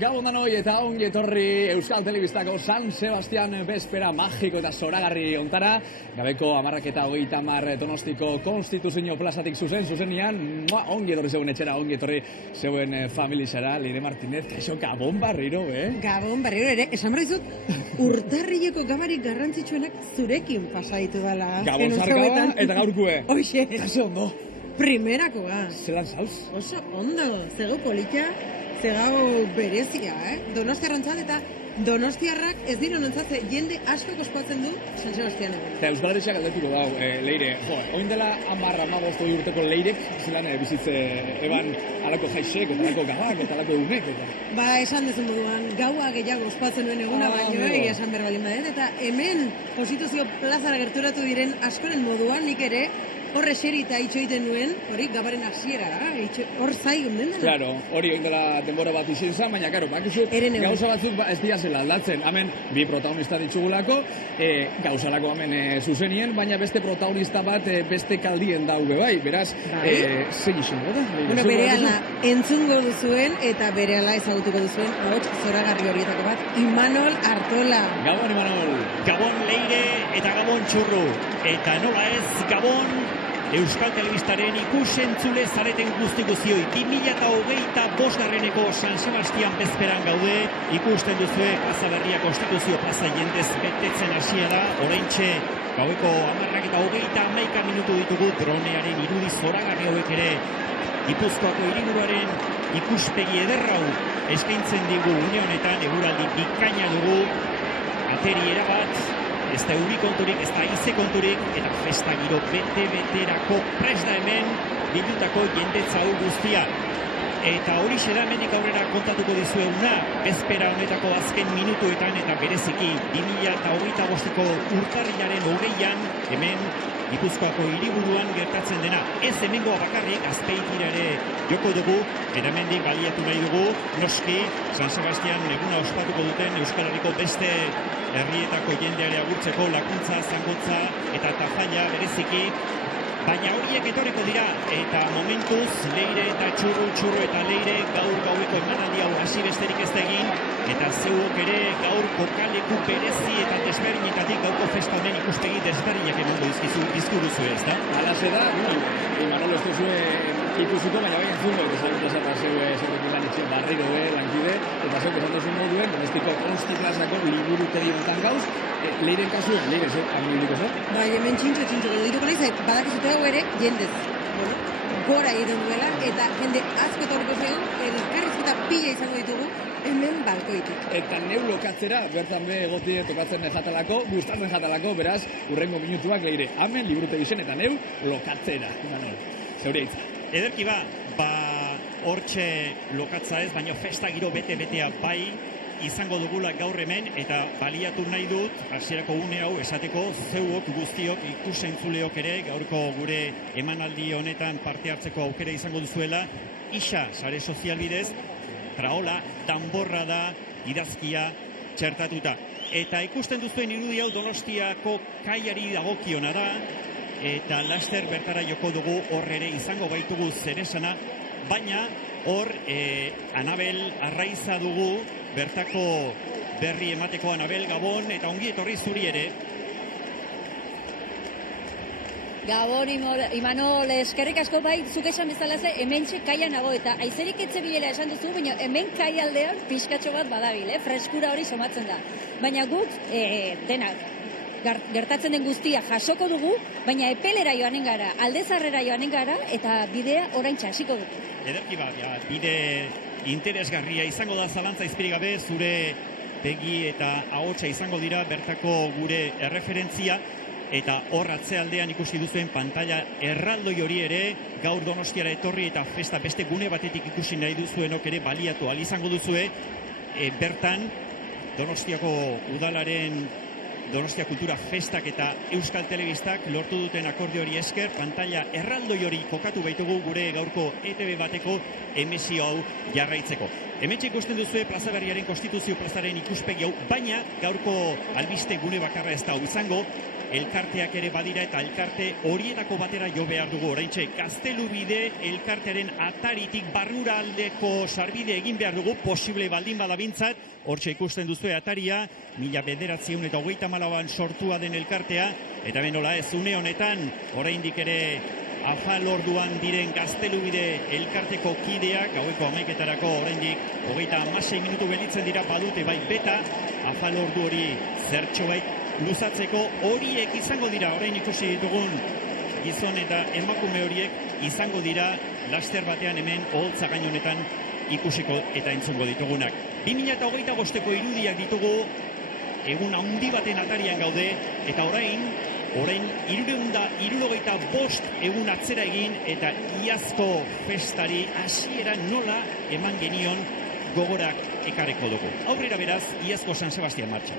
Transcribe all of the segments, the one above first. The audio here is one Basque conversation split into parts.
Gabon danoi eta ongi etorri Euskal Telebistako San Sebastian Bespera magiko eta zoragarri ontara. Gabeko 11:30 Donostiko Konstituzio plazatik zuzenean. Ongi etorri zeuen etxera, ongi etorri zeuen familizara. Leire Martinez, kaixo, Gabon barriro, Gabon barriro ere, esan barrizut, urtarrileko gabarik garrantzitsuenak zurekin pasaitu dela. Gabon zarka eta gaurkue. Hoxe. Kaixo ondo. Primerakoa. Zelan zauz? Oso ondo, zego polita, zegau berezia, Donostiarrantzat eta Donostiarrak ez dira nontzatze jende asko ospatzen du San Sebastian egun. Eta Euskal Herriak aldetuko dau, Leire, oin dela 10-15 urteko Leirek, zelan bizitze eban alako jaisek, eta alako gabak, eta alako unek, eta... Ba, esan dezun moduan, gaua gehiago ospatzen duen eguna baino, esan berbalin badet, eta hemen Konstituzio plazara gerturatu diren askoren moduan nik ere, horre xeri eta itxoiten nuen, hori gabaren hasiera, hor zaigun den dena. Claro, hori oin dela denbora bat izin zen, baina, karo, bakizu, gauza batzuk ez dira zela aldatzen. Hemen, bi protagonista ditugulako, gauzalako hemen zuzenien, baina beste protagonista bat beste kaldien daube bai, beraz, zein izango da? Bueno, berehala entzungo duzuen eta berehala ezagutuko duzuen hots zoragarri horietako bat, Imanol Artola. Gabon, Imanol. Gabon Leire eta Gabon Txurru. Eta nola ez, Gabon Euskal Telebistaren ikusentzule zareten guztioi 2025 San Sebastian bezperan gaude, ikusten duzue Plaza Berria Konstituzio plaza jendez betetzen hasia da, oraintxe gaueko 10:30 minutu ditugu dronearen irudi zoragarri hauek ere Gipuzkoako hiriburuaren ikuspegi ederrau eskaintzen digu une honetan, eguraldi bikaina dugu, ateri erabat, ez da euri konturik, ez da ize konturik, eta festa giro bete-beterako prest da hemen bildutako jendetza hau guztia. Eta hori da hemenik aurrera kontatuko dizueguna, bezpera honetako azken minutuetan eta bereziki 2025ko urtarrilaren 20an hemen Gipuzkoako hiriburuan gertatzen dena. Ez hemengoa bakarrik, Azpeitira ere joko dugu, eta hemendik baliatu nahi dugu, noski, San Sebastian eguna ospatuko duten Euskal Herriko beste herrietako jendeare agurtzeko lakuntza, zangotza eta tafaia bereziki, baina horiek etorriko dira, eta momentuz Leire eta Txurru eta Leire gaur gaueko emanaldi hau hasi besterik ez da egin, eta zeuok ere gaur kokaleku berezi eta desberdinetatik gauko festa honen ikuspegi desberdinak emango dizkuduzu ez da? Alase da, Imanol ez duzue ikusuko, baina baina zungo, eta zagut esata zeurekin lan itxen barriro lankide, eta zeuk esan duzun moduen, Donostiko Konstiplazako liburutegi honetan gauz, Leiren kasuen, Leire, amiliko zer? Bai, hemen txintxo gero dituko nahi, badakizute hau ere jendez, gora egiten duela, eta jende asko etorriko zaigu, elkarrizketa pila izango ditugu, hemen balkoitik. Eta neu lokatzera, bertan be egoti tokatzen jatalako, gustatzen jatalako, beraz, urrengo minutuak Leire, hemen liburutegi zen, eta neu lokatzera, Imanol, zeure hitza. Ederki hortxe lokatza ez, baina festa giro bete-betea bai, izango dugula gaur hemen, eta baliatu nahi dut, hasierako une hau esateko zeuok guztiok ikusentzuleok ere, gaurko gure emanaldi honetan parte hartzeko aukera izango duzuela, isa sare sozial bidez, traola, danborra da, idazkia txertatuta. Eta ikusten duzuen irudi hau Donostiako kaiari dagokiona da, eta laster bertara joko dugu hor ere izango baitugu zeresana, baina hor Anabel Arraiza dugu, bertako berri emateko. Anabel, Gabon, eta ongi etorri zuri ere. Gabon, Imanol, eskerrik asko bai, zuk esan bezalaze, hemen kaia nago, eta aizerik etxe bilela esan duzu, baina hemen kai aldean pixkatxo bat badabil, freskura hori somatzen da. Baina guk, denak, gertatzen den guztia jasoko dugu, baina epelera joanen gara, aldezarrera joanen gara, eta bidea oraintxe hasiko dugu. Ederki bide interesgarria izango da, zalantza izpirik gabe, zure begi eta ahotsa izango dira bertako gure erreferentzia, eta hor atzealdean ikusi duzuen pantalla erraldoi hori ere, gaur Donostiara etorri eta festa beste gune batetik ikusi nahi duzuenok ere baliatu ahal izango duzue, bertan Donostiako udalaren Donostia Kultura Festak eta Euskal Telebistak lortu duten akordio hori esker, pantalla erraldoi hori kokatu baitugu gure gaurko ETV bateko emezio hau jarraitzeko. Hementxe ikusten duzue Plaza Berriaren Konstituzio plazaren ikuspegi hau, baina gaurko albiste gune bakarra ez da hau izango, elkarteak ere badira eta elkarte horietako batera jo behar dugu. Oraintxe, Gaztelubide elkartearen ataritik barrura aldeko sarbide egin behar dugu, posible baldin badabintzat, hortxe ikusten duzue ataria, 1924an sortua den elkartea, eta benola ez une honetan, oraindik ere afal orduan diren Gaztelubide elkarteko kideak, gaueko 11etarako oraindik 36 minutu gelitzen dira badute bai beta, afal ordu hori zertxobait luzatzeko horiek izango dira, orain ikusi ditugun gizon eta emakume horiek izango dira laster batean hemen oholtza gain honetan ikusiko eta entzungo ditugunak. 2025ko irudiak ditugu, egun handi baten atarian gaude, eta orain 375 egun atzera egin eta iazko festari hasiera nola eman genion gogorak ekarriko dugu. Aurrera beraz, iazko San Sebastian martxa.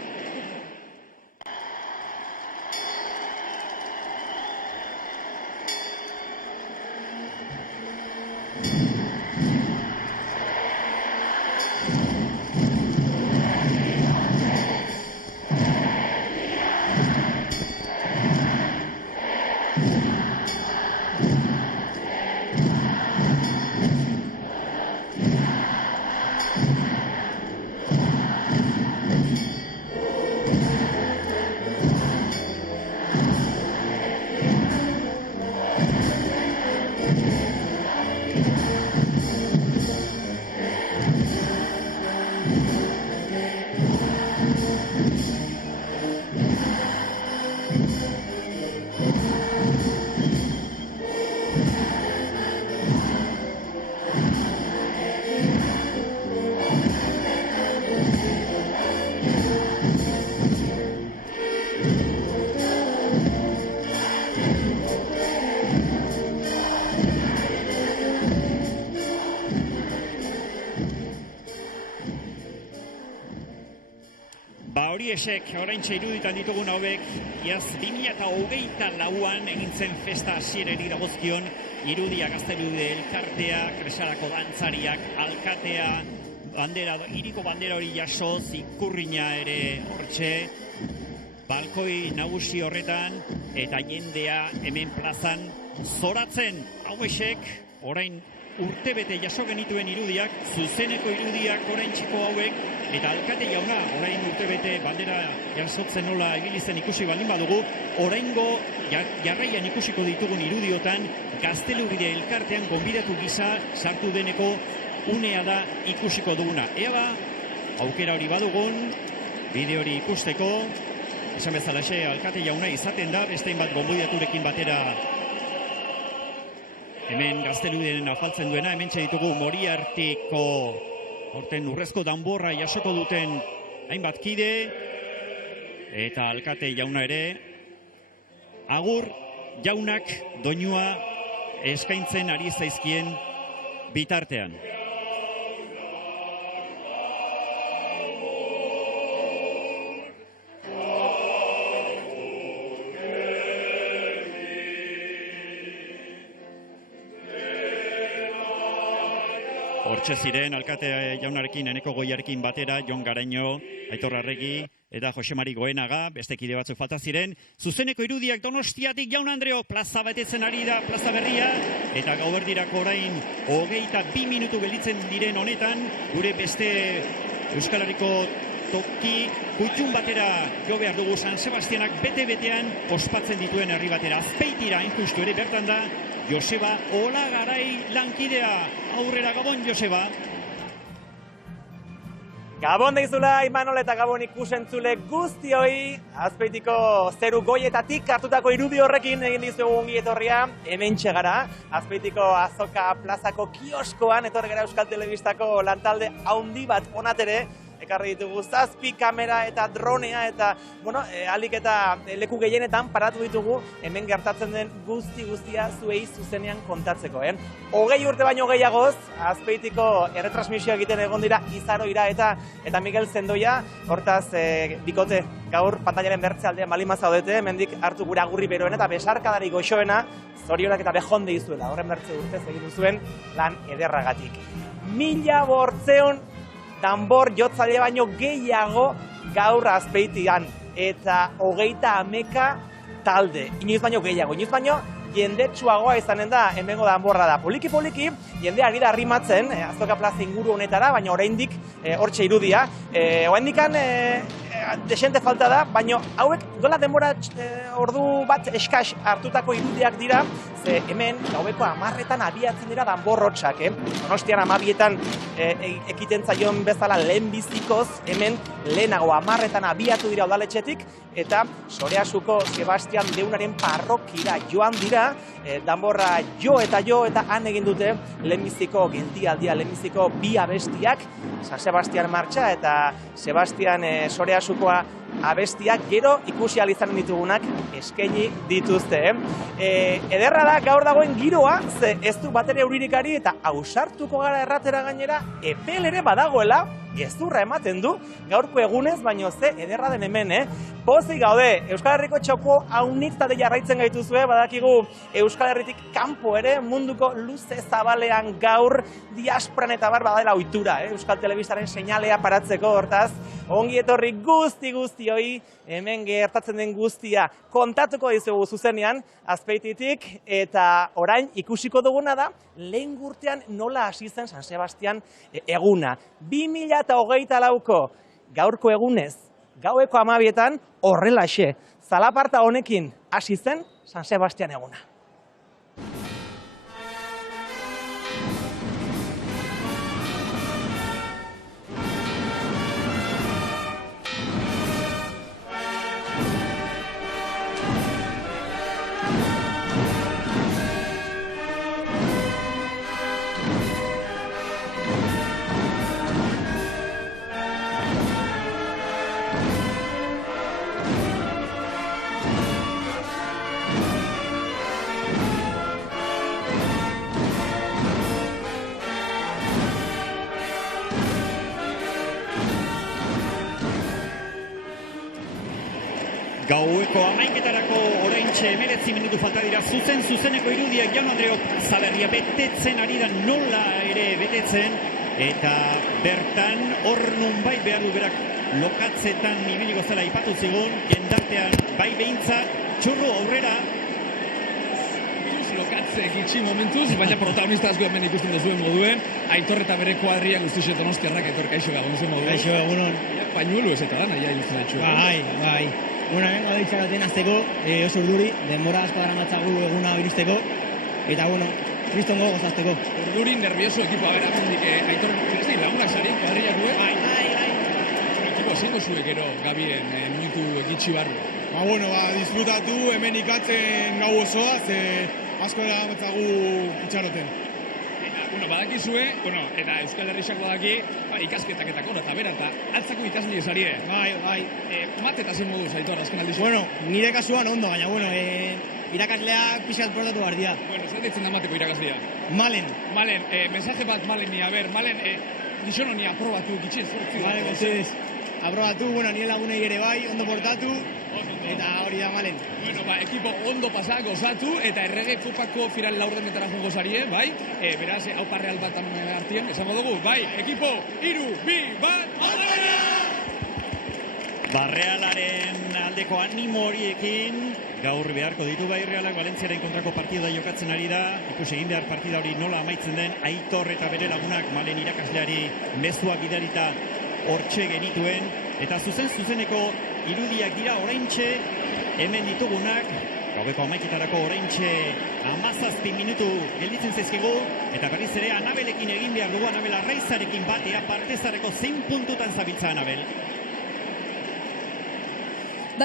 Horiesek, oraintxe iruditan ditugun hauek, iaz 2024an egin zen festa hasierari dagozkion irudia Gaztelude elkartea, Kresarako dantzariak, alkatea, hiriko bandera hori jasoz, ikurrina ere hortxe, balkoi nagusi horretan, eta jendea hemen plazan zoratzen. Hauesek, orain urtebete jaso genituen irudiak, zuzeneko irudiak oraintxiko hauek, eta alkate jauna, orain urtebete bandera jasotzen nola ibilizen ikusi baldin badugu, oraingo jarraian ikusiko ditugun irudiotan, Gaztelubide elkartean gonbidatu gisa sartu deneko unea da ikusiko duguna. Ea aukera hori badugun, bideo hori ikusteko, esan bezalaxe alkate jauna izaten da, bestein bat gonbidaturekin batera hemen Gaztelubideen afaltzen duena, hemen ditugu Moriartiko horten urrezko danborra jasoko duten hainbat kide, eta alkate jauna ere, agur jaunak doinua eskaintzen ari zaizkien bitartean. Hortxe ziren, alkate jaunarekin, Eneko Goiarekin batera, Jon Garaino, Aitor Arregi, eta Jose Mari Goenaga, beste kide batzuk falta ziren. Zuzeneko irudiak Donostiatik Jaun Andreok plaza betetzen ari da, plaza berria, eta gauerdirako orain 22 minutu gelitzen diren honetan, gure beste Euskal Herriko toki kutxun batera jo behar dugu San Sebastianak bete-betean ospatzen dituen herri batera. Azpeitira, injustu ere bertan da, Joseba Olagarai lankidea. Aurrera, Gabon, Joseba. Gabon deizula, Imanol eta Gabon ikusentzule guztioi, Azpeitiko zeru goietatik hartutako irudi horrekin egin dizugu ongi etorria, hementxe gara, Azpeitiko Azoka plazako kioskoan, etorri gara Euskal Telebistako lantalde handi bat onatere, ekarri ditugu 7 kamera eta dronea eta, alik eta leku gehienetan paratu ditugu hemen gertatzen den guztia zuei zuzenean kontatzeko. 20 urte baino gehiagoz, Azpeitiko erretransmisioa egiten egon dira Izaroira eta Miguel Zendoia, hortaz bikote gaur pantailaren bertze aldean balima zaudete, hemendik hartu gure agurri beroena eta besarkadari goxoena, zorionak eta bejonde izuela, horren bertze urtez egin duzuen lan ederragatik. 1500 danbor jotzaile baino gehiago gaur Azpeitian, eta 30 talde, inoiz baino gehiago, inoiz baino jendetsuagoa izanen da hemengo danborra da. Poliki jende ari da arrimatzen Azoka Plaza inguru honetara, baina oraindik hortxe irudia. Oraindikan desente falta da, baina hauek dola denbora ordu bat eskas hartutako irudiak dira, ze hemen gaueko 10etan abiatzen dira danborrotxak, Donostian 12etan ekiten zaion bezala lehenbizikoz, hemen lehenago 10etan abiatu dira udaletxetik, eta Soreasuko Sebastian Deunaren parrokira joan dira, danborra jo eta han egin dute lehenbiziko geldialdia, lehenbiziko bi abestiak, San Sebastian martxa eta Sebastian Soreasukoa abestiak gero ikusi ahal izanen ditugunak eskaini dituzte. Ederra da gaur dagoen giroa, ze ez du batere euririkari eta ausartuko gara erratera gainera, epel ere badagoela, gezurra ematen du, gaurko egunez, baino ze ederra den hemen, Pozik gaude, Euskal Herriko txoko haunitz talde jarraitzen gaituzue, badakigu Euskal Herritik kanpo ere, munduko luze zabalean gaur diasporan eta bar badela ohitura, Euskal Telebistaren seinalea paratzeko, hortaz, ongi etorri guzti-guztioi, hemen gertatzen den guztia kontatuko dizugu zuzenean, Azpeititik, eta orain ikusiko duguna da, lehen urtean nola hasi zen San Sebastian eguna. 2024ko gaurko egunez, gaueko 12etan horrelaxe, zalaparta honekin hasi zen San Sebastian eguna. Gaueko 11etarako oraintxe 19 minutu falta dira, zuzeneko irudiak Jaun Andreok Zaberria betetzen ari da, nola ere betetzen, eta bertan hor nonbait behar du berak lokatzetan ibiliko zela ipatu zigun, jendartean bai behintzat, txurru aurrera. Lokatze gitxi momentuz, baina protagonista asko hemen ikusten duzuen moduen, Aitor eta bere kuadria guztixe Donostiarrak, Aitor, kaixo gabon zuen moduen. Kaixo egunon. Pañuelo ez eta dana, ja ilutzen etxu. Bai. Bueno, hemen gauditxaraten azteko, oso urduri, denbora asko dara matzagu eguna iristeko, eta bueno, kriston gogo gozazteko. Urduri, nervioso ekipo, a ber, amendik, Aitor, ez di, lagunak zari, kuadriak duen? Bai. Ekipo, zein dozuek ero, Gabien, minutu gitxi barru? Bueno, disfrutatu, hemen ikatzen gau osoa, ze asko da matzagu itxaroten. Bueno, badakizue, eta Euskal Herrixak badaki, ikasketaketako, eta bera, eta altzako ikasle esarie. Bai. Mate eta zen moduz, Aitor, azken aldizu. Bueno, nire kasuan ondo, baina, bueno, irakasleak pixat portatu behar dira. Bueno, zer ditzen da mateko irakaslea? Malen, mensaje bat Malen ni, a ber, Malen, gizon honi aprobatu, gitxen zortzi. Malen, gozidez. Aprobatu, bueno, nire lagunei ere bai, ondo portatu, eta hori da Malen. Bueno, ekipo ondo pasa, gozatu, eta errege kopako final laurdenetara jongo zarie, bai? Beraz, hau parreal bat hartien, esango dugu, bai, ekipo, 3, 2, 1, Barreala! Barrealaren aldeko animo horiekin, gaur beharko ditu bai Realak, Valentziaren kontrako partida jokatzen ari da, ikusi egin behar partida hori nola amaitzen den, Aitor eta bere lagunak Malen irakasleari mezua bidarita hortxe genituen, eta zuzeneko irudiak dira oraintxe hemen ditugunak, gaueko 11etarako oraintxe 17 minutu gelditzen zaizkigu, eta berriz ere Anabelekin egin behar dugu, Anabel Arraizarekin batea partezareko zein puntutan zabiltza Anabel.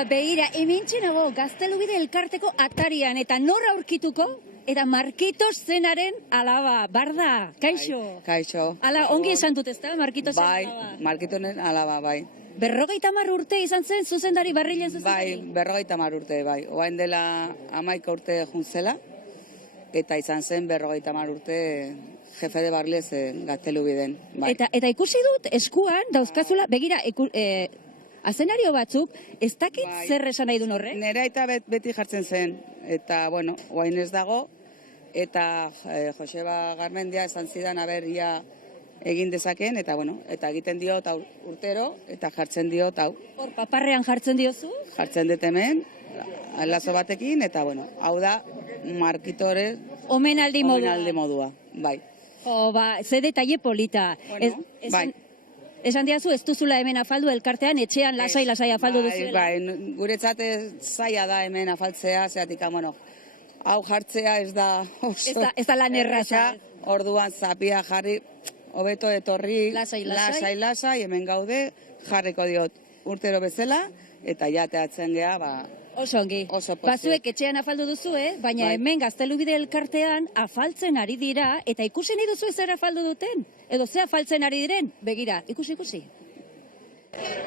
Beira, hementxe nago Gaztelubide elkarteko atarian, eta norra aurkituko? Eta Markitos zenaren alaba, Barda, kaixo? Kaixo. Ala, ongi esan dut ez da, Markitosen alaba? Bai, Markitosen alaba, bai. 50 urte izan zen zuzendari barrilen zuzendari? Bai, 50 urte, bai. Oain dela 11 urte juntzela, eta izan zen 50 urte jefe de barrilez Gaztelubiden. Bai. Eta ikusi dut, eskuan, dauzkazula, begira, azenario batzuk, ez dakit zer esan nahi duen horrek? Nera eta beti jartzen zen, eta, bueno, oain ez dago, eta Joseba Garmendia esan zidan aberria egin dezaken, eta, bueno, eta egiten dio urtero, eta jartzen dio hau. Hor, paparrean jartzen diozu? Jartzen dut hemen, lazo batekin, eta, bueno, hau da, markitore Omenaldi modua, bai. Jo, ze detalle polita. Bueno, bai. Esan diazu, ez duzula hemen afaldu elkartean, etxean lasai afaldu duzuela. Bai, guretzat zaila da hemen afaltzea, zeatik, bueno, hau jartzea ez da oso. Ez da lan erraza. Orduan zapia jarri, hobeto etorri, lasai, hemen gaude, jarriko diot urtero bezala, eta jateatzen geha, oso ongi. Oso pozik. Bazuek etxean afaldu duzue, baina hemen Gaztelubide elkartean afaltzen ari dira, eta ikusi nahi duzu zer afaldu duten? Edo ze afaltzen ari diren? Begira, ikusi.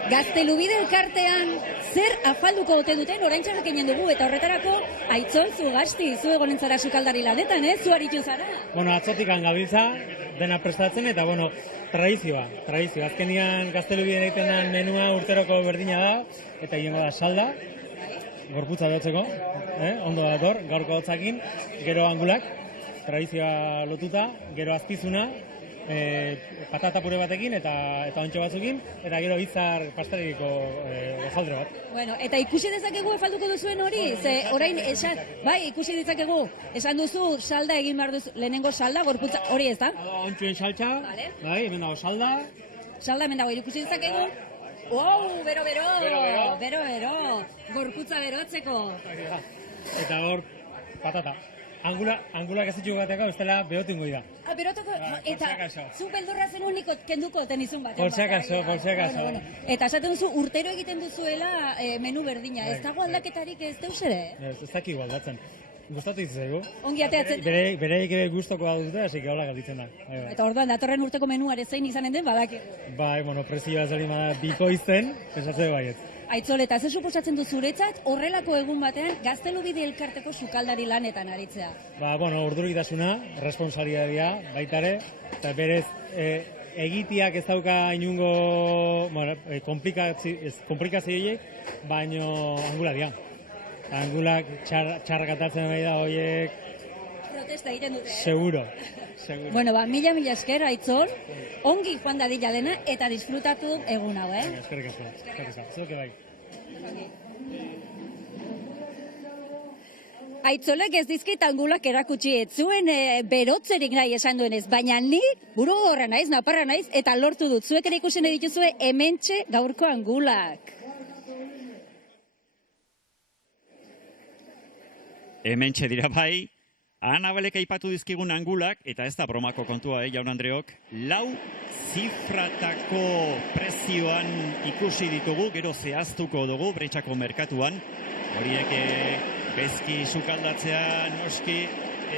Gaztelubide elkartean zer afalduko ote duten oraintxarrak egin dugu, eta horretarako Aitzol Zugasti, zu egonentzara sukaldari lanetan, zu aritu zara? Bueno, atzotik gabiltza, dena prestatzen, eta bueno, tradizioa. Azkenian Gaztelubide egiten den menua urteroko berdina da, eta hiengo da salda, gorputza behotzeko, ondo dator, gaurko hotzakin, gero angulak, tradizioa lotuta, gero azpizuna, patata pure batekin eta ontxo batzukin, eta gero izar pastelekiko gozaldre bat. Bueno, eta ikusi dezakegu afalduko duzuen hori? Ze orain, ikusi dezakegu, esan duzu salda egin behar duzu, lehenengo salda, gorputza, hori ez da? Ontxoen saltza, bai, hemen dago salda. Salda hemen dago, ikusi dezakegu? Wow, bero, gorputza berotzeko. Eta hor, patata. Angulak ez ditugu bateko, ez dela behotingo dira. Berotako, eta zu beldurra zen uniko kenduko tenizun bat. Por si acaso. Eta esaten duzu, urtero egiten duzuela menu berdina. Ez dago aldaketarik ez deus ere? Ez dakigu aldatzen. Gustatu izuzegu. Ongi ateatzen. Bereik gustoko dute, hasi que hola galditzen da. Eta orduan, datorren urteko menuare zein izanen den badakigu. Bai, prezioa zerima bikoizten, pensatzen baiet. Aitzol, eta ze suposatzen du zuretzat horrelako egun batean Gaztelubide elkarteko sukaldari lanetan aritzea? Urduritasuna, responsabilitatea baitare, eta berez egitiak ez dauka inungo komplikazioiek, baino angulak dira. Angulak txarrak atatzen bai da horiek... Protesta egiten dute. Seguro. Bueno, mila esker, Aitzol, ongi joan dadila dena, eta disfrutatu egun hau, Eskerrik asko. Zuke bai. Aitzolek ez dizkit angulak erakutsi etzuen berotzerik nahi esan duenez, baina nik buru gorra naiz, naparra naiz, eta lortu dut. Zuek ere ikusen dituzue hementxe gaurko angulak. Hementxe dira bai, Anabelek aipatu dizkigun angulak, eta ez da bromako kontua, jaun Andreok, 4 zifratako prezioan ikusi ditugu, gero zehaztuko dugu, Bretxako merkatuan, horiek bezki sukaldatzea noski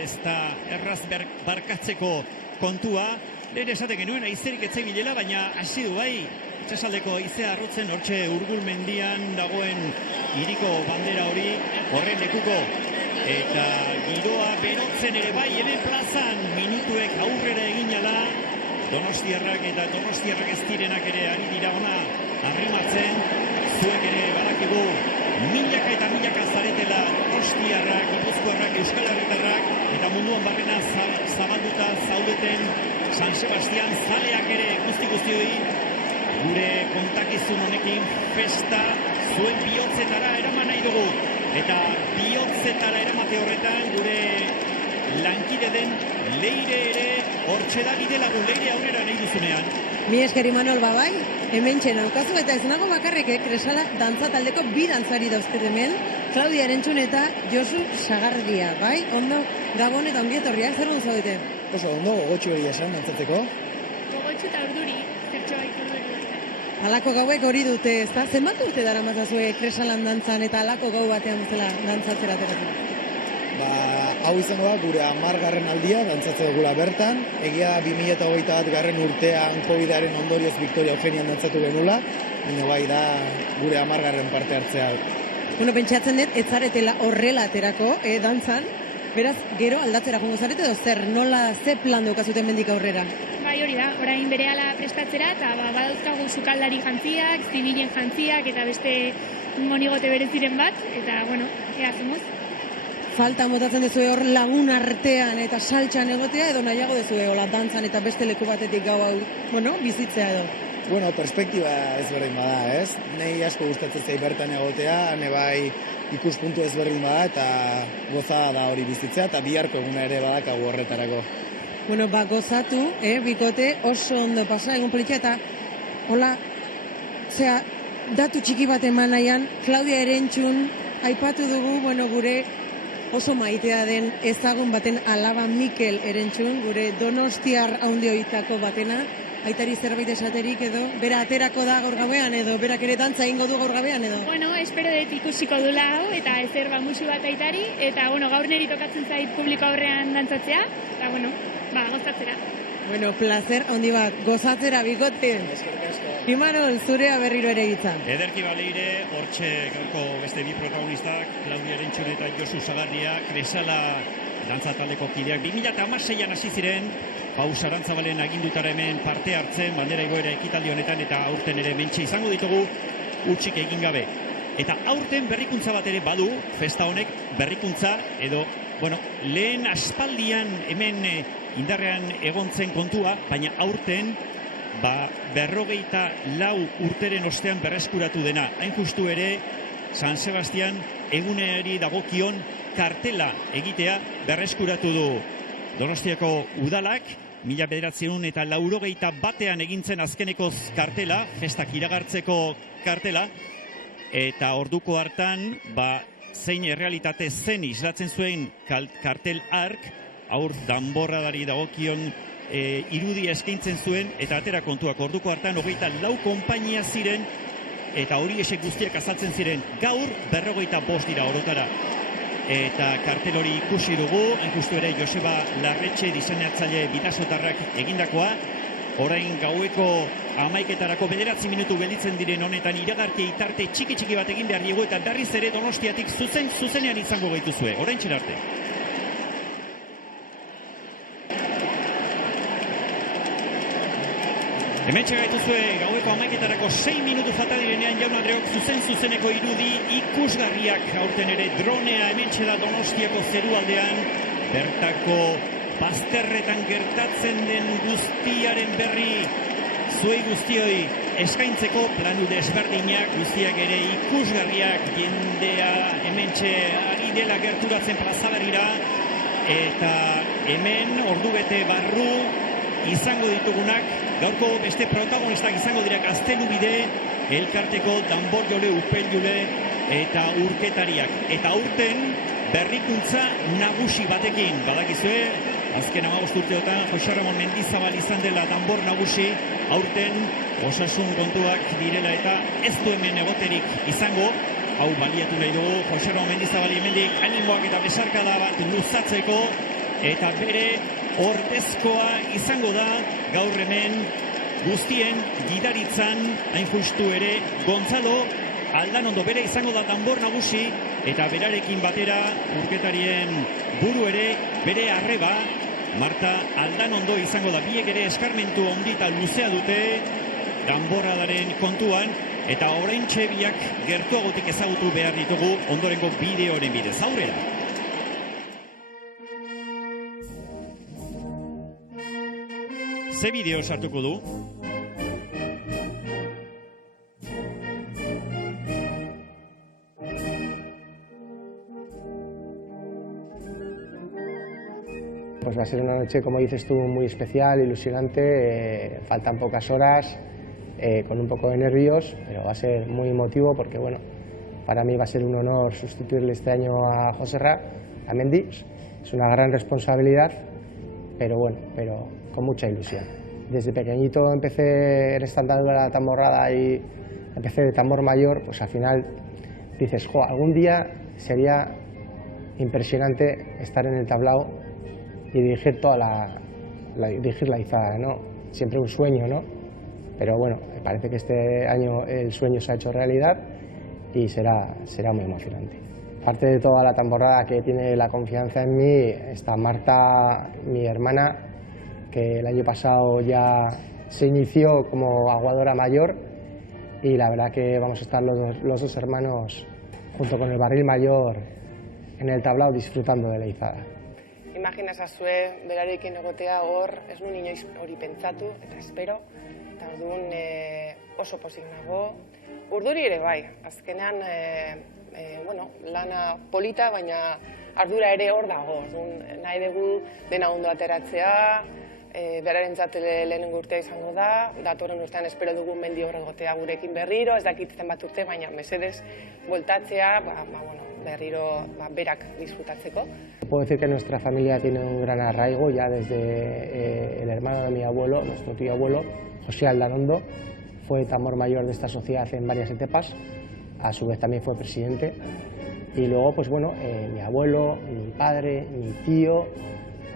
ez da erraz barkatzeko kontua, lehen esatek genuen, aizerik etzei bilela, baina hasi du bai, Txasaldeko aizea arrotzen, hortxe Urgul mendian dagoen hiriko bandera hori, horren lekuko, eta giroa berotzen ere bai, hemen plazan minutuek aurrera egin ala, Donostiarrak eta Donostiarrak ez direnak ere ari dira ona arrimatzen, zuek ere badakigu milaka eta milaka zaretela Donostiarrak, Gipuzkoarrak, Euskal Herritarrak eta munduan barrena zabalduta zaudeten San Sebastian zaleak ere guzti-guztioi gure kontakizun honekin festa zuen bihotzetara eraman nahi dugu. Eta bihotzetara eramate horretan gure lankide den Leire ere hortxe da bide lagun, Leire aurrera nahi duzunean. Mi esker Imanol bai, hemen txenaukazu eta ez nago bakarrik Kresala dantza taldeko 2 dantzari dauzket hemen, Claudia Arentzun eta Josu Sagardia, bai? Ondo, Gabon eta ongi etorriak, zer gauza dute? Oso ondo, gogotxu hori esan dantzatzeko. Gogotxu eta urduri, zertxo baitu urduri. Alako gauek hori dute, ez da? Zenbat urte dara mazazue Kresalan dantzan eta alako gau batean bezala dantzatzera ateratzen? Hau izango da, gure 10. aldia dantzatzen dugula bertan. Egia 2021 urtean COVID-aren ondorioz Victoria Eugenian dantzatu genula, baina bai da gure 10. parte hartzea. Bueno, pentsatzen dut, ez zaretela horrela aterako, dantzan, beraz, gero aldatzera jongo zarete edo zer, nola ze plan daukazuten mendik aurrera? Bai, hori da, orain berehala prestatzera, eta badauzkagu sukaldari jantziak, zibilen jantziak, eta beste monigote bereziren bat, eta, bueno, ea zemuz. Falta motatzen duzue hor lagun artean eta saltxan egotea, edo nahiago duzue hola dantzan eta beste leku batetik gau hau, bueno, bizitzea edo? Bueno, perspektiba ez berdin bada, ez? Nei asko gustatzen zei bertan egotea, ne bai ikuspuntu ezberdin bada eta goza da hori bizitzea eta biharko eguna ere badakagu horretarako. Bueno, gozatu, bikote oso ondo pasa, egun politia eta hola, datu txiki bat eman nahian, Claudia Erentxun aipatu dugu, gure oso maitea den ezagun baten alaba Mikel Erentxun, gure donostiar haundioitako batena, aitari zerbait esaterik edo, bera aterako da gaur gabean edo, berak ere dantza ingo du gaur gabean edo? Bueno, espero dut ikusiko dula hau, eta ezer musu bat aitari, eta gaur niri tokatzen zait publiko aurrean dantzatzea, eta gozatzera. Placer handi bat, gozatzera bikote. Imanol, zurea berriro ere hitza. Ederki baleire, hortxe gaurko beste bi protagonistak, Claudia Erentxun eta Josu Sagarria, Kresala dantza taldeko kideak. 2016an hasi ziren, Pau Sarantzabalen agindutara hemen parte hartzen, bandera igoera ekitaldi honetan eta aurten ere mentxe izango ditugu utxik egin gabe. Eta aurten berrikuntza bat ere badu, festa honek berrikuntza edo, lehen aspaldian hemen indarrean egontzen kontua, baina aurten 54 urteren ostean berreskuratu dena. Hain justu ere, San Sebastian eguneari dagokion kartela egitea berreskuratu du Donostiako udalak, 1981 egintzen azkenekoz kartela, festak iragartzeko kartela, eta orduko hartan, zein errealitate zen islatzen zuen kartel ark, aur danborradari dagokion irudia eskaintzen zuen, eta atera kontuak orduko hartan 24 konpainia ziren, eta hori esek guztiak azaltzen ziren. Gaur 45 dira orotara. Eta kartel hori ikusi dugu, justu ere Joseba Larretxe diseinatzaile bidasotarrak egindakoa, orain gaueko 11etarako 9 minutu gelditzen diren honetan iragarki tarte txiki bat egin behar diegu eta berriz ere Donostiatik zuzenean izango gaituzue, orain txerarte. Hementxe gaituzue gaueko 11etarako 6 minutu falta direnean Jaun Andreok zuzeneko irudi ikusgarriak aurten ere dronea hementxe da Donostiako zerualdean bertako bazterretan gertatzen den guztiaren berri zuei guztioi eskaintzeko planu desberdinak guztiak ere ikusgarriak jendea hementxe ari dela gerturatzen plazaberrira eta hemen ordubete barru izango ditugunak gaurko beste protagonistak izango dira Gaztelubide, elkarteko danbor jole, upeljule eta urketariak. Eta aurten berrikuntza nagusi batekin, badakizue, azken 15 urteotan Jose Ramon Mendizabal izan dela danbor nagusi, aurten osasun kontuak direla eta ez du hemen egoterik izango, hau baliatu nahi dugu, Jose Ramon Mendizabal hemendik animoak eta besarkada bat luzatzeko, eta bere ordezkoa izango da gaur hemen guztien gidaritzan hain justu ere Gonzalo Aldanondo bere izango da danbor nagusi eta berarekin batera urketarien buru ere bere arreba Marta Aldanondo izango da biek ere eskarmentu ondita luzea dute danborradaren kontuan eta oraintxe biak gertuagotik ezagutu behar ditugu ondorengo bideoren bidez aurrera. Ze bideo sartuko du? Pues va a ser una noche, como dices tú, muy especial, ilusionante, faltan pocas horas, con un poco de nervios, pero va a ser muy emotivo porque, bueno, para mí va a ser un honor sustituirle este año a Joserra, a Mendy, es una gran responsabilidad, pero bueno, con mucha ilusión. Desde pequeñito empecé en esta andadura de la tamborrada y empecé de tambor mayor, pues al final dices, algún día sería impresionante estar en el tablao y dirigir dirigir la izada, ¿no? Siempre un sueño, ¿no? Pero bueno, me parece que este año el sueño se ha hecho realidad y será muy emocionante. Aparte de toda la tamborrada que tiene la confianza en mí, está Marta, mi hermana, que el año pasado ya se inició como aguadora mayor y la verdad que vamos a estar los dos hermanos junto con el barril mayor en el tablao disfrutando de la izada. Imagina ezazue, berarekin egotea hor, ez nuen inoiz hori pentsatu eta espero, eta orduan oso pozik nago. Urduri ere bai, azkenean lana polita, baina ardura ere hor dago. Orduan, nahi dugu dena ondo ateratzea, berarentzat lehenengo urtea izango da, datorren urtean espero dugu mendi horregotea gurekin berriro, ez dakit zenbat urte, baina mesedez bueltatzea, berriro berak disfrutatzeko. Puedo decir que nuestra familia tiene un gran arraigo ya desde el hermano de mi abuelo, nuestro tío abuelo, José Aldanondo, fue tambor mayor de esta sociedad en varias etapas, a su vez también fue presidente, y luego pues bueno, mi abuelo, mi padre, mi tío,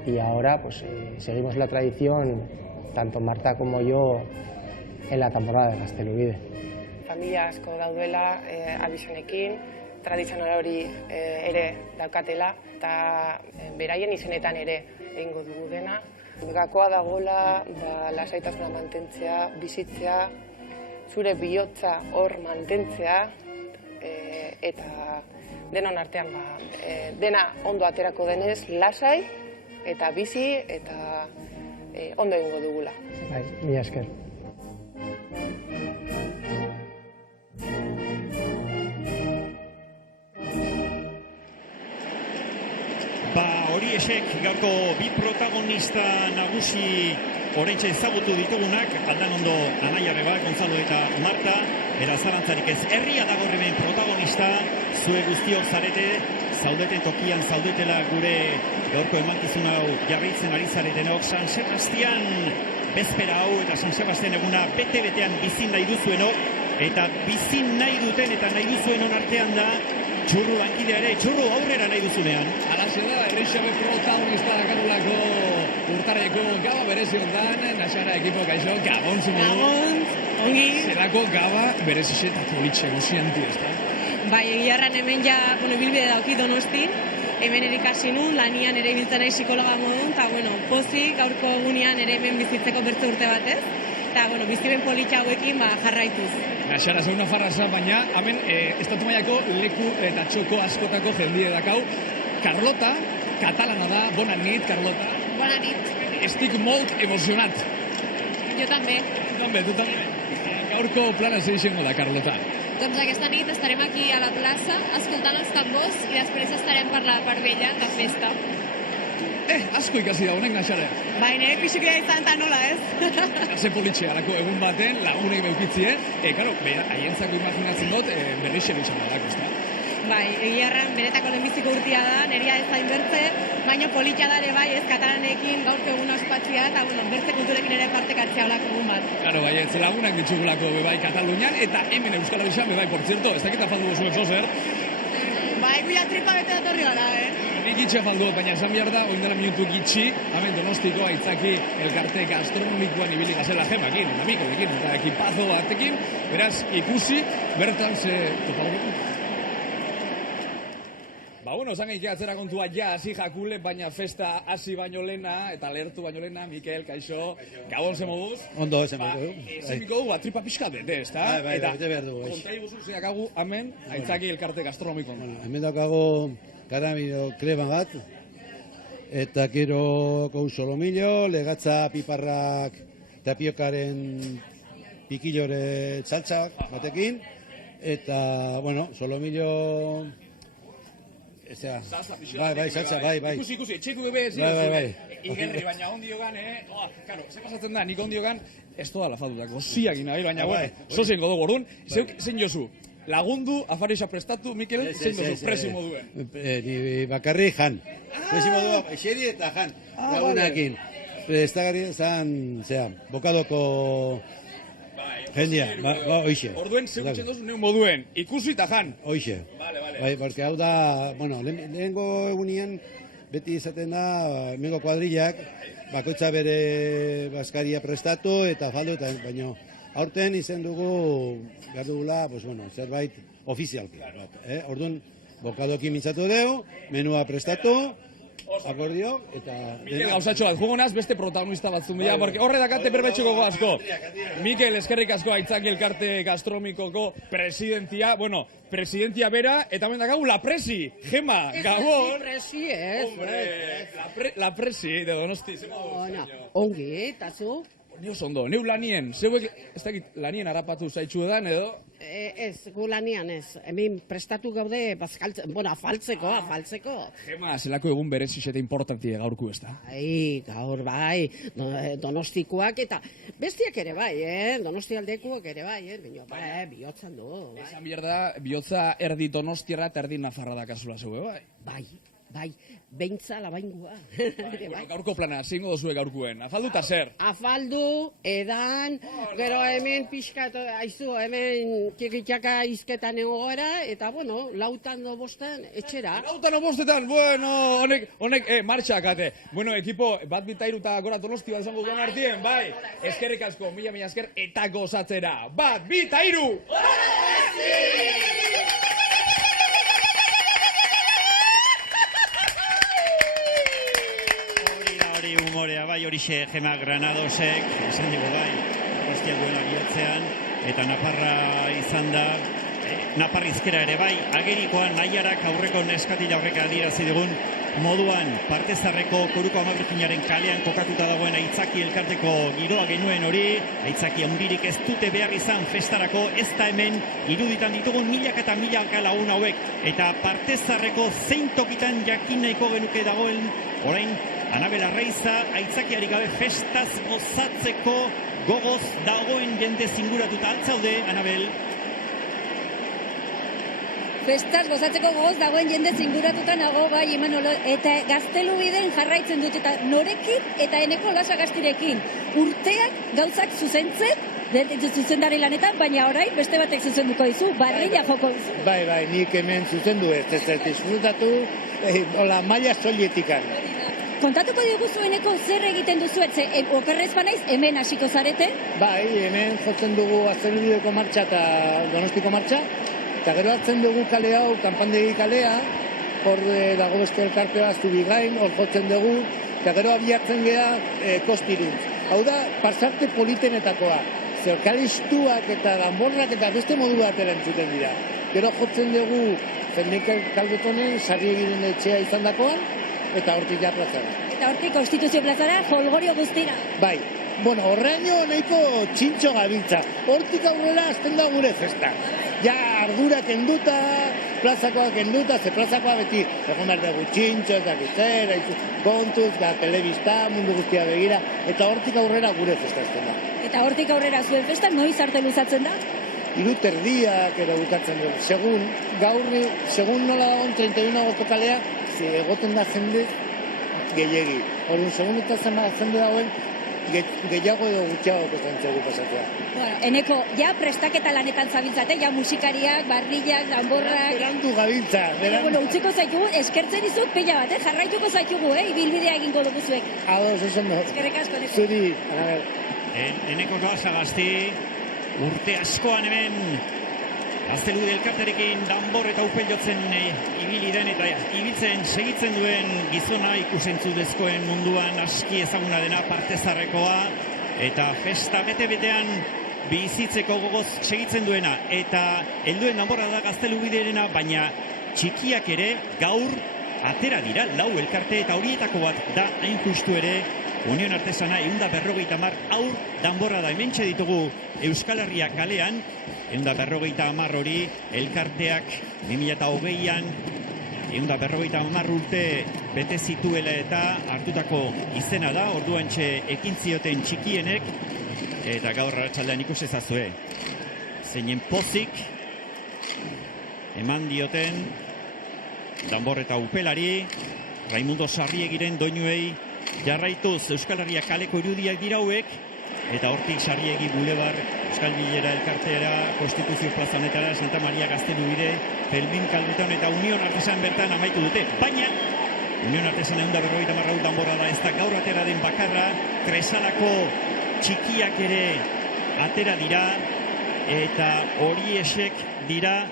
y ahora pues seguimos la tradición, tanto Marta como yo, en la temporada de Gaztelubide. Familia asko daudela abizenekin, tradizionala hori ere daukatela, eta beraien izenetan ere egingo dugu dena. Gakoa dagoela, lasaitasuna mantentzea, bizitzea, zure bihotza hor mantentzea, eta denon artean dena ondo aterako denez, lasai eta bizi eta ondo egingo dugula. Mila esker. Hori esek gaurko bi protagonista nagusi oraintxe ezagutu ditugunak, Aldanondo anaiarreba, Gonzalo eta Marta, era zalantzarik ez. Herria dago hemen protagonista, zue guztiok zarete, zaudeten tokian zaudetela gure gaurko emankizun hau jarraitzen ari zaretenok. San Sebastian bezpera hau eta San Sebastian eguna bete-betean bizin nahi duzuenok, eta bizin nahi duten eta nahi duzuenon artean da Txurru lankidea ere, Txurru aurrera nahi duzunean. Alaxe da, Errixabe protagonista dakarulako urtareko gaba berezi ondan, Naxara ekipo kaixo, Gabon zumodu. Gabon, ongi. Zerako gaba berezi eta politxe gozienti, ez da? Bai, egiarran hemen ja, bilbide dauki Donostin, hemen erikasi nun, lanian ere ibiltzen nahi psikologa modun, eta, pozik, gaurko egunean ere hemen bizitzeko bertze urte batez, eta, biziben politxe hauekin, jarraituz. Naxara, zeuna farraza, baina, hemen, estatu mailako leku eta txoko askotako jendie dakau. Carlota, katalana da, bona nit, Carlota. Bona nit. Estic molt emocionat. Jo també. Tu també. Gaurko plana zer izango da, Carlota? Doncs aquesta nit estarem aquí a la plaça escoltant els tambors i després estarem per la part vella de festa. Asko ikasi da honek, Naxara. Bai, nire pixukia izan eta nola, ez? Ze politxe, harako egun baten, lagunek beukitzie, karo, haientzako imaginatzen dut, berrixe bitxan badako, ez da? Bai, egiarran, benetako lehenbiziko urtia da, neria ez zain bertze, baina politxa da ere bai, ez katalanekin gaurko egun ospatzia, eta, bertze kulturekin ere partekatzea olako egun bat. Karo, bai, ez lagunak ditugulako bebai Katalunian, eta hemen Euskal Herrian bebai, por cierto, ez dakita faldu zuen zozer. Bai, guia tripa bete datorri gara, Nik itxe falduot, baina esan behar da, oindela minutu gitxi, hemen Donostiko aitzaki elkarte gastronomikoan ibili gazela gemakin, amikoekin, eta ekipazo batekin, beraz, ikusi, bertan ze topago. Esan gaik atzera kontua ja, hasi jakule, baina festa hasi baino lena, eta lehertu baino lena, Mikel, kaixo, Gabon ze moduz? Ondo, ze moduz. Zemiko dugu, tripa pixka bete, ez da? Bai, bete behar dugu. Kontai guzu zeak hagu, hemen, aitzaki elkarte gastronomiko. Hemen dakago karamilo krema bat, eta gero kou solomillo, legatza piparrak tapiokaren pikillore txaltxak batekin, eta, solomillo... Bai, salsa, bai. Ikusi, etxeku bebe, igerri, baina ondiogan, karo, ze pasatzen da, nik ondiogan, ez toda la falutako, ziak inabil, baina, zozen godo gorun, zein jozu, lagundu, afarixa prestatu, Mikel, zein jozu, presi moduen. Ni bakarri jan, presi modua, eseri eta jan, lagunakin, prestagarri zan, bokadoko... Jendia, oixe. Orduen, zeutzen dozu neun moduen, ikusi eta jan. Oixe. Bai, porque hau da, lehenko egunien beti izaten da, hemengo kuadrillak, bakoitza bere baskaria prestatu eta faldu, baina aurten izen dugu, behar dugula, zerbait ofizialki. Orduan, bokadoki mintzatu dugu, menua prestatu, akordio, eta... Mikel, gauzatxo bat, jugonaz beste protagonista batzun bila, porque horre dakate berbetxeko asko. Mikel, eskerrik asko aitzaki elkarte gastronomikoko presidentia, presidentia bera, eta hemen dakagu la presi, Gema, Gabon. Presi, ez. Hombre, la presi, de Donosti. Ongi, eta zu? Ni oso ondo, neu lanien, zeuek, ez dakit, lanien harrapatu zaitxu edan edo? Ez, gu lanian ez. Hemen prestatu gaude, afaltzeko. Gema, zelako egun berezizete importanti gaurku ez da? Gaur bai, Donostikoak eta bestiak ere bai, Donostialdekuak ere bai, bihotzan du. Esan behar da, bihotza erdi Donostiarra eta erdi Nafarra da kasula zeue, bai? Bai, beintza labaingua. Gaurko plana, zingo dozue gaurkuen. Afaldu eta zer? Afaldu, edan, gero hemen pixkat, aizu, hemen txikitxaka izketan egora, eta bueno, lautan do bostan, etxera. Lautan do bostetan, bueno, honek, martxak, ate. Bueno, ekipo, bat bitairu eta gora Donostia izango duen artien, bai? Eskerrik asko, mila esker, eta gozatzera. Bat bitairu! Humorea, bai, horixe Gema Granadosek, esan dugu bai, Donostia duela bihotzean, eta Naparra izan da, Naparrizkera ere bai, agerikoan nahiarak aurreko neskatila horrek adierazi dugun moduan, Partezarreko Koruko Amagrikinaren kalean kokatuta dagoen Aitzaki elkarteko giroa genuen hori, Aitzaki handirik ez dute behar izan festarako, ez da hemen iruditan ditugun milaka eta milaka lagun hauek, eta Partezarreko zein tokitan jakin nahiko genuke dagoen, orain, Anabel Arraiza, aitzakiarik gabe festaz gozatzeko gogoz dagoen jende zinguratuta altzaude, Anabel? Festaz gozatzeko gogoz dagoen jende zinguratuta nago, bai, Imanolo, eta gaztelu biden jarraitzen dut, eta norekin, eta eneko lasa gaztirekin. Urteak gauzak zuzentzen, zuzendari lanetan, baina orain beste batek zuzenduko dizu, barrila joko dizu. Bai, nik hemen zuzendu ez disfrutatu, hola, maila soietikan. Kontatuko diguzueneko zer egiten duzuet, okerrez banaiz, hemen hasiko zarete? Bai, hemen jotzen dugu Azteludeko martxa eta Donostiko martxa, eta gero hartzen dugu kale hau, Kanpandegi kalea, hor dago beste elkartea Zubigain, hor jotzen dugu, eta gero abiatzen geha Kostiruntz. Hau da, pasarte politenetakoa, zerkalistuak eta danborrak eta beste modu bat erantzuten dira. Gero jotzen dugu Zernika Kaldetonen, sarri egiten etxea izan dakoan, eta hortik ja plazara. Eta hortik Konstituzio plazara, Folgorio guztira. Bai, horreino nahiko txintxo gabiltza. Hortik aurrera azten da gure festa. Ja, ardura kenduta, plazakoa kenduta, ze plazakoa beti, egon behar dugu txintxo, eta gitzera, kontuz, telebista, mundu guztia begira, eta hortik aurrera gure festa azten da. Eta hortik aurrera zuen festa, noiz arte luzatzen da? 3:00 edo bukatzen dugu. Segun nola dagoen 31 agosto kalea, egoten da jende gehiegi. Horren, segun eta zenbat jende dagoen, gehiago edo gutxiago kozentzegu pasatzea. Bueno, eneko, ja prestaketa lanetan zabiltzate, ja musikariak, barrillak, danborrak... Berantu gabiltza. Bueno, utziko zaitugu, eskertzen izuk pila bat, jarraituko zaitugu, ibilbidea egingo dugu zuek. Oso ondo. Eskerrik asko, Eneko. Zuri, Anabel. Eneko Gazagazti, urte askoan hemen, Gaztelude elkarterekin danbor eta upel jotzen ibili den eta ibiltzen segitzen duen gizona ikusentzudezkoen munduan aski ezaguna dena Partezarrekoa eta festa bete-betean bizitzeko gogoz segitzen duena eta helduen danborra da Gaztelubiderena, baina txikiak ere gaur atera dira 4 elkarte eta horietako bat da hain justu ere Union Artesana 150 aur danborra da hementxe ditugu Euskal Herria kalean, 150 hori elkarteak 2020an 150 urte bete zituela eta hartutako izena da, orduantxe ekin zioten txikienek, eta gaur arratsaldean ikusezazue. Zeinen pozik eman dioten danbor eta upelari, Raimundo Sarriegiren doinuei jarraituz Euskal Herria kaleko irudiak dira hauek, eta hortik Sarriegi Bulebar, Euskal Bilera elkartera, Konstituzio plazanetara, Santa Maria Gaztelubide, Fermin Kalbeton eta Union Artesan bertan amaitu dute. Baina, Union Artesan 150 danborra da ez da gaur atera den bakarra, Kresalako txikiak ere atera dira, eta hori esek dira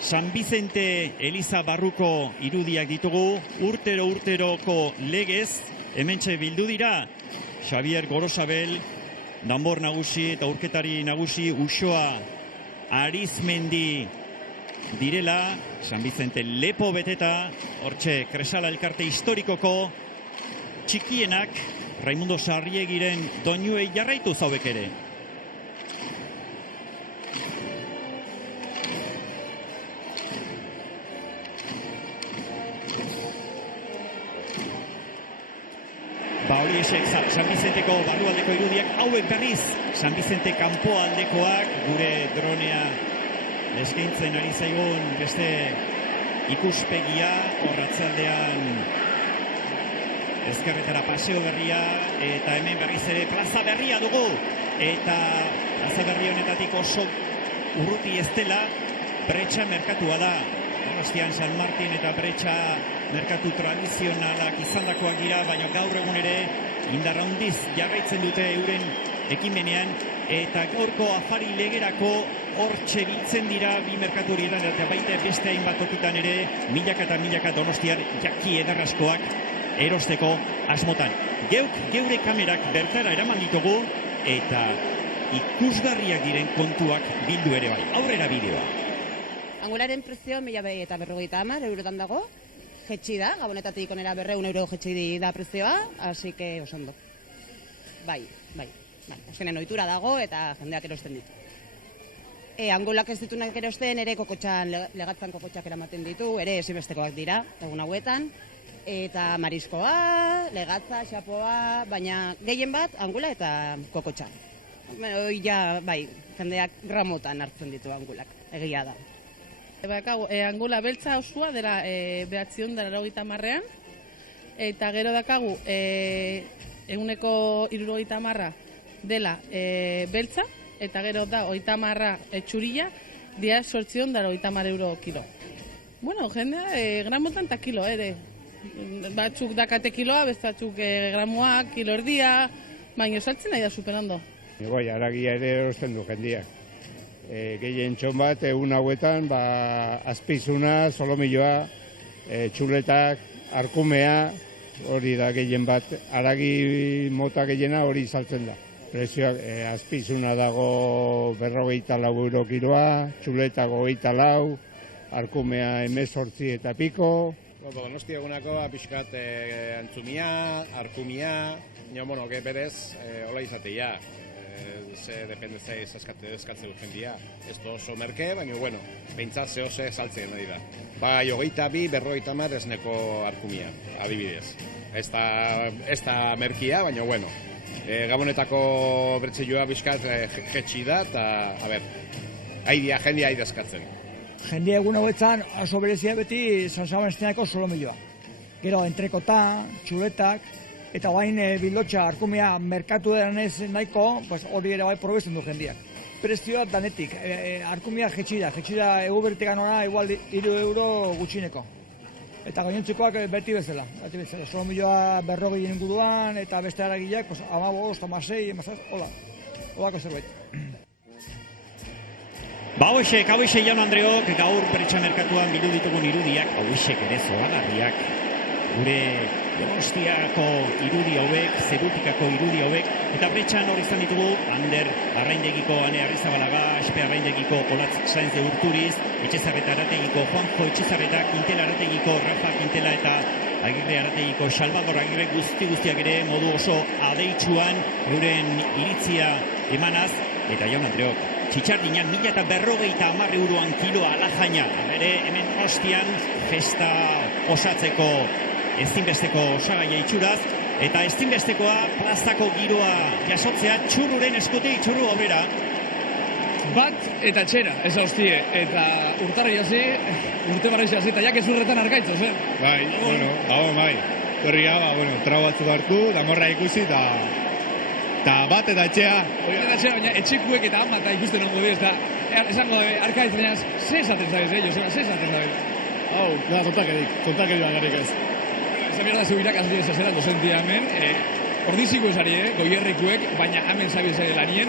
San Vicente Eliza Barruko irudiak ditugu, urteroko legez, hementxe bildu dira, Xavier Gorosabel, danbor nagusi eta urketari nagusi Uxoa Arizmendi direla, San Vicente lepo beteta, hortxe Kresala elkarte historikoko txikienak Raimundo Sarriegiren doinuei jarraitu zauek ere. Hori esek San Vicenteko barrualdeko irudiak, hauek berriz San Vicente kanpoaldekoak, gure dronea eskaintzen ari zaigun beste ikuspegia, horratzealdean ezkerretara paseo berria, eta hemen berriz ere plaza berria dugu, eta plaza berri honetatik oso urruti ez dela, Bretxa merkatua da. Donostian San Martin eta Bretxa merkatu tradizionalak izandakoak dira, baina gaur egun ere indar handiz jarraitzen dute euren ekimenean, eta gaurko afari legerako hortxe biltzen dira bi merkatu horietan, eta baita beste hainbat tokitan ere milaka eta milaka donostiar jaki ederraskoak erosteko asmotan. Geure kamerak bertara eraman ditugu, eta ikusgarriak diren kontuak bildu ere bai. Aurrera bideoa. Angularen prezioa 1.150 eurotan dago, jetxi da, gabonetatik onera 200 euro jetxi da prezioa, así que oso ondo. Bai. Azkenen ohitura dago eta jendeak erosten ditu. Angulak ez ditunak erosten ere kokotxan, legatzan kokotxak eramaten ditu, ere ezinbestekoak dira, egun hauetan, eta mariskoa, legatza, xapoa, baina gehien bat angula eta kokotxa. Bai, jendeak ramotan hartzen ditu angulak, egia da. Angula beltza osua dela 990 eta gero dakagu 170 dela beltza, eta gero da 30 txurilla, dia 880 euro kilo. Bueno, jendea gramotan eta kilo ere. Batzuk dakate kiloa, bestatzuk gramoak, kilo erdia, baina saltzen nahi da superondo. Bai, aragia ere erosten du jendeak. Gehien txon bat, egun hauetan, azpizuna, solomilloa, txuletak, arkumea, hori da gehien bat, aragi mota gehiena hori saltzen da. Prezioak azpizuna dago 54 euro kiloa, txuletak 24, arkumea 18 eta piko. Donosti egunako pixkat antzumia, arkumia, berez, hola izatea. Depende ze eskatzen dut jendia. Ez oso merke, baina, behintzat zehose saltzen nahi da. 22, 50 esneko arkumia, adibidez. Ez da merkia, baina, Gabonetako bertzeioa bizkat jetxi da, eta, jendia aida eskatzen. Jendia egun hauetan oso berezia beti San Sebastianeko solomilloa. Gero, entrekota, txuletak, eta guain bilotxa arkumea merkatu eranez nahiko, hori ere bai probesten du jendiak. Prezioa danetik, arkumea jetxi da egu bertekan ona igual 3 euro gutxineko. Eta gainontzekoak beti bezala. Solomilloa 40 inguruan, eta beste aragileak 15, 16, holako zerbait. Hauexek Jaun Andreok, gaur Bretxa merkatuan bildu ditugun irudiak, hauexek ere zoragarriak, gure Donostiako irudi hauek, Zerutikako irudi hauek, eta Bretxan hori izan ditugu, Ander Arraindegiko Ane Arrizabalaga, Espe Arraindegiko Olatz Sainz de Urturiz, Etxezarreta Arategiko Juanjo Etxezarreta, Quintela Arategiko Rafa Quintela eta Agirre Arategiko Salvador Agirre guztiak ere modu oso adeitsuan euren iritzia emanaz, eta Jaun Andreok, txitxardinan 1.050 euroan kiloa alajaina, ere hemen Donostian festa osatzeko ezinbesteko osagaia itxuraz, eta ezinbestekoa plazako giroa jasotzea txurruren eskutik, txurru obrera. Bat eta txera, ez hostie, eta urtarri hasi, urte barri hasi, eta jak ez urretan argaitzu, zen? Bai. Torria, trau batzu hartu, damorra ikusi, eta bat eta etxea. Baina etxekuek eta ama eta ikusten ongo di, ez da, esango dabe, arkaitzenaz, ze esaten zabiz, Joseba, ze esaten zabiz? Kontakeri bakarrik ez. Esa mierda zeu irakasle esazeran dozentia hemen, ordiziko esari, goierrikuek, baina hemen zabiz lanien,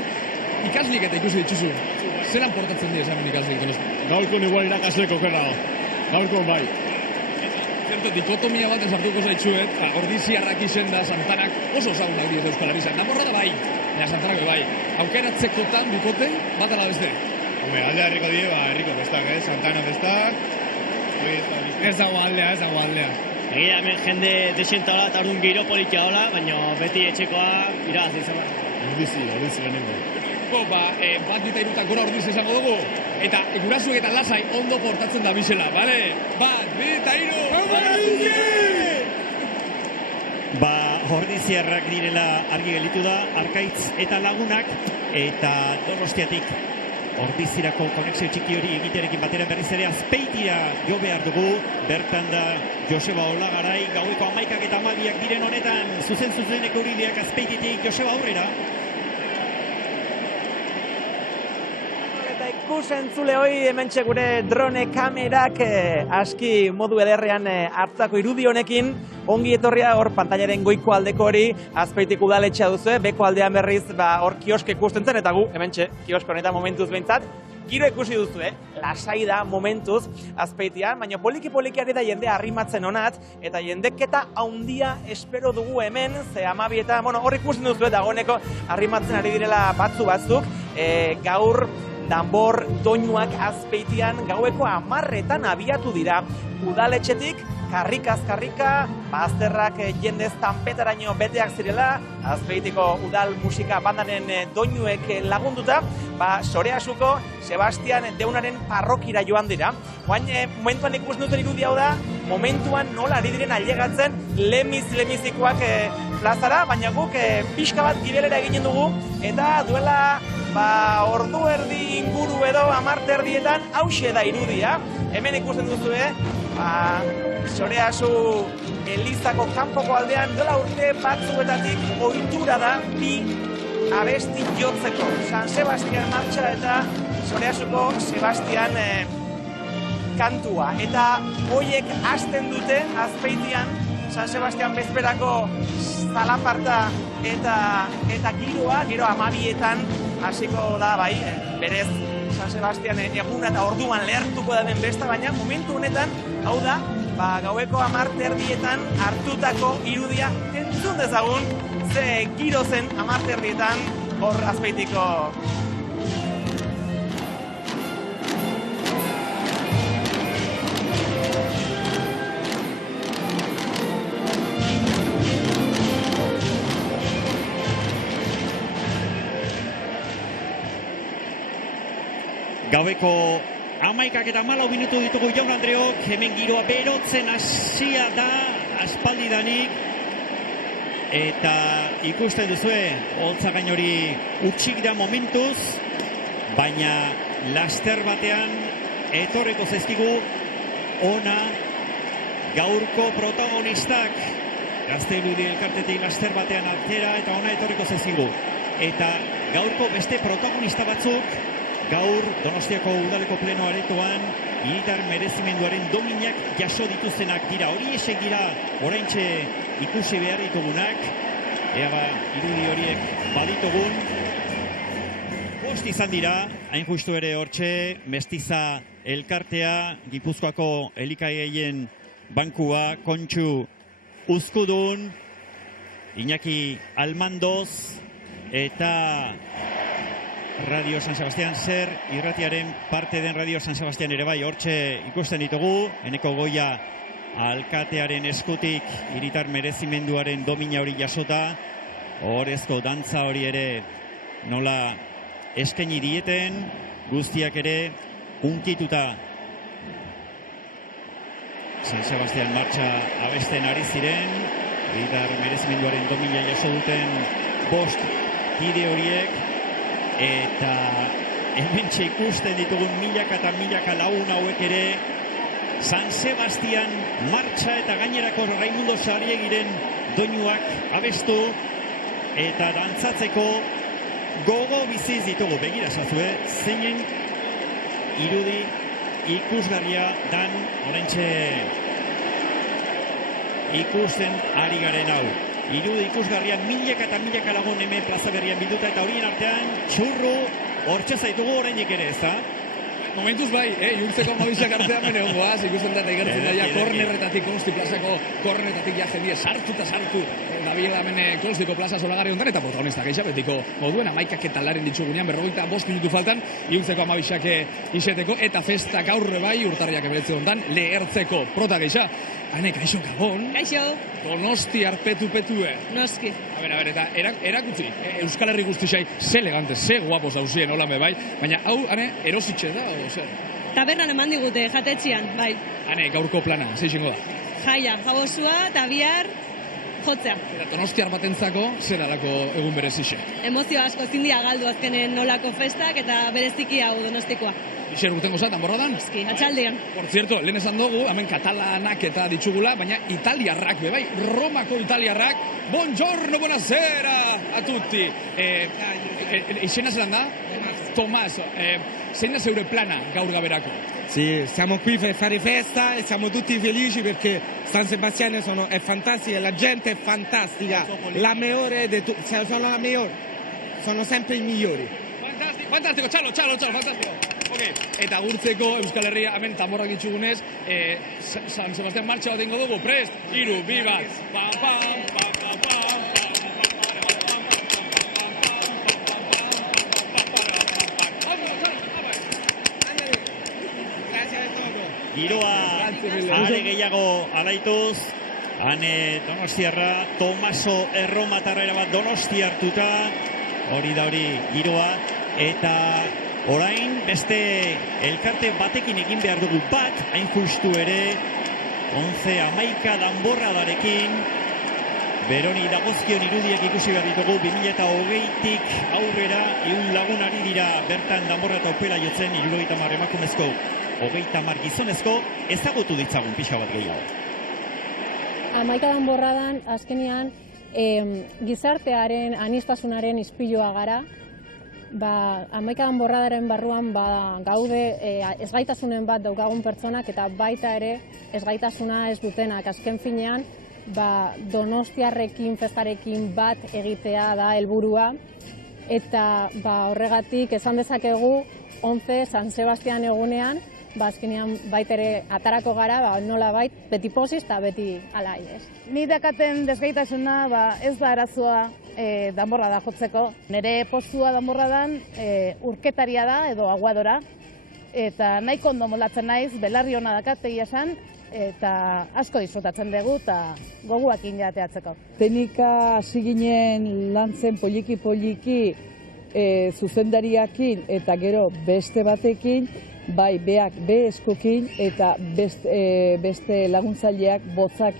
ikaslik eta ikusi dituzu. Zeran portatzen dira hemen ikaslik? Gaurkon igual irakasleko kerra, gaurkon bai. Zerto, dikotomia bat esartuko zaitzuet, ordiziarrak izen da Santanak oso zaun hori ez Euskal Herrian. Namorra da bai, Santanak bai. Aukeratzekotan bikote, bat ala beste. Aldea herriko die, herriko bestak, Santana bestak. Ez dago aldea. Egia hemen jende desenta hola eta orduan giro politia hola, baina beti etxekoa irabaz izan. Ordizi lehenengo. Bat eta irutak gora ordiz esango dugu. Eta gurasuek eta lasai ondo portatzen da bisela, bale? Bat, bi eta iru! Ordiziarrak direla argi gelitu da, Arkaitz eta Lagunak, eta Donostiatik Ordizirako konexio txiki hori egiterekin batera berriz ere Azpeitira jo behar dugu. Bertan da Joseba Olagarai, gaueko 11 eta 12 diren honetan, zuzeneko hurideak Azpeititik. Joseba aurrera. Entzule hoi hementxe gure drone kamerak aski modu ederrean hartzako irudi honekin ongi etorria hor pantailaren goiko aldeko hori Azpeitik udaletxea duzu, beko aldean berriz hor kioske ikusten zen eta gu hementxe kiosko honetan momentuz behintzat giro ikusi duzu, lasai da momentuz Azpeitia, baina poliki ari da jende arrimatzen honat eta jendeketa haundia espero dugu hemen, ze 12 eta hor ikusten duzu dagoeneko arrimatzen ari direla batzuk, gaur danbor doinuak Azpeitian gaueko 10etan abiatu dira. Udaletxetik, karrikaz karrika, bazterrak jendez tanpetaraino beteak zirela, Azpeitiko udal musika bandaren doinuek lagunduta, Soreasuko Sebastian Deunaren parrokira joan dira. Momentuan ikusten duten irudi hau da, momentuan nola ari diren ailegatzen lemizikoak plazara, baina guk pixka bat gibelera eginen dugu, eta duela ordu erdi inguru edo 10 erdietan hauxe da irudia. Hemen ikusten duzu, Soreasu Elizako kanpoko aldean dola urte batzuetatik ohitura da bi abesti jotzeko. San Sebastian martxa eta Soreasuko Sebastian kantua. Eta hoiek hasten dute Azpeitian San Sebastian bezperako zalaparta eta giroa 12etan hasiko da berez San Sebastian eguna eta orduan lehertuko da den besta, baina momentu honetan, hau da, gaueko 10 erdietan hartutako irudia entzun dezagun, ze giro zen 10 erdietan hor Azpeitiko. Gaueko 11 eta 14 minutu ditugu Jaun Andreok, hemen giroa berotzen hasia da aspaldidanik, eta ikusten duzue, holtza gain hori utxik da momentuz, baina laster batean etorreko zaizkigu ona gaurko protagonistak, Gazteludi elkartetik laster batean altera eta ona etorreko zaizkigu. Eta gaurko beste protagonista batzuk, gaur Donostiako udaleko pleno aretoan hiritar merezimenduaren dominak jaso dituztenak dira. Hori esek dira oraintxe ikusi behar ditugunak. Ea irudi horiek baditugun. Bost izan dira, hain justu ere hortxe, Mestiza elkartea, Gipuzkoako elikageien bankua, Kontxu Uzkudun, Iñaki Almandoz, eta Radio San Sebastian zer irratiaren parte den Radio San Sebastian ere bai hortxe ikusten ditugu, Eneko Goia alkatearen eskutik hiritar merezimenduaren domina hori jasota, horrezko dantza hori ere nola eskaini dieten, guztiak ere unkituta San Sebastian martxa abesten ari ziren, hiritar merezimenduaren domina jaso duten 5 kide horiek, eta hementxe ikusten ditugun milaka eta milaka lagun hauek ere San Sebastian martxa eta gainerako Raimundo Sariegiren doinuak abestu eta dantzatzeko gogo biziz ditugu. Begira zazue, zeinen irudi ikusgarria dan oraintxe ikusten ari garen hau. Irudi ikusgarria milaka eta milaka lagun hemen plaza berrian bilduta eta horien artean txurru hortxe zaitugu oraindik ere, ez da? Momentuz bai, jurtzeko mobisak artean bene hongoaz, ikusten da egertzen daia kornerretatik, Konosti plazako kornerretatik ja jendie sartu Dabiela hemen Konostiko plaza Solagarri ondan eta protagonista geixa betiko moduen 11 eta laren ditzugunean 45 minutu faltan jurtzeko 12 izeteko eta festak aurre bai urtarriak eberetze ondan lehertzeko prota geixa. Ane, kaixo, Gabon. Kaixo. Donosti arpetu-petue. Noski. A ber, eta erakutzi, Euskal Herri guztisai, ze elegante, ze guapo zauzien, hola me bai, baina hau, ane, erositxe da, o zer? Tabernan eman digute, jatetxian, bai. Ane, gaurko plana, ze izango da? Jaia, jabosua eta bihar jotzea. Eta donostiar batentzako, zer alako egun berezixe? Emozio asko zindia galdu azkenen nolako festak eta bereziki hau donostikoa. Ixer urtengo zat, Danborradan? Eski, atxaldean. Por cierto, lehen esan dugu, hemen katalanak eta ditugula, baina italiarrak, bai, Romako italiarrak, buongiorno, buonasera a tutti. Izena zelan da? Tommaso, zein da zeure plana gaur gaberako? Sì, siamo qui per fare festa e siamo tutti felici perché San Sebastiano è fantastica, la gente è fantastica, la mejor sono la mejor, sono sempre i migliori. Fantastico, txalo, fantastico. Okay. Eta gurtzeko Euskal Herria hemen tamborrak ditzugunez, San Sebastián martxa bat egingo dugu, prest, 3, 2, 1, pam, pam, pam, pam, pam. Giroa are gehiago alaituz, ane donostiarra, Tommaso erromatarra bat donosti hartuta, hori da hori giroa, eta orain beste elkarte batekin egin behar dugu bat, hain justu ere, 11-11 danborradarekin, beroni dagozkion irudiak ikusi behar ditugu, 2020-tik aurrera, 100 lagun ari dira bertan danborra eta opela jotzen, 70 emakumezko, 30 gizonezko, ezagutu ditzagun pixa bat gehiago. 11 danborradan, azkenean, gizartearen, anistasunaren ispiloa gara, 11 danborradaren barruan gaude ezgaitasunen bat daukagun pertsonak eta baita ere ezgaitasuna ez dutenak. Azken finean, donostiarrekin, festarekin bat egitea da helburua eta horregatik esan dezakegu 11 San Sebastián egunean, azkenean baita ere atarako gara, nola bait, beti posiz eta beti alai, ez? Ni dakaten desgaitasuna ez da arazoa danborrada jotzeko. Nire postua danborradan urketaria da edo aguadora, eta nahiko ondo moldatzen naiz, belarri hona dakat egia esan, eta asko disfrutatzen dugu eta goguakin jateatzeko. Teknika hasi ginen lantzen poliki zuzendariakin eta gero beste batekin, bai beak eskokin eta beste laguntzaileak botzak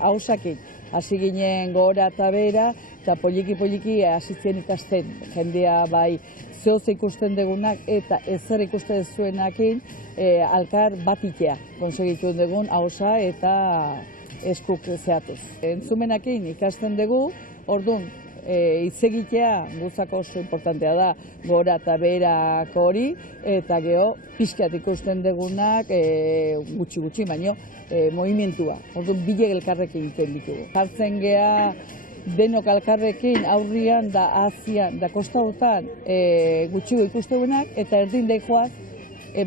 hausakin. Hasi ginen gora eta bera eta poliki hasitzen ikasten jendea bai zehoz ikusten dugunak eta ezer ikusten zuenakin alkar batitea konsegitu dugun hausa eta eskuk zehatuz. Entzumenakin ikasten dugu, orduan hitz egitea gutzako oso importantea da, gora eta beherako hori, eta geho pixkat ikusten dugunak gutxi, baino movimentua. Orduan bilek elkarrekin egiten ditugu. Jartzen geha denok elkarrekin aurrian da azian, da kostautan gutxigo ikustegunak, eta erdin deikoak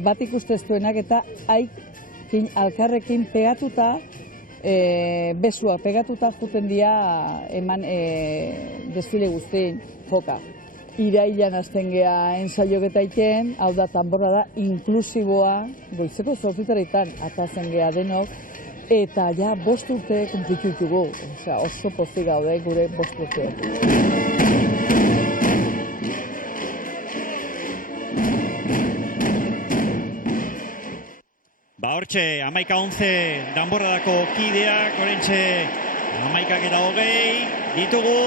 bat ikusteztuenak eta haikin elkarrekin pegatuta, besua pegatuta juten dira eman desfile guztien joka. Irailan hasten geha ensaioketa iten, hau da tanborra da inklusiboa, goizeko 8:00 atatzen geha denok, eta ja 5 urte kumplitu ditugu, oso pozik gaude gure 5 urte. Hortxe, 11-11 danborradako kideak, orentxe 11-20 ditugu,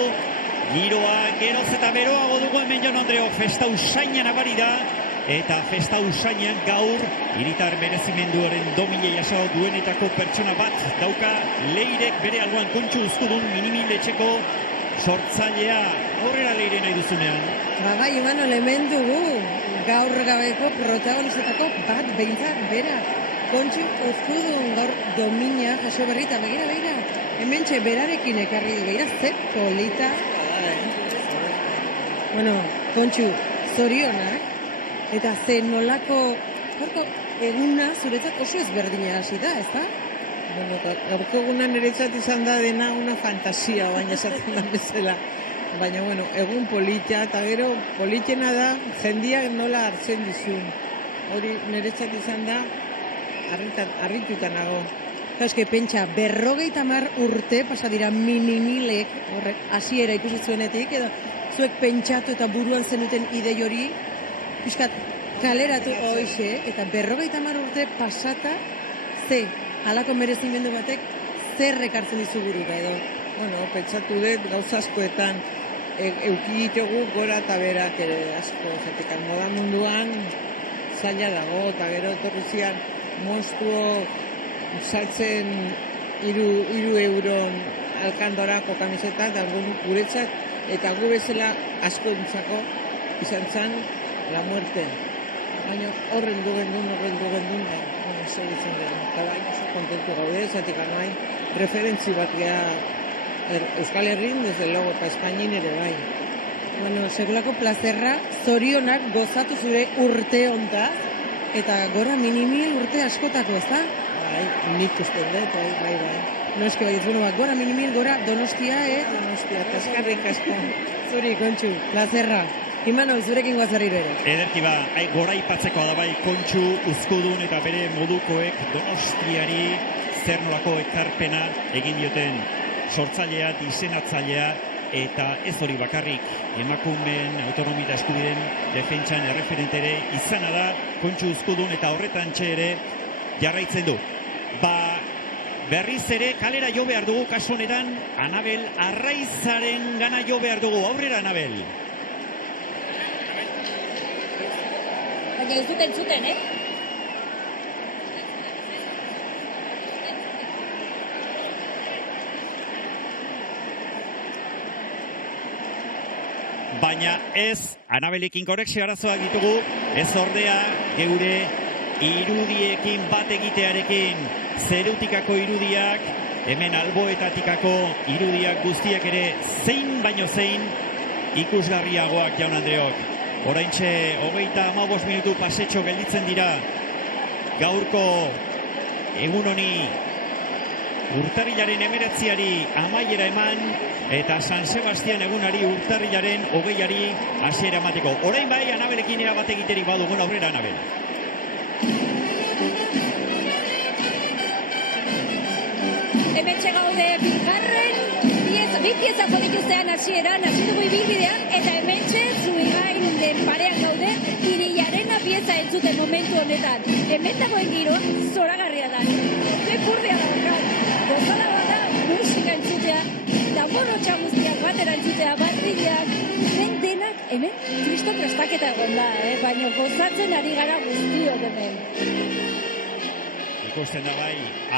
giroa geroz eta beroago dugu hemen Jon Andreok festa usainan abari da, eta festa usainan gaur hiritar merezimenduaren domile jaso duenetako pertsona bat dauka Leirek bere alboan kontxu uzkudun minimil etxeko sortzailea aurrera Leire nahi duzunean. Bai, Imanol, hemen dugu gaur gabeko protagonizatako bat behintzat bera. Kontxu uzkudun gaur domina jaso berri eta begira, hemen txe berarekin ekarri du, begira, ze polita. Bueno, Kontxu, zorionak, eta ze nolako eguna zuretzat oso ezberdina hasi da, ez da? Gaurko eguna niretzat izan da dena una fantasia, baina esaten da bezala. Baina, egun polita, eta gero politena da, jendiak nola hartzen dizun. Hori niretzat izan da, harrituta nago. Eske pentsa, 50 urte pasa dira minimilek, horrek, hasiera ikusi zuenetik, edo zuek pentsatu eta buruan zenuten idei hori, pixkat kaleratu hoxe, eta 50 urte pasata, halako merezimendu batek, zer ekartzen dizu burura edo? Bueno, pentsatu dut gauza askoetan euki ditugu gora eta berak ere asko, zatekan moda munduan zaila dago, eta gero etorri zian monstruo saltzen 3 euron alkandorako kamiseta, eta guretzat, eta gu bezala asko dintzako izan zen la muerte. Baina horren du gendun, zer ditzen gero. Eta bain, kontentu gaude, zatik nahi, referentzi bat geha Euskal Herrin, desde logo, eta Espainin ere bai. Bueno, segulako plazerra, zorionak gozatu zure urte honta, eta gora minimil urte askotako, ez da? Bai, nik usten dut, bai. No eski bai, gora minimil, gora Donostia, Donostia, eta eskarrik asko. Zuri, Kontxu, plazerra. Imanol, zurekin guazarriro ere. Ederki ba, gora ipatzeko da bai Kontxu, Uzkudun eta bere modukoek Donostiari zer nolako ekarpena egin dioten sortzailea, diseinatzailea, eta ez hori bakarrik emakumeen autonomia eta eskubideen defentsan erreferentere izana da Kontxu Uzkudun, eta horretan ere jarraitzen du. Berriz ere kalera jo behar dugu, kasu honetan Anabel Arraizaren gana jo behar dugu. Aurrera, Anabel. Baina ez duten zuten, Baina ez, Anabelekin korexio arazoak ditugu, ez ordea geure irudiekin bat egitearekin, zerutikako irudiak, hemen alboetatikako irudiak guztiak ere zein baino zein ikusgarriagoak, jaun Andreok. Oraintxe 35 minutu pasetxo gelditzen dira gaurko egun honi urtarrilaren 19 amaiera eman, eta San Sebastian egunari urtarrilaren 20 hasiera emateko. Orain bai, Anabelekin bat egiterik badugun, aurrera, Anabel. Hementxe gaude bi piezako dituztean hasieran, hasi dugu ibilbidean, eta hementxe Zubigain den parean gaude, Iriarena pieza entzuten momentu honetan. Hemen dagoen giroa zoragarria da. Lepurdea daukat, gozala bada musika entzutea, danborrotxa guztiak batera entzutea, barriak, denak, hemen kristo prestaketa egon da, baina gozatzen ari gara guztiok hemen. Ikusten da bai,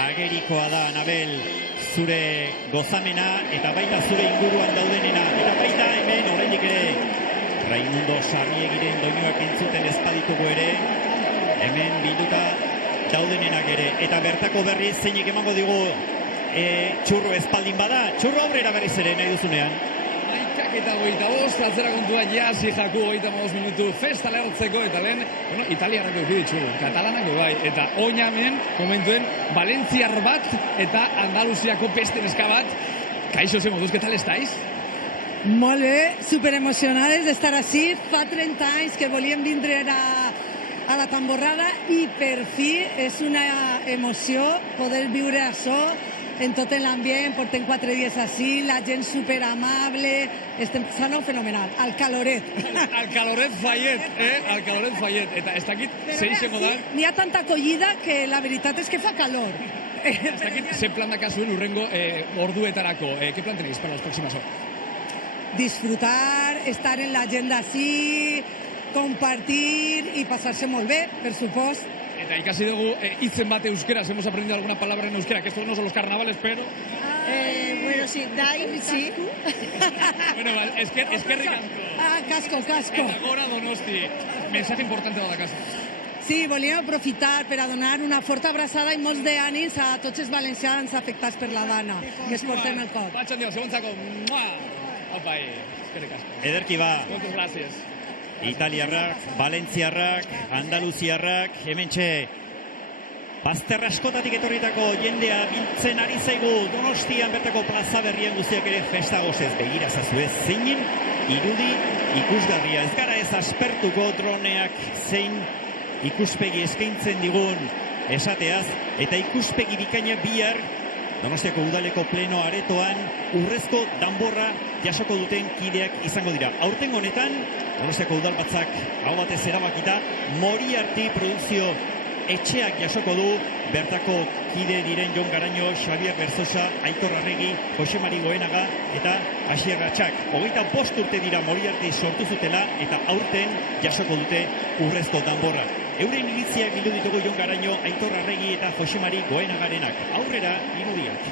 agerikoa da, Anabel, zure gozamena eta baita zure inguruan daudenena. Eta baita hemen oraindik ere Raimundo Sarriegiren doinuak entzuten ezpaditugu ere, hemen bilduta daudenenak ere. Eta bertako berriz zeinik emango digu txurro espaldin bada, txurro aurrera berriz ere nahi duzunean. Eta 25, atzera kontua jasi jaku 25 minutu festa lehortzeko, eta lehen, italiarrak eukiditzu, katalanako bai, eta oinamen, momentuen, Valentziar bat, eta Andaluziako peste neska bat. Kaixo, ¿qué tal estáis? Molt bé, super emocionades de estar así, fa 30 anys que volíem vindre a la tamborrada, i per fi és una emoció poder viure això, en tot l'ambient, portem 4 dies així, la gent super amable, estem passant fenomenal, al caloret. Al caloret fallet, al caloret fallet. Eta ez dakit, zeixen godan... N'hi ha tanta acollida que la veritat és que fa calor. Ez dakit, ze plan dakazuen urrengo orduetarako. ¿Qué plan tenéis para las próximas horas? Disfrutar, estar en la agenda así, compartir y pasarse molt bé, per supost. Eta ikasi dugu hitzen bat euskeraz, hemos aprendido alguna palabra en euskera, que esto no son los carnavales, pero... Bueno, sí, daim, sí. Bueno, vale, es que casco. Eta gora Donosti. Mensaje importante de la casa. Sí, volíem aprofitar per a donar una forta abraçada i molts d'ànims a tots els valencians afectats per la dana, que es portem el cop. Patxan Dios, seguntzako. Opai, eskerrik asko. Ederki ba. Muchas gracias. Italiarrak, Valentziarrak, Andaluziarrak, hementxe bazter askotatik etorritako jendea biltzen ari zaigu Donostian bertako plaza berrien guztiak ere festa gozez. Begira zazue, zeinen irudi ikusgarria. Ez gara ez aspertuko droneak zein ikuspegi eskaintzen digun esateaz, eta ikuspegi bikaina bihar Donostiako udaleko pleno aretoan urrezko danborra jasoko duten kideak izango dira. Aurtengo honetan, Donostiako udalbatzak hau batez erabakita, Moriarty produkzio etxeak jasoko du, bertako kide diren Jon Garaño, Xabier Berzosa, Aitor Arregi, Jose Mari Goenaga eta Asier Ratxak. 25 urte dira Moriarty sortu zutela eta aurten jasoko dute urrezko danborra. Euren iritziak bildu ditugu Jon Garaño, Aitor Arregi eta Jose Mari Goenagarenak. Aurrera, irudiak.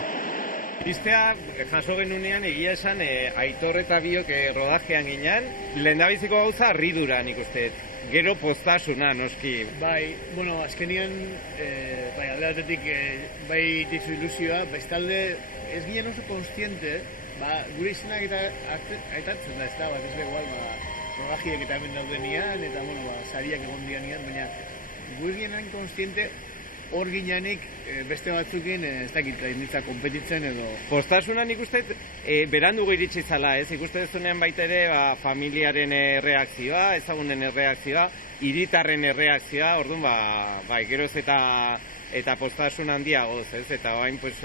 Iristea, jaso genunean egia esan Aitor eta biok rodajean ginen. Lehendabiziko gauza ridura nik uste. Gero postasuna, noski. Bai, bueno, azkenian, bai, alde batetik, bai desilusioa, bestalde ez ginen oso konstiente, gure izenak eta aitatzen da, ez da, bat ez da igual, rodajiek eta hemen daudenian, eta, bueno, sariak egon dianian, baina gure ginen konstiente hor gineanik beste batzukin ez dakit nitza konpetitzen edo. Postasuna nik uste berandu iritsi zala, ez? Ikuste duzunean baita ere familiaren erreakzioa, ezagunen erreakzioa, hiritarren erreakzioa, orduan bai, geroz eta postasun handiagoz, ez? Eta bain, pues,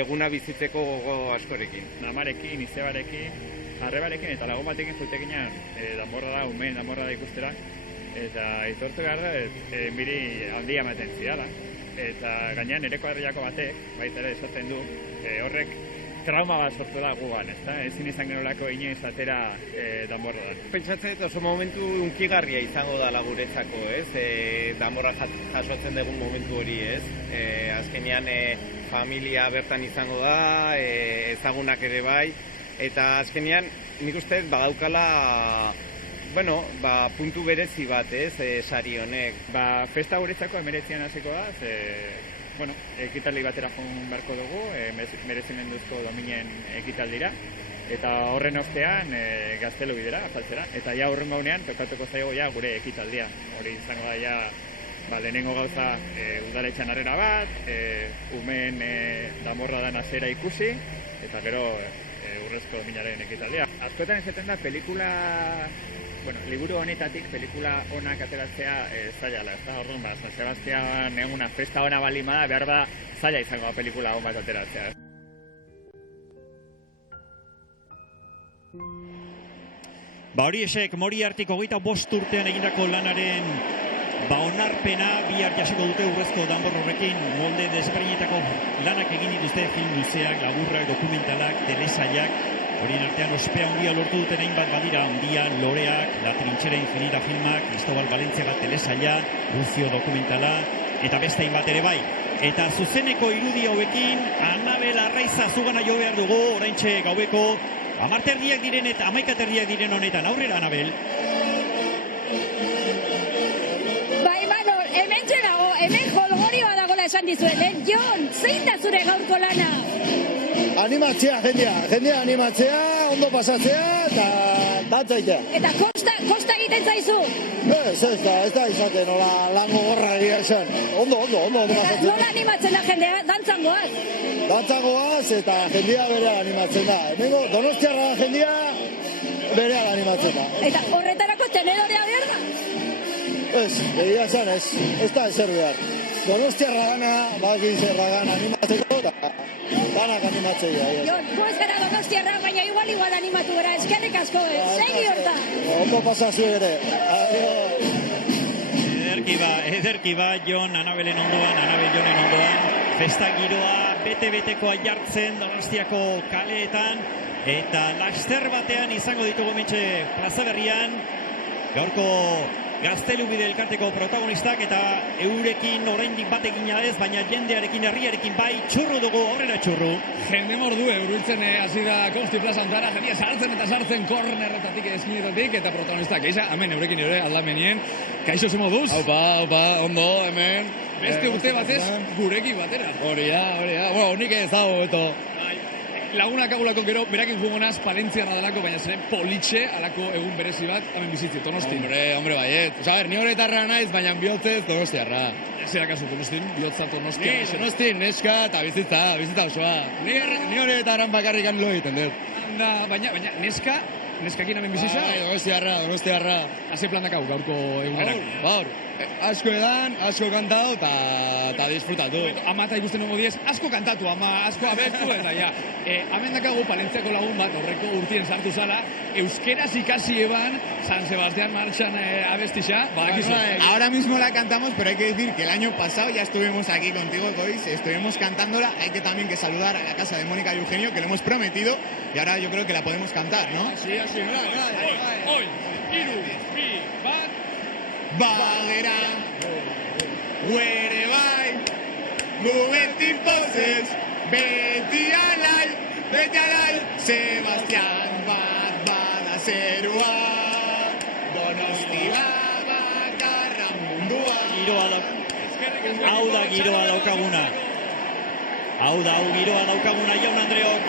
eguna bizitzeko gogo askorekin. Namarekin, izebarekin, arrebarekin eta lagun batekin zutekinan danborra da, umeen danborra da ikustera. Eta izortu behar da, miri handia ematen zidala. Eta gainean ereko herriako batek, baita ere esaten du, horrek trauma bat sortu da gugan, ezta? Ezin izan genolako inoiz atera danborra da. Pentsatzen dut oso momentu unkigarria izango da guretzako, ez? Danborra jasotzen dugun momentu hori, ez? Azkenean familia bertan izango da, ezagunak ere bai, eta azkenean nik uste badaukala bueno, puntu berezi bat, ez, sari honek. Festa guretzako emeretzian hasiko da, bueno, ekitaldi batera joan beharko dugu, merezimenduzko dominen ekitaldira, eta horren ostean Gaztelu bidera, afaltzera, eta ja horren gaunean tokatuko zaigo ja gure ekitaldia. Hori izango da ja, lehenengo gauza udaletxan harrera bat, umeen danborra dan azera ikusi, eta gero urrezko dominaren ekitaldia. Askotan esaten da, liburu honetatik pelikula onak ateratzea zailala, ez da, orduan, San Sebastian eguna festa ona balimada, behar da zaila izango da pelikula on bat ateratzea. Hori esek, Moriartyk 25 urtean egindako lanaren onarpena bihar jasoko dute urrezko danbor horrekin, molde desberdinetako lanak egin dituzte film luzeak, laburrak, dokumentalak, telesailak, horien artean ospea handia lortu duten hainbat badira, handia, loreak, La Trinchera Infinita filmak, Cristobal Valentziaga telesaila, Lucio dokumentala, eta beste hainbat ere bai. Eta zuzeneko irudi hauekin, Anabel Arraiza zugana jo behar dugu, oraintxe gaueko, 10 diren eta 11 diren honetan. Aurrera, Anabel. Bai, Manol, hemen txenago, hemen jolgorioa dagoela esan dizuet. Jon, zein da zure gaurko lana? Animatzea, jendea animatzea, ondo pasatzea, eta dantzaitea. Eta kosta egiten zaizu? Ez da izaten, nola lango gorra egia esan. Ondo pasatzen. Nola animatzen da jendea, dantzangoaz? Dantzangoaz eta jendea berea animatzen da. Hemengo Donostiarra da jendea berea animatzen da. Eta horretarako tenedorea behar da? Ez, egia esan ez da ezer behar. Donostiarra gana, bakizerra gana animatzeko eta danak animatzea. Jon, ez gara Donostiarra, baina igual animatu gara, eskerrik asko, segi horta. Ondo pasazio ere. Ederki ba, Jon, Anabelen ondoan, Anabel Jonen ondoan, festa giroa, bete-betekoa jartzen Donostiako kaleetan, eta laster batean izango ditugu mentxe plaza berrian, gaurko Gaztelu bide elkarteko protagonistak eta eurekin oraindik bat egina ez, baina jendearekin, herriarekin bai, txurru dugu, horrela txurru. Jende mordu euriltzen hasi da Konsti plazantara, jendia sartzen kornerretatik eskinetatik eta protagonistak. Eixa, hemen eurekin ere aldamenien, kaixo ze moduz? Aupa, ondo, hemen. Beste urte batez gurekin batera. Hori da. Bueno, nik ez dago, beto. Lagunak agulako gero, berakin jugonaz, Palentziarra delako, baina zeren politxe, alako egun berezi bat, hemen bizitzi, Donosti. Hombre, baiet. Osa, ni horretarra naiz, baina bihotzez Donostiarra. Zera kasu, Donostin, bihotza Donostia. Donostin, neska eta bizitza osoa. Ni horretarran bakarrikan lo egiten dut. Baina, neskakin hemen bizitza? Donostiarra. Haze planak hau, gaurko egunerak. Baur. asko edan, asko kantatu eta disfrutatu. Ama eta ikusten dugu diez, asko kantatu, ama asko abertu, eta ja. Hemen dakagu Palentziako lagun bat, horreko urtien sartu zala, euskeraz ikasi eban San Sebastián martxan abestixa. Ahora mismo la cantamos, pero hay que decir que el año pasado ya estuvimos aquí contigo, Cois, estuvimos cantándola. Hay que también que saludar a la casa de Mónica y Eugenio, que lo hemos prometido, y ahora yo creo que la podemos cantar, ¿no? Sí, hoy, iru, bi, bat, Bagera, where bai, gubetin pozez, beti alai, Sebastián bat bada zerua, Donostia bakarra mundua. Hau da giroa daukaguna. Hau giroa daukaguna, Jaun Andreok,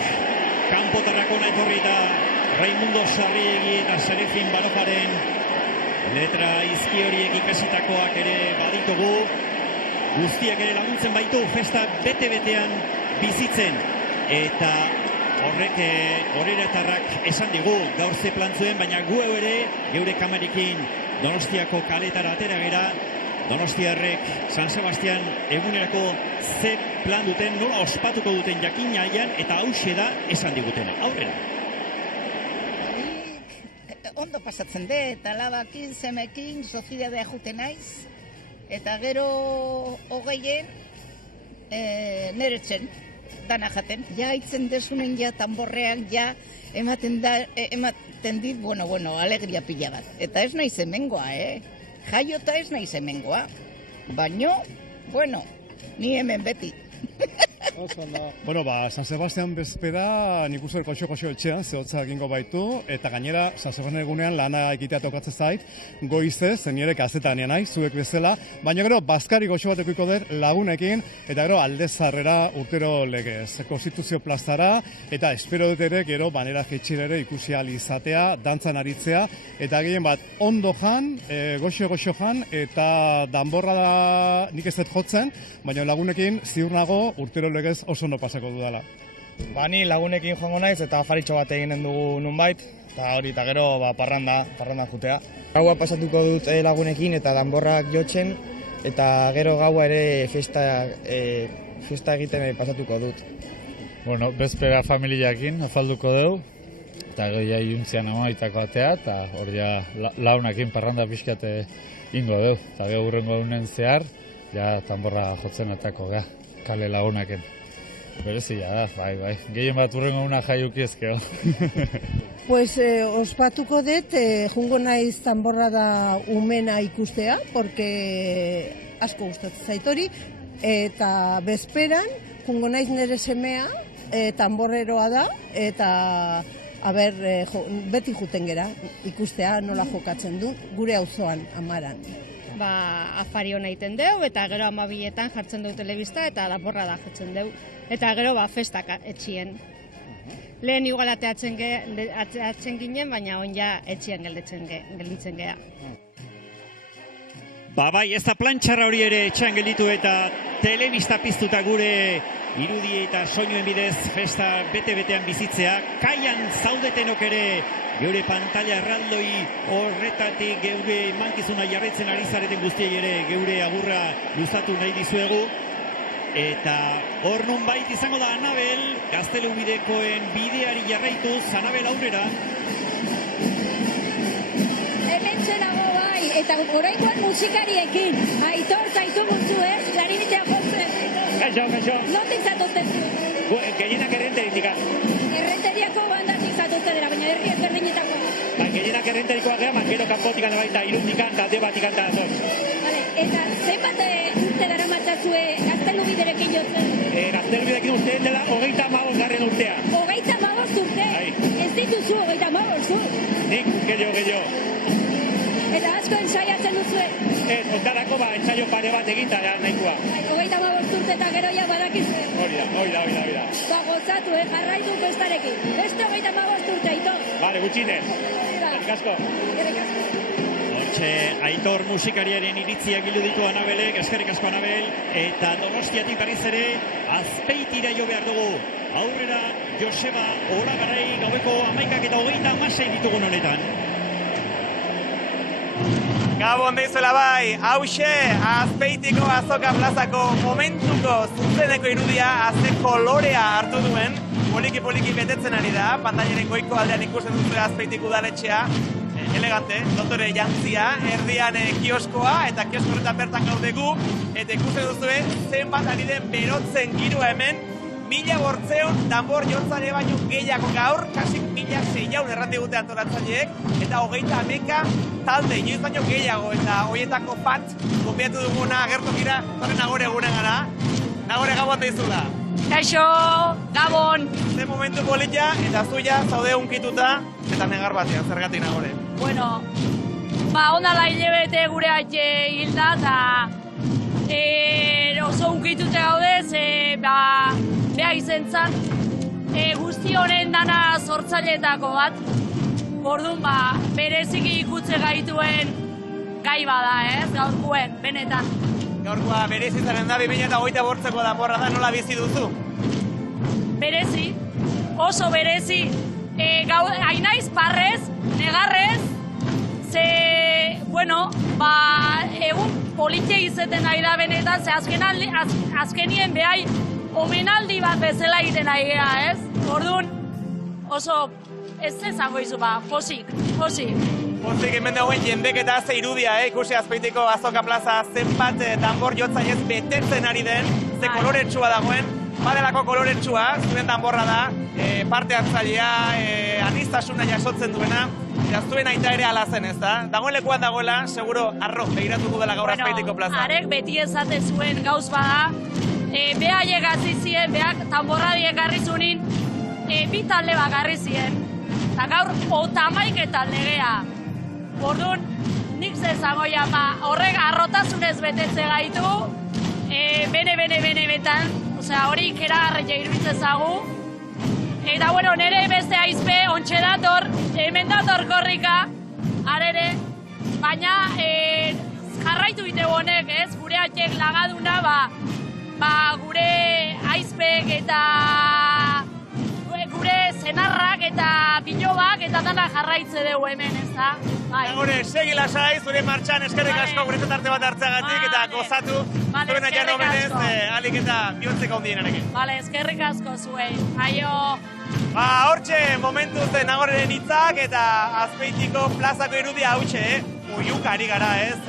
kanpotarrako etorri eta Raimundo Sarriegi eta Serefin Barojaren letra izki horiek ikasitakoak ere baditugu. Guztiak ere laguntzen baitu festa bete-betean bizitzen. Eta horrek horretarrak esan digu gaur ze plan zuen, baina gu ere geure kamerikin Donostiako kaletara atera gera. Donostiarrek San Sebastián egunerako ze plan duten, nola ospatuko duten jakin aian, eta hauxe da esan digutena. Aurrera. Ondo pasatzen dut, alabakin, semekin, sozidadea juten naiz, eta gero hogeien neretzen, dana jaten. Ja itzen desunen ja tamborrean ja ematen dit, bueno, alegria pila bat. Eta ez naiz hemengoa, Jaiota ez naiz hemengoa. Baino, ni hemen beti. Bueno, San Sebastián bezpera nik uste koxo etxean zehotza egingo baitu, eta gainera San Sebastián egunean lana ekitea tokatzen zait, goizez, nire kazetanean nahi, zuek bezala, baina gero bazkari goxo bat ekuiko dut lagunekin, eta gero Aldezarrera urtero legez, Konstituzio plazara, eta espero dut ere gero banera jetxirere ikusi ahal izatea, dantzan aritzea, eta gehien bat ondo jan, goxo jan, eta danborra da nik ez dut jotzen, baina lagunekin ziur nago urtero legez oso ondo pasako dudala. Ni lagunekin joango naiz eta afaritxo bat eginen dugu nunbait, eta hori, eta gero parranda jutea. Gaua pasatuko dut lagunekin eta danborrak jotzen, eta gero gaua ere festa egiten pasatuko dut. Bueno, bezpera familiakin afalduko dugu, eta goia iuntzian amaitako atea, eta hori launakin parranda pixkate ingo dugu. Eta gero urrengo dunen zehar, ja danborra jotzen atako ga, kale lagunaken. Berezia da, bai. Gehien bat urrengo una jaiukiezkeo. Pues ospatuko dut, jungo naiz danborra da umena ikustea, porque asko gustatzen zaitori, eta bezperan, jungo naiz nire semea, danborreroa da, eta beti juten gera, ikustea nola jokatzen du, gure auzoan Amaran. Afari hona iten deu, eta gero 12etan jartzen deu telebista, eta danborra da jotzen deu. Eta gero festak etxien. Lehen igual ateatzen ginen, baina on ja etxien gelditzen gea. Bai, ez da plantxarra hori ere etxean gelditu eta telebista piztuta gure irudi eta soinuen bidez festa bete-betean bizitzea. Kaian zaudetenok ere geure pantalla erraldoi horretatik geure mankizuna jarraitzen ari zareten guztiei ere geure agurra luzatu nahi dizuegu. Eta hor nunbait izango da Anabel, Gaztelubidekoen bideari jarraituz, Anabel aurrera. Hemen txenago bai, eta oraingoan musikariekin. Aitor zaitu gutzu ez, klarinetea jotzen. Kaixo. Notik zatuzten zu? Gehienak errenteritika. Errenteriako bandatik zatuzten dira, baina herri ezberdinetakoa. Gehienak errenterikoa geha, mankero kanpotikan baita, iruntikan eta debatikan eta zoz. Eta zenbat urte dara matzatzue Gaztelubiderekin jotzen? Gaztelubiderekin urteen dela 35. urtea. 35 urte? Ez dituzu 35 Nik gehiago. Eta asko ensaiatzen duzue? Ondarako ensaio pare bat eginta nahikoa. 35 urte eta gero ja badakizue. Hori da. Gozatu, jarraitu festarekin. Beste 35 urte, Aitor. Bale, gutxinez. Gerrik asko. Hortxe, Aitor musikariaren iritzia gilu ditu Anabelek, eskerrik asko Anabel, eta Donostiatik berriz ere Azpeitira jo behar dugu. Aurrera, Joseba Olagarai gaueko 11 eta 36 ditugun honetan. Gabon deizuela bai, hause, Azpeitiko Azoka plazako momentuko zuzeneko irudia azte kolorea hartu duen, poliki betetzen ari da, pantailaren goiko aldean ikusten duzu Azpeitiko udaletxea, elegante, dotore jantzia, erdian kioskoa, eta kiosko horretan bertan gaudegu, eta ikusten duzu zenbat ari den berotzen girua hemen, 1.800 danbor jotzale baino gehiago gaur, kasi 1.600 errati gute antolatzaileek, eta 30 talde inoiz baino gehiago, eta horietako bat, konbiatu duguna agertokira, torren Nagore egunen gara. Nagore, gabon deizula. Kaixo, gabon. Ze momentu politia, eta zuia zaude unkituta, eta negar batean, zergatik Nagore. Bueno, ondala hilabete gure atxe hilda, eta oso unkitute gaude, beha izen zan, guzti honen dana sortzaileetako bat, orduan bereziki ikutze gaituen gai bada, gaurkuen, benetan. Gaurkoa berezi zaren da, 2025ko danborra da, nola bizi duzu? Berezi, oso berezi, hainaiz parrez, negarrez, egun politia izeten nahi da benetan, azkenien behai omenaldi bat bezala egiten nahi gea, ez? Orduan, oso, ez ezango izu posik. Pozik, hemen dagoen jendeketa ze irudia, ikusi Azpeitiko Azoka plaza zenbat danbor jotzaiez betetzen ari den, ze koloretsua dagoen, badelako koloretsua, zuen danborra da, parte hartzailea, anistasuna jasotzen duena, eta zuen aita ere alazen, ez da? Dagoen lekuan dagoela, seguro, arro, begiratuko dela gaur Azpeitiko plaza. Arek beti ezate zuen gauz bada, behaiek azizien, behak tanborradiek garri zunin, bi talde bakarri ziren. Eta gaur, otamaik eta legea. Orduan, nik zezagoia, horrek arrotasunez betetze gaitu, bene betan, hori ikeragarria iruditzezagu. Eta, nire beste aizpe, ontxe dator, hemen dator korrika, arere, baina jarraitu bite honek, gure atxek lagaduna, gure aizpek eta gure zenarrak eta bilobak eta dana jarraitze dugu hemen, ez da? Nagore, segi lasai, zure martxan eskerrik asko gure tarte bat hartzeagatik eta gozatu zuen aian omenez, alik eta bihontzeko ondienarekin. Bale, eskerrik asko zuei, aio! Hortxe, momentuz Nagoreren hitzak eta Azpeitiko plazako irudia hautxe, muiukari gara, ez?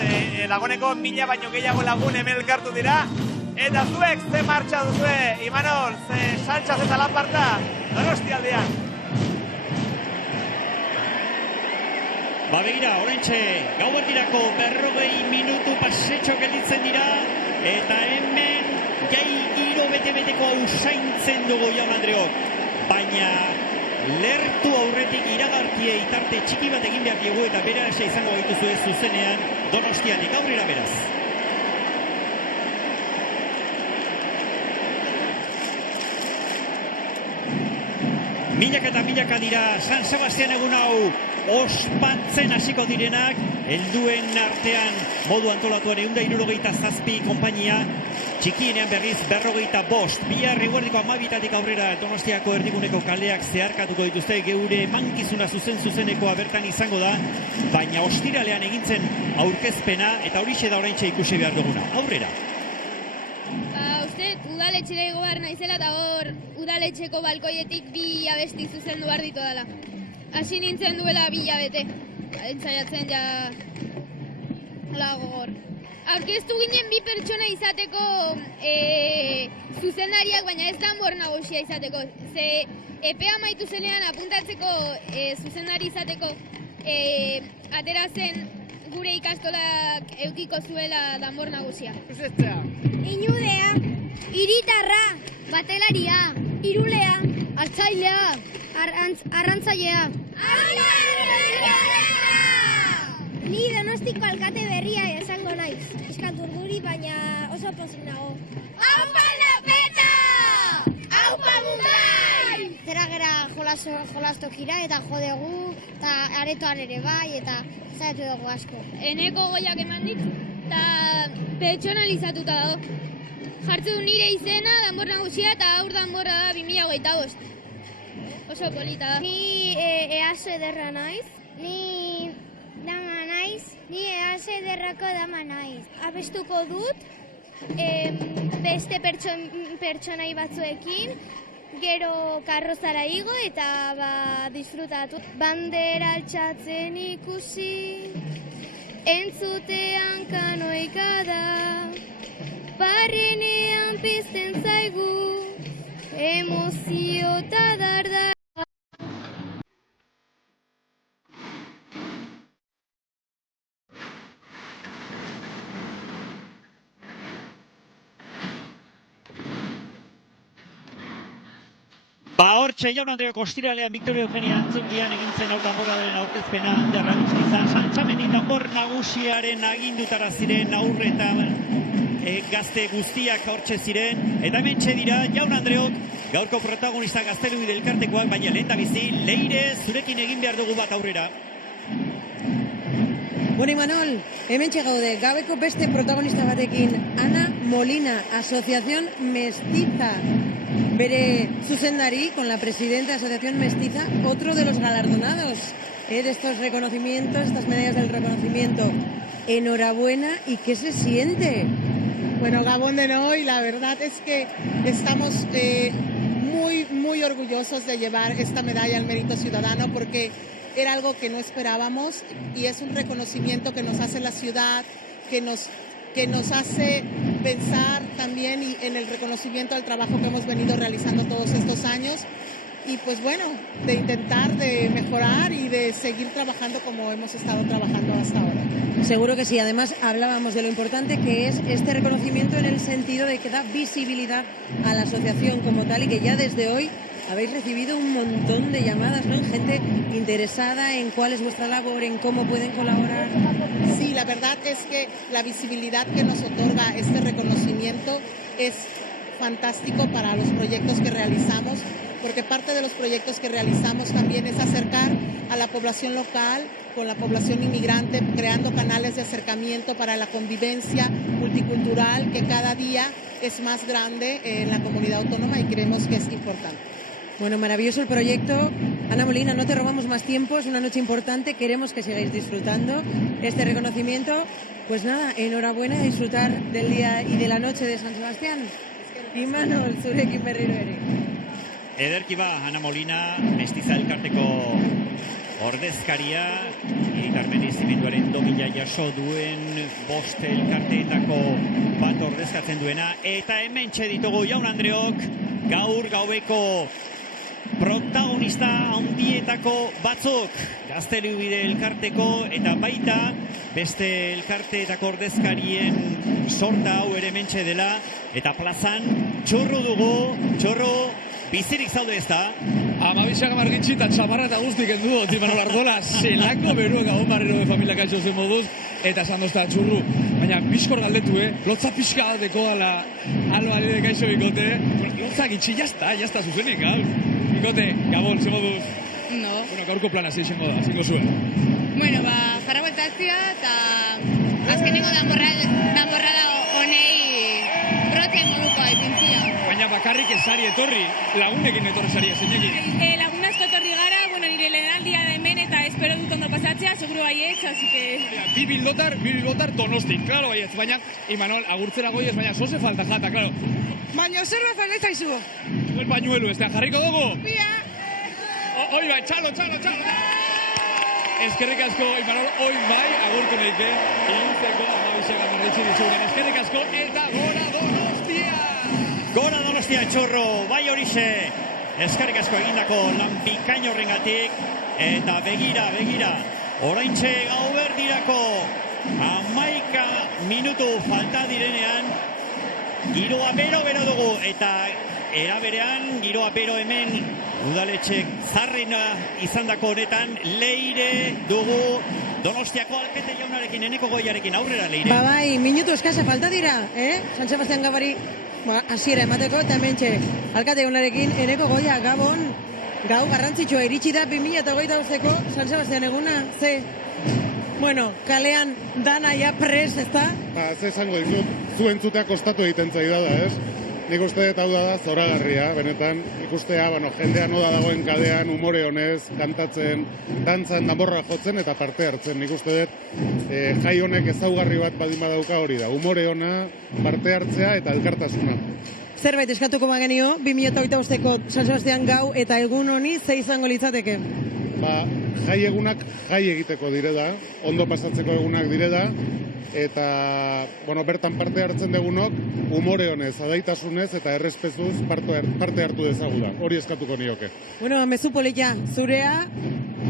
Dagoneko 1000 baino gehiago lagun hemen elkartu dira, eta zuek ze martxa duzue, Imanol, ze saltxaz eta lanparta, Donostialdean. Begira, oraintxe, gauerdirako 40 minutu pasetxo gelditzen dira, eta hemen jai giro bete-beteko usaintzen dugu Jaun Andreok. Baina lertu aurretik iragartie itarte txiki bat egin behar diegu eta bera esa izango gaituzue zuzenean Donostiatik aurrera beraz. Milaka eta milaka dira San Sebastian egun hau ospatzen hasiko direnak, helduen artean modu antolatuan 167 konpainia, txikienean berriz 45, bihar eguerdiko 12 aurrera Donostiako erdiguneko kaleak zeharkatuko dituzte, geure mankizuna zuzenekoa bertan izango da, baina ostiralean egintzen aurkezpena eta horixe da oraintxe ikusi behar duguna. Aurrera! Udaletxera igo behar naizela eta hor udaletxeko balkoietik 2 abesti zuzendu behar ditu dela. Hasi nintzen duela 2 hilabete. Entzaiatzen gogor. Aurkeztu ginen 2 pertsona izateko zuzendariak, baina ez danbor nagusia izateko. Ze epea amaitu zenean apuntatzeko zuzendari izateko atera zen gure ikastolak eukiko zuela danbor nagusia. Inudea, iritarra, batelaria, irulea, altzailea, arrantzailea. Ni Donostiko alkate berria esango naiz. Eskat urduri, baina oso pozik nago. Aupa Lapeta! Aupa Mumbai! Zera gera jolastokira eta jodegu, eta aretoan ere bai, eta zaitu dugu asko. Eneko goiak eman dit, eta pertsonalizatuta dago. Jartzu du nire izena, danbor nagusia, eta aur danborra da 2025. Oso polita da. Ni easo ederra naiz, ni dama naiz, ni oso ederrako dama naiz. Abestuko dut, beste pertsonai batzuekin, gero karrozara igo eta disfrutatu. Bandera altxatzen ikusi, entzutean kanoikada, barrenean pizten zaigu, emozio eta darda. Hortxe, Jaun Andreok ostiralean Victoria Eugenia Antzundian egin zen tanborradaren aurkezpena derraguz izan. Santzamendi tanbor nagusiaren agindutara ziren aurre eta gazte guztiak hortxe ziren. Eta hementxe dira, Jaun Andreok, gaurko protagonista Gaztelubide elkartekoak, baina lehendabizi, Leire, zurekin egin behar dugu bat aurrera. Bueno, Imanol, hementxe gaude, gabeko beste protagonista batekin, Ana Molina, Asociación Mestiza. Bere zuzendari, con la presidenta de Asociación Mestiza, otro de los galardonados de estos reconocimientos, estas medallas del reconocimiento. Enhorabuena, ¿y qué se siente? Bueno, Gabón de hoy, la verdad es que estamos muy orgullosos de llevar esta medalla al mérito ciudadano porque era algo que no esperábamos y es un reconocimiento que nos hace la ciudad, que nos hace pensar también en el reconocimiento del trabajo que hemos venido realizando todos estos años y pues bueno, de intentar de mejorar y de seguir trabajando como hemos estado trabajando hasta ahora. Seguro que sí, además hablábamos de lo importante que es este reconocimiento en el sentido de que da visibilidad a la asociación como tal y que ya desde hoy habéis recibido un montón de llamadas, ¿no? Gente interesada en cuál es vuestra labor, en cómo pueden colaborar. Sí, la verdad es que la visibilidad que nos otorga este reconocimiento es fantástico para los proyectos que realizamos, porque parte de los proyectos que realizamos también es acercar a la población local con la población inmigrante, creando canales de acercamiento para la convivencia multicultural que cada día es más grande en la comunidad autónoma y creemos que es importante. Bueno, maravilloso el proyecto. Ana Molina, no te robamos más tiempo, es una noche importante, queremos que sigáis disfrutando este reconocimiento. Pues nada, enhorabuena, disfrutar del día y de la noche de San Sebastián. Imanol, zurekin berriro ere. Ederki ba, Ana Molina, Mestiza elkarteko ordezkaria, hiritar merezimenduaren domina jaso duen bost elkarteetako bat ordezkatzen duena, eta hementxe ditugu Jaun Andreok, gaur gaueko protagonista handietako batzuk, Gaztelubide elkarteko eta baita beste elkarteetako ordezkarien sorta hau ere hementxe dela, eta plazan txorro dugu, txorro bizirik zaude ez da? Amabixak amargitxi eta txamarra eta guztik endu, Imanol Ardola, zelako beruak gabon barrero de familia kaixo zen moduz, eta esan dozta txurru. Baina bizkor galdetu, lotza pixka bateko alba alide kaixo bikote, lotza gitxi, jazta, zuzenik, bikote, gabon, zen moduz. No. Bueno, gaurko plana zeixengo da, zingo zuen. Bueno, jarra bueltatzia, eta azkenengo danborrada honei brote moduko ipintzia. Baina bakarrik esari etorri, lagunekin etorri sari ezinekin. Lagun asko etorri gara, bueno, nire lehenaldia da hemen eta espero dut ondo pasatzea, seguro baietz, así que... Bi bilbotar Donostik, claro baietz, baina Imanol, agurtzera goiez, baina zoze falta jata, claro. Baina zer razan ez aizu? El pañuelo, ez da, jarriko dugu? Bia! Oi bai, txalo! Eskerrik asko, Imanol, oi bai, agurtu neike, ilintzeko amabixak amarritxi ditzuren. Eskerrik asko, eta gora Donostia! Gora Donostia, txorro, bai horixe, eskerrik asko egindako lan bikain horrengatik, eta begira, oraintxe gau berdirako 11 minutu falta direnean, giroa bero dugu, eta era berean, giroa bero hemen, udaletxek zarrena izandako honetan, Leire dugu, Donostiako alkete jaunarekin, eneko goiarekin, aurrera Leire. Bai, minutu eskasa falta dira, San Sebastián Gabari hasiera emateko, eta hementxe alkate jaunarekin, eneko goia, Gabon, gau garrantzitsua iritsi da 2025ko San Sebastián eguna, bueno, kalean dana ja pres, ez da? Ze esango dizut, zu entzutea kostatu egiten zaidala, ez? Nik uste dut hau da zoragarria, benetan, ikustea, jendea noda dagoen kadean, umore honez, kantatzen, dantzan, danborra jotzen eta parte hartzen. Nik uste dut jai honek ezaugarri bat badin badauka hori da, umore ona, parte hartzea eta elkartasuna. Zerbait eskatuko magenio, 2025ko San Sebastian gau eta egun honi ze izango litzateke? Jai egunak jai egiteko dire da, ondo pasatzeko egunak dire da, eta bertan parte hartzen degunok umore honez, adaitasunez eta errespezuz parte hartu dezagu da. Hori eskatuko nioke. Mezu polita, zurea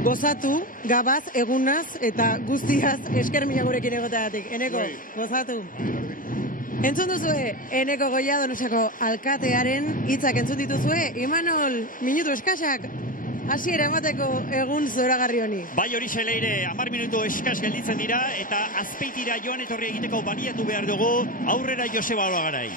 gozatu, gabaz, egunaz eta guztiaz esker mila gurekin egoteagatik. Eneko, gozatu. Entzun duzue, Eneko Goia Donostiako alkatearen hitzak entzun dituzue. Imanol, minutu eskasak, hasiera emateko egun zoragarri honi. Bai hori leire, 10 minutu eskas gelditzen dira eta Azpeitira joan etorri egiteko baliatu behar dugu, aurrera Joseba Olagarai.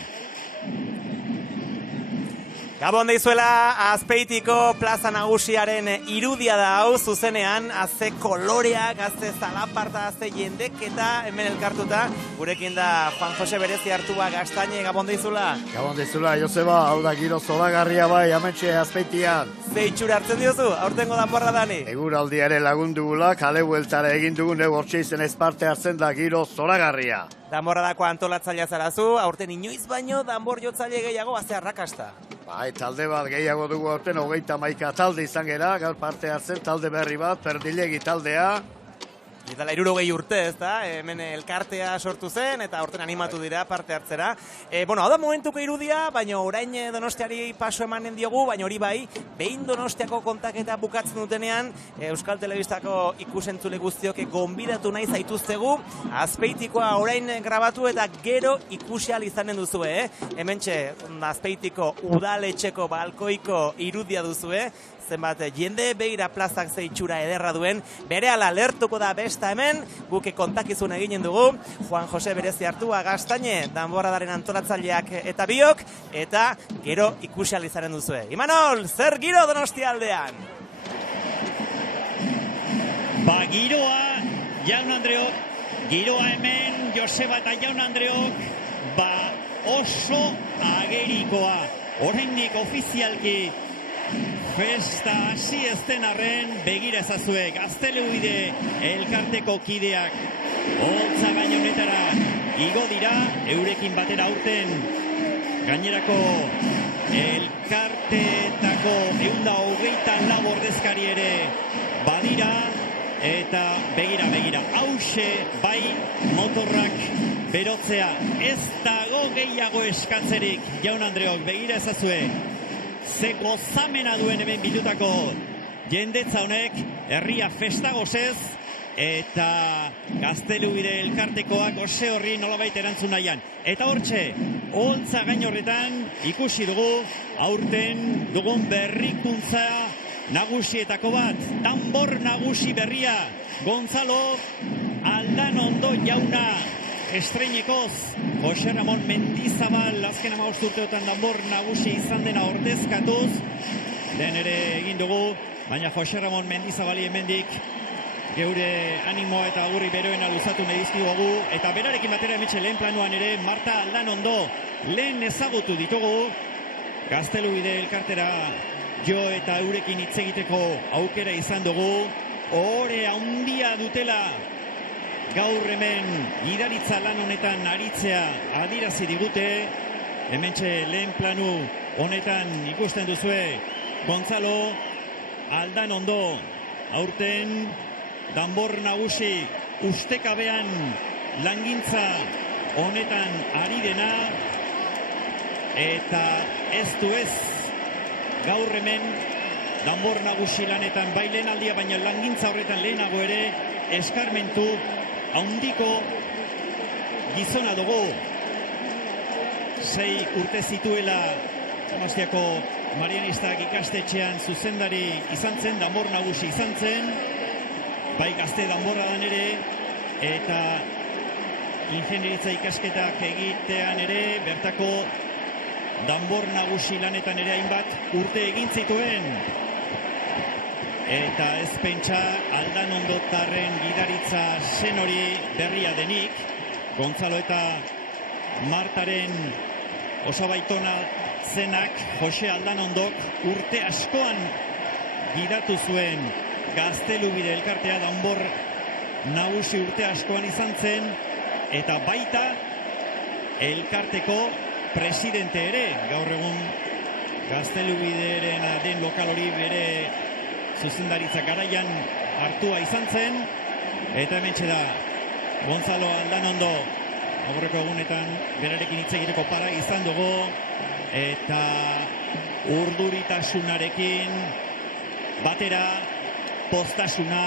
Gabon deizuela, Azpeitiko plaza nagusiaren irudia da hau, zuzenean, azte koloreak, azte zalaparta, azte jendeketa, hemen elkartuta, gurekin da Juan Jose Berezi Artua Gaztaine, gabon deizula? Gabon deizula, Joseba, hau da giro zoragarria bai, ametxe Azpeitian. Ze itxura hartzen diozu, aurtengo danborra dani? Eguraldiare lagundugula, kale bueltara egin dugun hortxe izen ez parte hartzen da giro zoragarria. Danborradako antolatzailea zarazu, aurten inoiz baino danbor jotzaile gehiago azte arrakasta. Bai, talde bat gehiago dugu aurten, 31 talde izan gera, gaur parte hartzen talde berri bat, Perdilegi taldea. Eta 60 urte, ez da, hemen elkartea sortu zen, eta aurten animatu dira parte hartzera. Hau da momentuko irudia, baina orain Donostiari paso emanen diogu, baina hori bai, behin Donostiako kontaketa bukatzen dutenean, Euskal Telebistako ikusentzule guztiok gonbidatu nahi zaituztegu, Azpeitikoa orain grabatu eta gero ikusi ahal izanen duzue, Hementxe, Azpeitiko udaletxeko balkoiko irudia duzue, zenbat jende begira plazak ze itxura ederra duen, berehala lertuko da besta hemen, guke kontakizun eginen dugu, Juan Jose Berezi Artua Gaztaine, danborradaren antolatzaileak eta biok, eta gero ikusi ahal izaren duzue. Imanol, zer giro Donostia aldean? Giroa, Jaun Andreok, giroa hemen, Joseba eta Jaun Andreok, oso agerikoa, oraindik ofizialki, festa hasi ez den arren, begira ezazue, Gazteluide elkarteko kideak holtza gainonetara igo dira, eurekin batera aurten gainerako elkarteetako 124 ordezkari ere badira, eta begira, hause bai motorrak berotzea, ez dago gehiago eskatzerik, Jaun Andreok, begira ezazue, ze gozamena duen hemen bildutako jendetza honek, herria festa gozez, eta Gazteluide elkartekoak gose horri nolabait erantzun nahian. Eta hortxe, holtza gain horretan ikusi dugu, aurten dugun berrikuntza nagusietako bat, danbor nagusi berria, Gonzalo Aldanondo jauna, estreinekoz, Jose Ramon Mendizabal azken 15 urteotan danbor nagusi izan dena ordezkatuz, lehen ere egin dugu, baina Jose Ramon Mendizabali hemendik geure animoa eta agurri beroena luzatu nahi dizkigu, eta berarekin batera emetxe lehen planuan ere Marta Aldanondo lehen ezagutu ditugu, Gazteluide elkartera jo eta eurekin hitz egiteko aukera izan dugu, ohore handia dutela gaur hemen gidaritza lan honetan aritzea adirazi digute, hementxe lehen planu honetan ikusten duzue Gonzalo Aldanondo, aurten danbor nagusi ustekabean langintza honetan ari dena, eta ez du ez gaur hemen danbor nagusi lanetan bai lehen aldia, baina langintza horretan lehenago ere eskarmentu handiko gizona dugu. 6 urte zituela Donostiako Marianistak ikastetxean zuzendari izan zen, danbor nagusi izan zen, bai gazte danborra dan ere, eta ingenieritza ikasketak egitean ere, bertako danbor nagusi lanetan ere hainbat urte egin zituen. Eta ez pentsa Aldanondotarren gidaritza zen hori berria denik, Gonzalo eta Martaren Osabaitona zenak Jose Aldanondok urte askoan gidatu zuen Gaztelubide elkartea danbor nagusi urte askoan izan zen, eta baita elkarteko presidente ere, gaur egun Gaztelubideren den lokal hori bere zuzendaritza garaian hartua izan zen, eta hementxe da Gonzalo Aldanondo, aurreko egunetan berarekin hitz egiteko para izan dugu, eta urduritasunarekin batera poztasuna,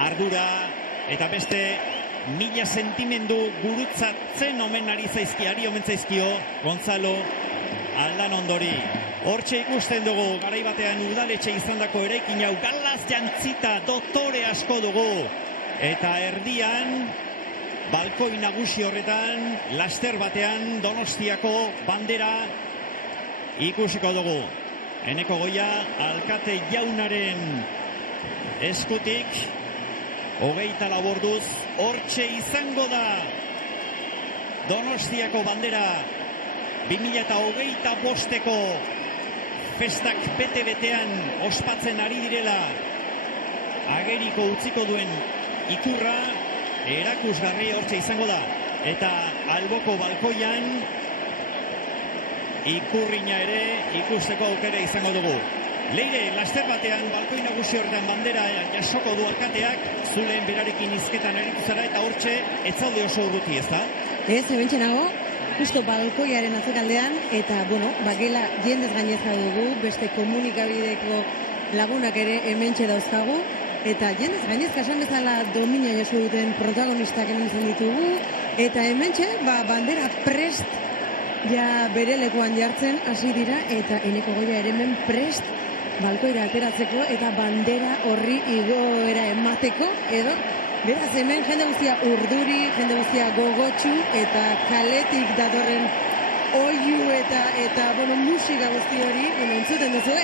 ardura eta beste 1000 sentimendu gurutzatzen omen zaizkio Gonzalo Aldanondori. Hortxe ikusten dugu, garai batean udaletxe izandako eraikin hau galaz jantzita doktore asko dugu, eta erdian balkoi nagusi horretan laster batean Donostiako bandera ikusiko dugu. Eneko Goia alkate jaunaren eskutik 24 orduz hortxe izango da Donostiako bandera 2025ko festak bete-betean ospatzen ari direla ageriko utziko duen ikurra erakusgarri hortxe izango da, eta alboko balkoian ikurrina ere ikusteko aukera izango dugu. Leire, laster batean balkoi nagusi horretan bandera jasoko du alkateak, zulen berarekin izketan aritu zara, eta hortxe ez zaude oso urruti, ez da? Ez, ebentxe nago, justo balkoiaren azekaldean, eta, gela jendez gaineza dugu, beste komunikabideko lagunak ere hementxe dauzkagu, eta jendez gainezka esan bezala domina jaso duten protagonistak hemen izan ditugu, eta hementxe, bandera prest ja bere lekuan jartzen hasi dira, eta Eneko Goia ere hemen prest balkoira ateratzeko eta bandera horri igoera emateko, edo beraz hemen jende guztia urduri, jende guztia gogotsu, eta kaletik datorren oiu eta musika guzti hori, entzuten duzu,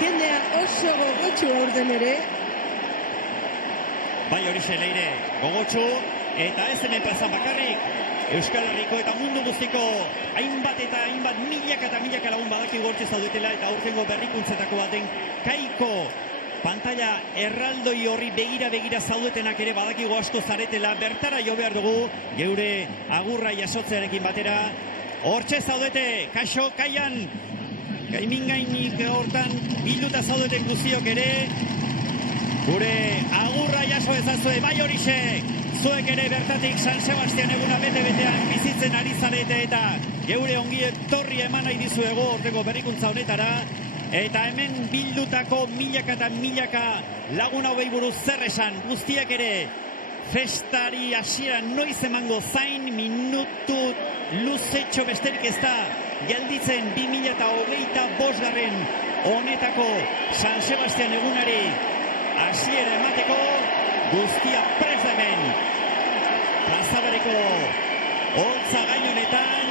jendea oso gogotsu aurten ere. Bai, horixe Leire, gogotsu, eta ez hemen plazan bakarrik, Euskal Herriko eta mundu guztiko hainbat eta hainbat milaka eta milaka lagun badaki gortze zaudetela, eta aurtengo berrikuntzetako baten kaiko pantalla erraldoi horri begira zaudetenak ere badakigo asko zaretela, bertara jo behar dugu geure agurra jasotzearekin batera. Hortxe zaudete, kaixo, kaian, gaimingainik hortan bilduta zaudeten guztiok ere, gure agurra jaso ezazue, bai horixe, zuek ere bertatik San Sebastian eguna bete-betean bizitzen ari zarete, eta geure ongi etorri eman nahi dizuegu horteko berrikuntza honetara, eta hemen bildutako milaka eta milaka lagun hauei buruz zer esan, guztiak ere festari hasiera noiz emango zain, minutu luzetxo besterik ez da gelditzen 2025 honetako San Sebastian egunari hasiera emateko, guztia prest hemen plazabareko holtza gainonetan,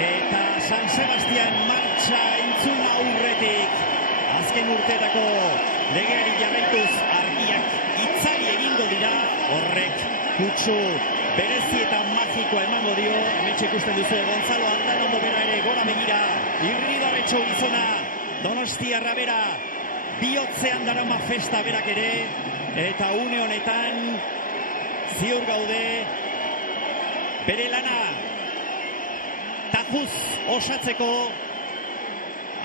eta San Sebastian martxa entzun aurretik azken urteetako legeari jarraituz argiak itzali egingo dira, horrek kutsu berezi eta magikoa emango dio. Hementxe ikusten duzu Gonzalo Aldanondo bera ere gora begira, irribarretxo gizona, Donostiarra bera, bihotzean darama festa berak ere, eta une honetan ziur gaude bere lana tajuz osatzeko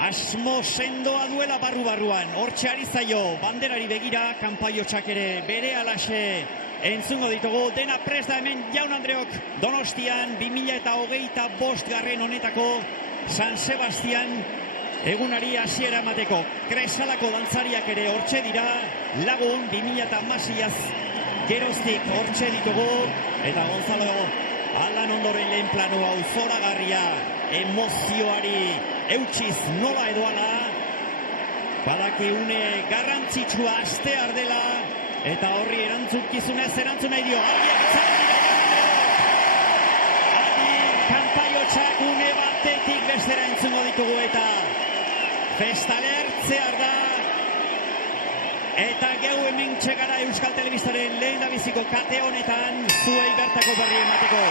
asmo sendoa duela barruan. Hortxe ari zaio banderari begira, kanpaiotxak ere bere alaxe entzungo ditugu. Dena prest da hemen Jaun Andreok Donostian 2025 honetako San Sebastian egunari hasiera emateko. Kresalako dantzariak ere hortxe dira, lagun 2016az geroztik hortxe ditugu, eta Gonzalo Aldanondoren lehen plano hau zoragarria, emozioari eutxiz nola edoala, badaki une garrantzitsua astear dela, eta horri erantzukizunez erantzun nahi dio. Adi kanpaiotxak une batetik bestera entzungo ditugu, eta festa lertzear da, eta geu hemen txegara Euskal Telebistaren lehen da biziko kate honetan zuei bertako berri emateko.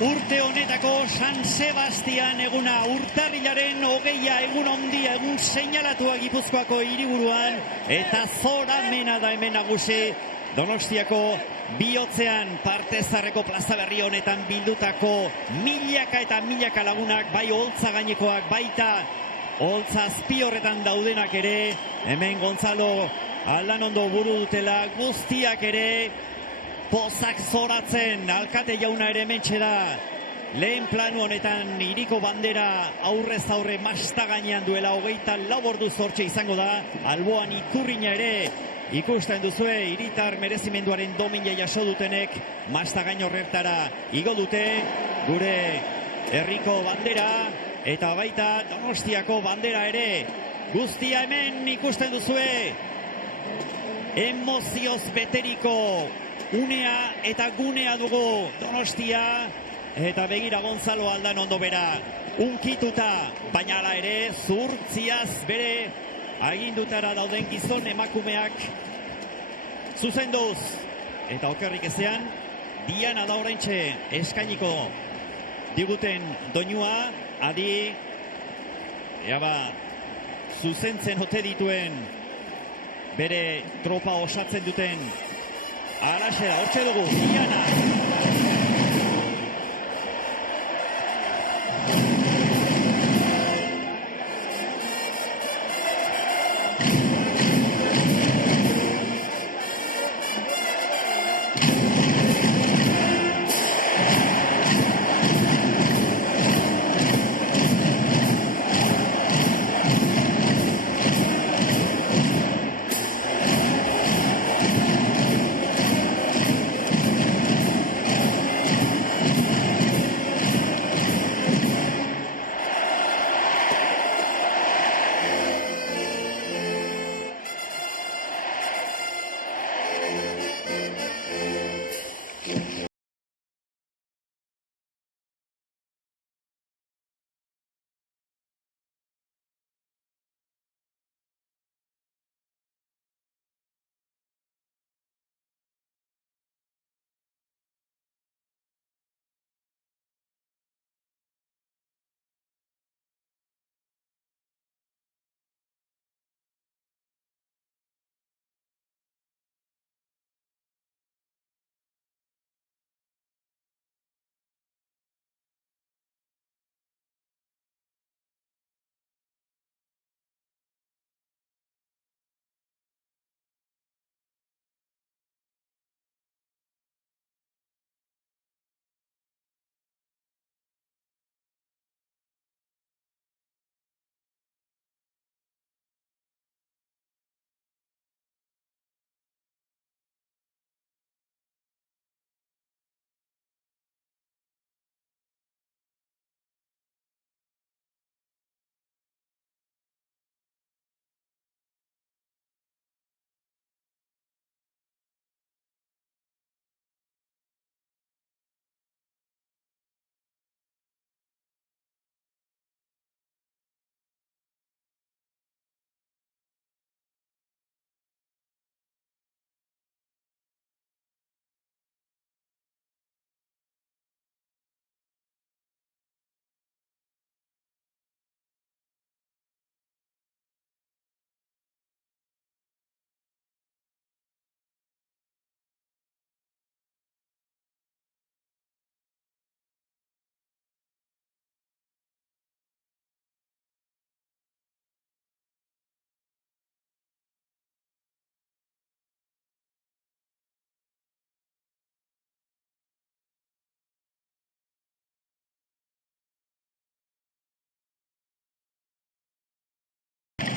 urte honetako San Sebastian eguna, urtarrilaren 20 egun handia, egun seinalatua Gipuzkoako hiriburuan, eta zoramena da hemen nagusi Donostiako bihotzean parte zarreko plaza berri honetan bildutako milaka eta milaka lagunak, bai holtza gainekoak, baita holtza azpi horretan daudenak ere, hemen Gonzalo Aldanondo buru dutela, guztiak ere pozak zoratzen, alkate jauna ere hementxe da. Lehen planu honetan hiriko bandera aurrez aurre masta gainean duela 24 orduz hortxe izango da, alboan ikurrina ere ikusten duzue, hiritar merezimenduaren domina jaso dutenek masta gain horretara igo dute gure herriko bandera eta baita Donostiako bandera ere. Guztia hemen ikusten duzue, emozioz beteriko unea eta gunea dugu Donostia, eta begira Gonzalo Aldanondo bera unkituta, baina hala ere zuhurtziaz bere agindutara dauden gizon emakumeak zuzenduz. Eta okerrik ezean, Diana da oraintxe eskainiko diguten doinua, adi zuzentzen ote dituen bere tropa osatzen duten alaxe da, hortxe dugu, Diana.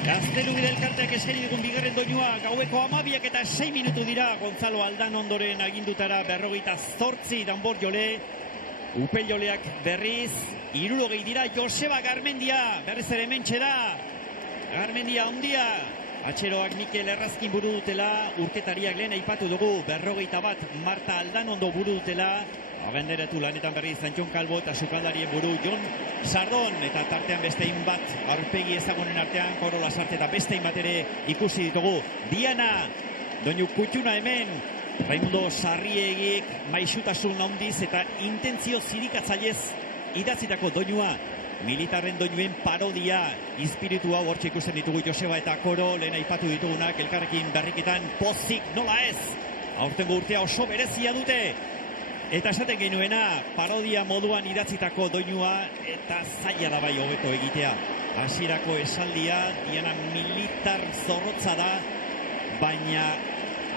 Gaztelu Bidelkarteak eskaini dugun bigarren doinua, gaueko 12:06 minutu dira, Gonzalo Aldanondoren agindutara 58 danbor jole, upel joleak berriz 60 dira, Joseba Garmendia berriz ere hementxe da, Garmendia handia, atxeroak Mikel Errazkin buru dutela, urketariak lehen aipatu dugu, 51 Marta Aldanondo buru dutela, abenderetu lanetan berriz Antxon Kalbo eta sukaldarien buru Jon Sardon, eta tartean bestein bat aurpegi ezagunen artean Korola Sarte eta bestein bat ere ikusi ditugu. Diana, doinu kutxuna hemen Raimundo Sarriegik maisutasun handiz eta intentzio zirikatzailez idatzitako doinua, militarren doinuen parodia, espiritua hortxe ikusten ditugu Joseba eta Koro, lehen aipatu ditugunak elkarrekin berriketan pozik nola ez. Aurtengo urtea oso berezia dute. Eta esaten genuena, parodia moduan idatzitako doinua eta zaila da bai hobeto egitea. Hasierako esaldia, diana militar zorrotza da, baina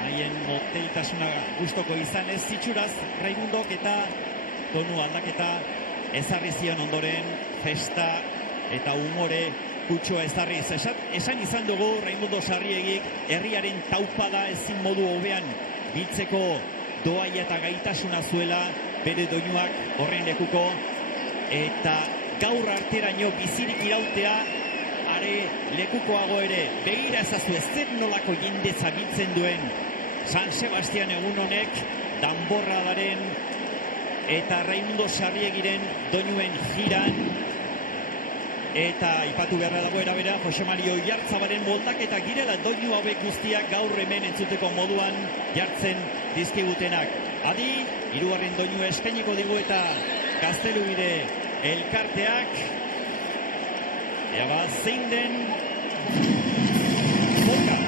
haien moteltasuna gustoko izan ez zitsuraz, Raimundok eta tonu aldaketa ezarri zion ondoren, festa eta umore kutsua ezarriz. Esan izan dugu Raimundo Sarriegik herriaren taupada ezin modu hobean biltzeko doaia eta gaitasuna zuela bere doinuak horren lekuko, eta gaur arteraino bizirik irautea are lekukoago ere. Begira ezazu ez zer nolako jende zabiltzen duen San Sebastian egun honek, danborradaren eta Raimundo Sarriegiren doinuen jiran, eta ipatu beharra dago erabera Jose Mario Oiartzabalen moldaketa girela doinu hauek guztiak gaur hemen entzuteko moduan jartzen dizkigutenak. Adi, hirugarren doinua eskainiko digu eta Gaztelubide elkarteak, eba zein den polka.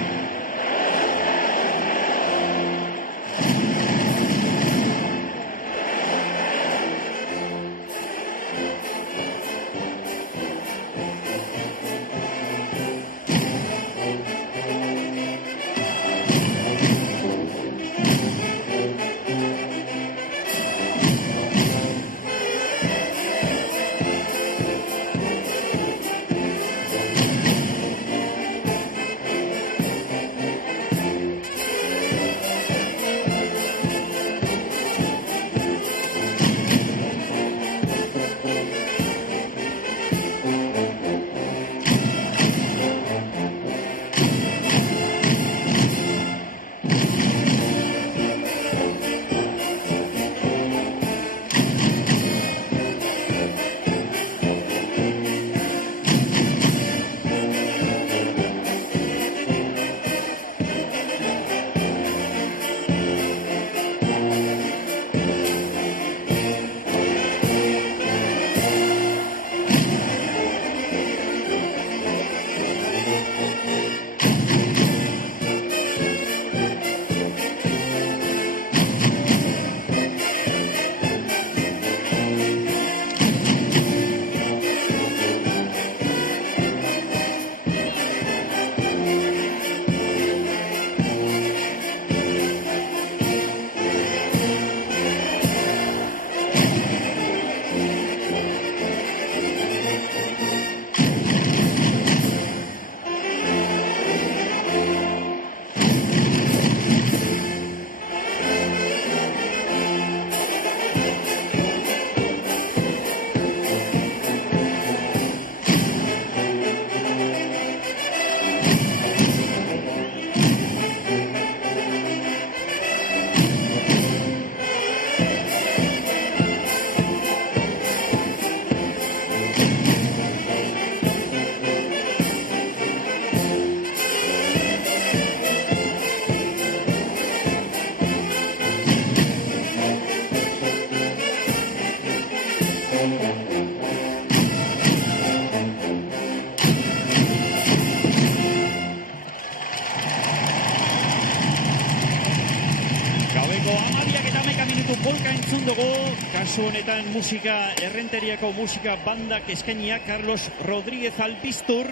Kasu honetan musika errenteriako musika bandak eskainiak Carlos Rodríguez Albiztur,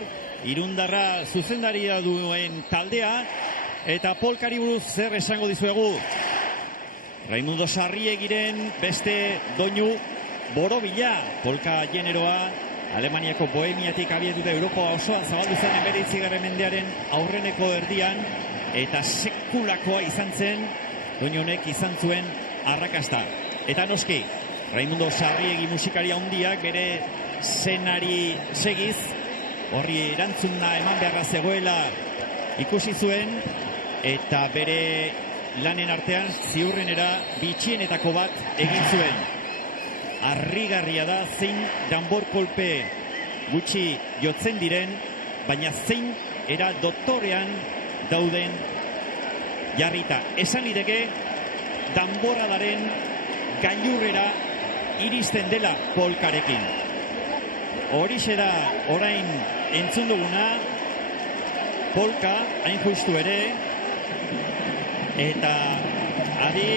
irundarra zuzendaria duen taldea, eta polkari buruz zer esango dizuegu. Raimundo Sarriegiren beste doinu borobila, polka generoa, Alemaniako Bohemiatik abietuta Europa osoan zabaldu zen 19. mendearen aurreneko erdian, eta sekulakoa izan zen, doinu honek izan zuen arrakasta. Eta noski, Raimundo Sarriegi musikari handiak bere zenari segiz, horri erantzuna eman beharra zegoela ikusi zuen, eta bere lanen artean ziurrenera bitxienetako bat egin zuen. Harrigarria da zein danbor kolpe gutxi jotzen diren, baina zein era dotorean dauden jarrita. Esan lideke, danborradaren gailurrera iristen dela polkarekin. Horixe da orain entzun duguna, polka hain justu ere, eta adi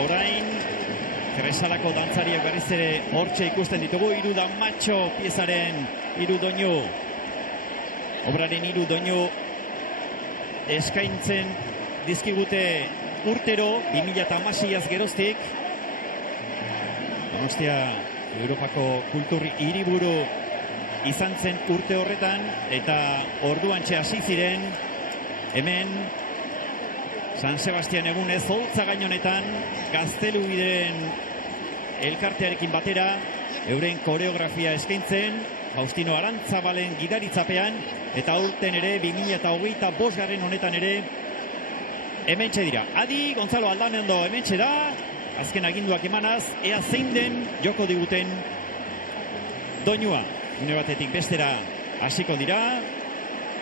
orain kresalako dantzariak berriz ere hortxe ikusten ditugu, hiru damatxo piezaren hiru doinu, obraren hiru doinu eskaintzen dizkigute urtero 2016az geroztik. Donostia Europako kultur hiriburu izan zen urte horretan, eta orduantxe hasi ziren hemen San Sebastian egunez holtza gainonetan Gaztelubideren elkartearekin batera euren koreografia eskaintzen, Faustino Arantzabalen gidaritzapean, eta aurten ere 2025 honetan ere hementxe dira. Adi, Gonzalo Aldanondo hementxe da, azken aginduak emanaz, ea zein den joko diguten doinua. Une batetik bestera hasiko dira,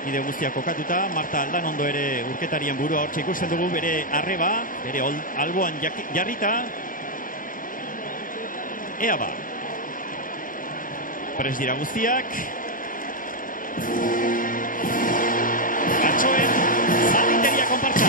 nire guztiak kokatuta, Marta Aldanondo ere urketarien burua hortxe ikusten dugu, bere arreba, bere alboan jarrita. Ea ba. Prest dira guztiak. Atxoen, zalditeria konpartsa.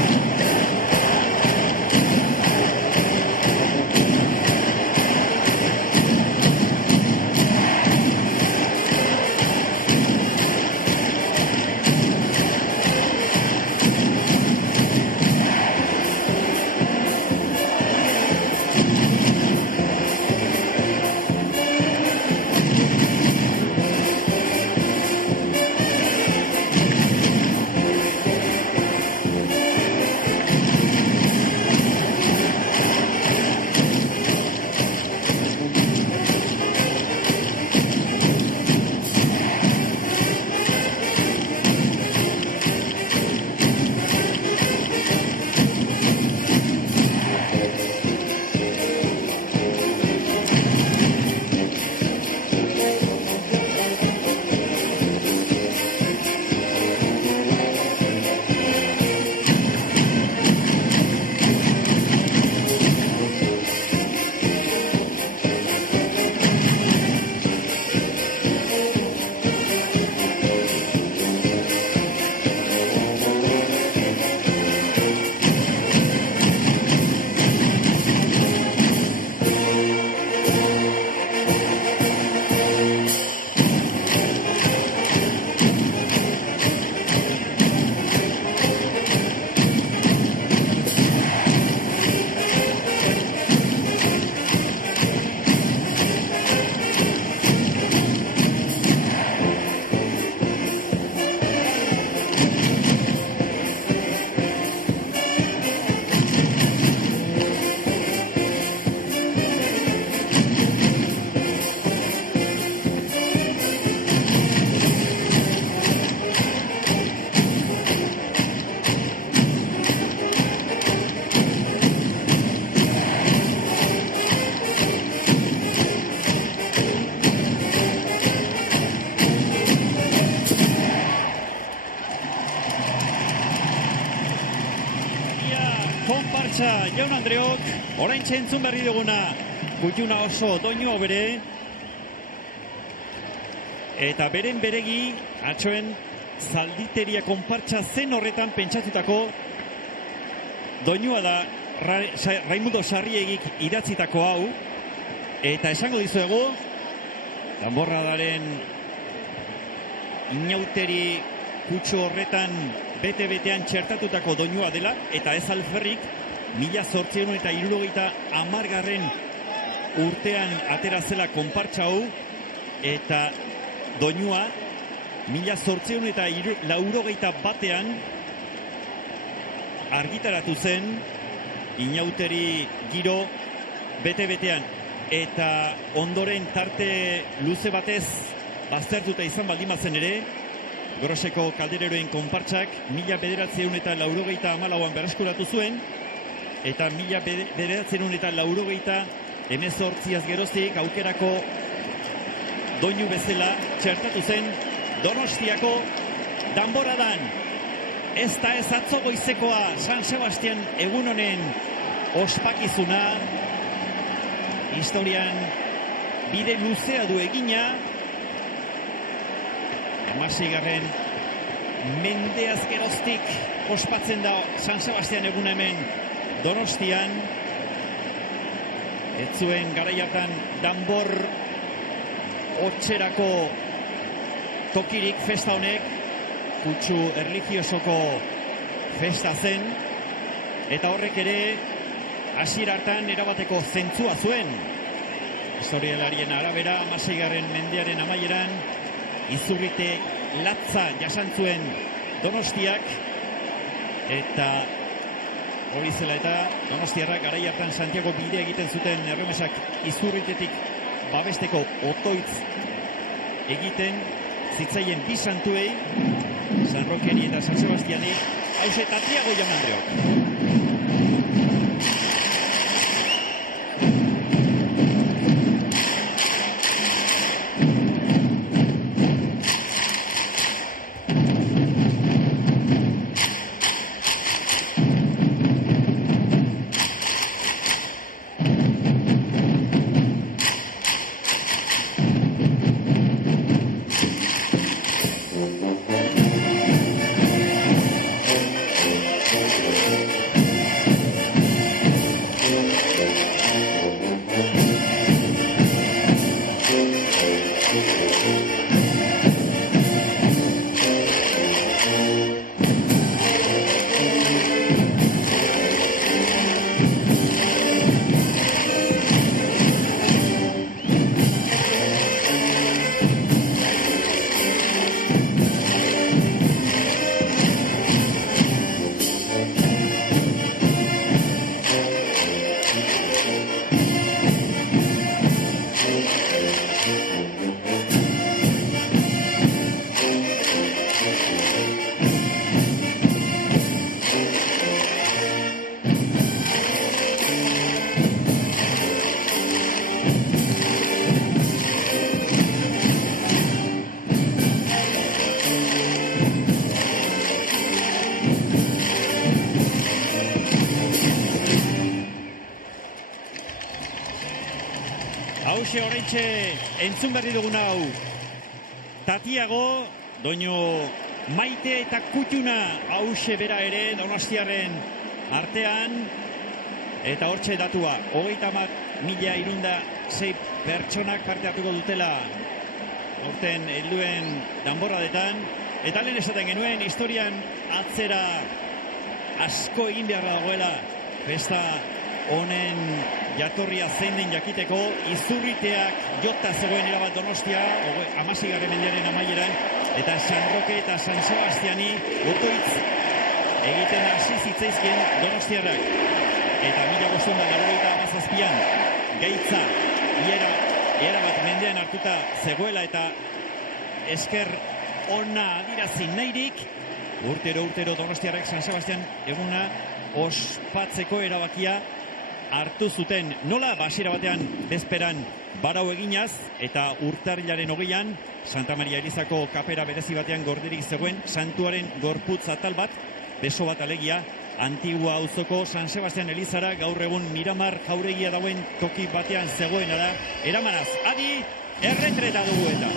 Jaun Andreok, orain txentzun berri duguna, kutxuna oso doinu bere, eta beren beregi, atxoen zalditeria konpartsa zen horretan pentsatutako doinua da Raimundo Sarriegik idatzitako hau, eta esango dizuegu, danborradaren inauteri kutxo horretan bete-betean txertatutako doinua dela, eta ez alferrik, 1870 urtean atera zela konpartsa hau, eta doinua 1881 argitaratu zen inauteri giro bete-betean, eta ondoren tarte luze batez baztertuta izan baldin bazen ere, Groseko kaldereroen konpartsak 1984an berreskuratu zuen, eta 1988az geroztik aukerako doinu bezala txertatu zen Donostiako danborradan. ez da ez atzo goizekoa San Sebastian egun honen ospakizuna. Historian bide luzea du egina. 16. mendeaz geroztik ospatzen da San Sebastian egun hemen Donostian. Ez zuen garaiatan danbor hotxerako tokirik festa honek, kutsu erligiosoko festa zen, eta horrek ere hasiera hartan erabateko zentzua zuen. Historialarien arabera, 16. mendearen amaieran, izurrite latza jasan zuen Donostiak, eta hori zela eta Donostiarrak garai hartan Santiago bide egiten zuten erremesak izurritetik babesteko otoitz egiten zitzaien bi santuei, San Rokeri eta San Sebastiani, hauxe eta Tiago jaun Andreok. Entzun berri dugun hau, Tatiago, doinu Maite eta Kutuna hause bera ere Donostiarren artean, eta hortxe datua, 30.006 pertsonak parte hartuko dutela orten helduen danborradetan, eta lehen esaten genuen historian atzera asko egin beharra dagoela festa honen jatorria zein den jakiteko. Izurriteak jota zegoen erabat Donostia, 16. mendearen amaieran, eta San Roke eta San Sebastiani otoitz egiten hasi zitzaizkien Donostiarrak. Eta 1587an gaitza iera bat mendean hartuta zegoela eta esker ona adirazi nahirik, urtero Donostiarrak San Sebastian eguna ospatzeko erabakia hartu zuten. Nola, hasiera batean bezperan barau eginaz, eta urtarrilaren 20an Santa Maria Elizako kapera berezi batean gorderik zegoen santuaren gorputz atal bat, beso bat alegia, Antigua auzoko San Sebastian Elizara, gaur egun Miramar jauregia dauen toki batean zegoena da. Eramanaz, adi, erretreta dugu eta.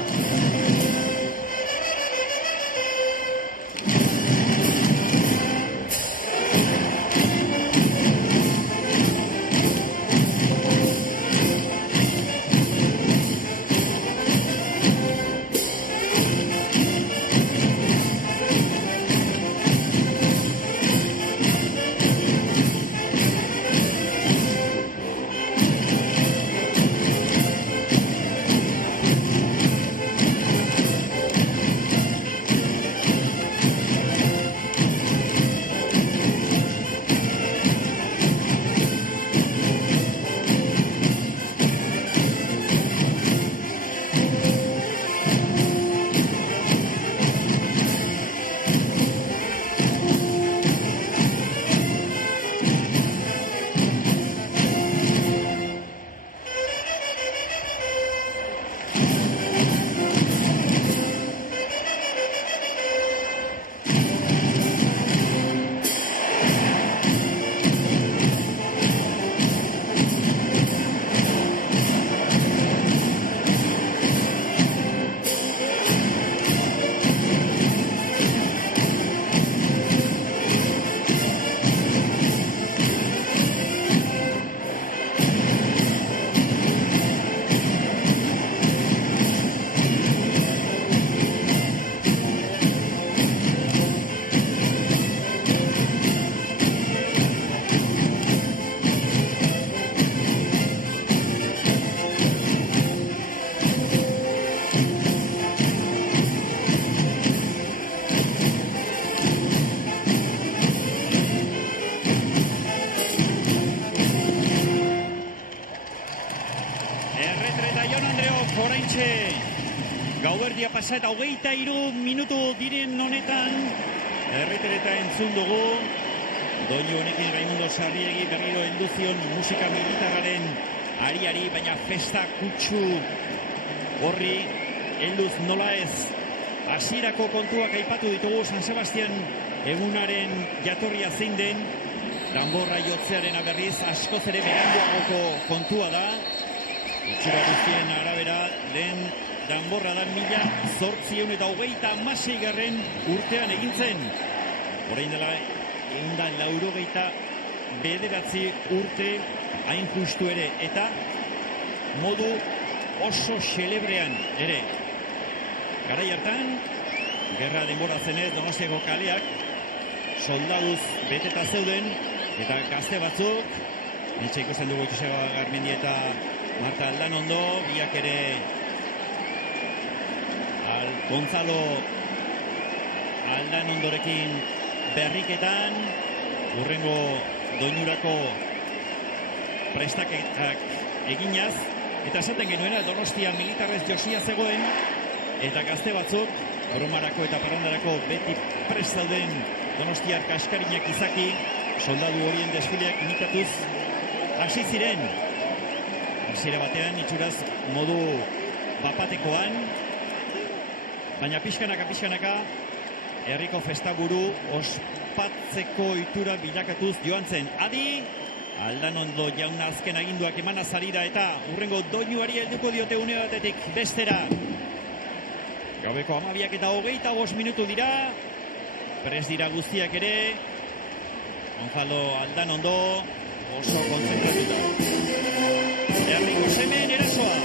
oraintxe gauerdia pasa eta 23 minutu diren honetan erretereta entzun dugu. Doinu honekin Raimundo Sarriegi berriro helduzion musika militarraren ariari, baina festa kutsu horri helduz nola ez. Hasierako kontuak aipatu ditugu San Sebastian egunaren jatorria zein den, danborra jotzearen berriz askoz ere beranduagoko kontua da. Itxura guztien arabera, lehen danborra da 1826 urtean egintzen. Orain dela 189 urte hain justu ere, eta modu oso xelebrean ere. Garai hartan, gerra denbora zenez Donostiako kaleak soldaduz beteta zeuden, eta gazte batzuk, nintxe ikusten dugu Joseba Garmendi eta Marta Aldanondo, biak ere Gonzalo Aldanondorekin berriketan, urrengo doinurako prestaketak eginaz, eta esaten genuena Donostia militarrez josia zegoen, eta gazte batzuk, bromarako eta parrandarako beti prest dauden Donostiar kaskarinak izaki, soldadu horien desfileak imitatuz, hasi ziren. Hasiera batean, itxuraz modu bapatekoan, baina pixkanaka, herriko festaburu ospatzeko ohitura bilakatuz joan zen. Adi, Aldanondo jauna azken aginduak eman azarira eta urrengo doinuari helduko diote une batetik bestera. Gaueko 12:25 minutu dira, prest dira guztiak ere. Gonzalo Aldanondo oso kontzentratuta. Herriko semen erasoa.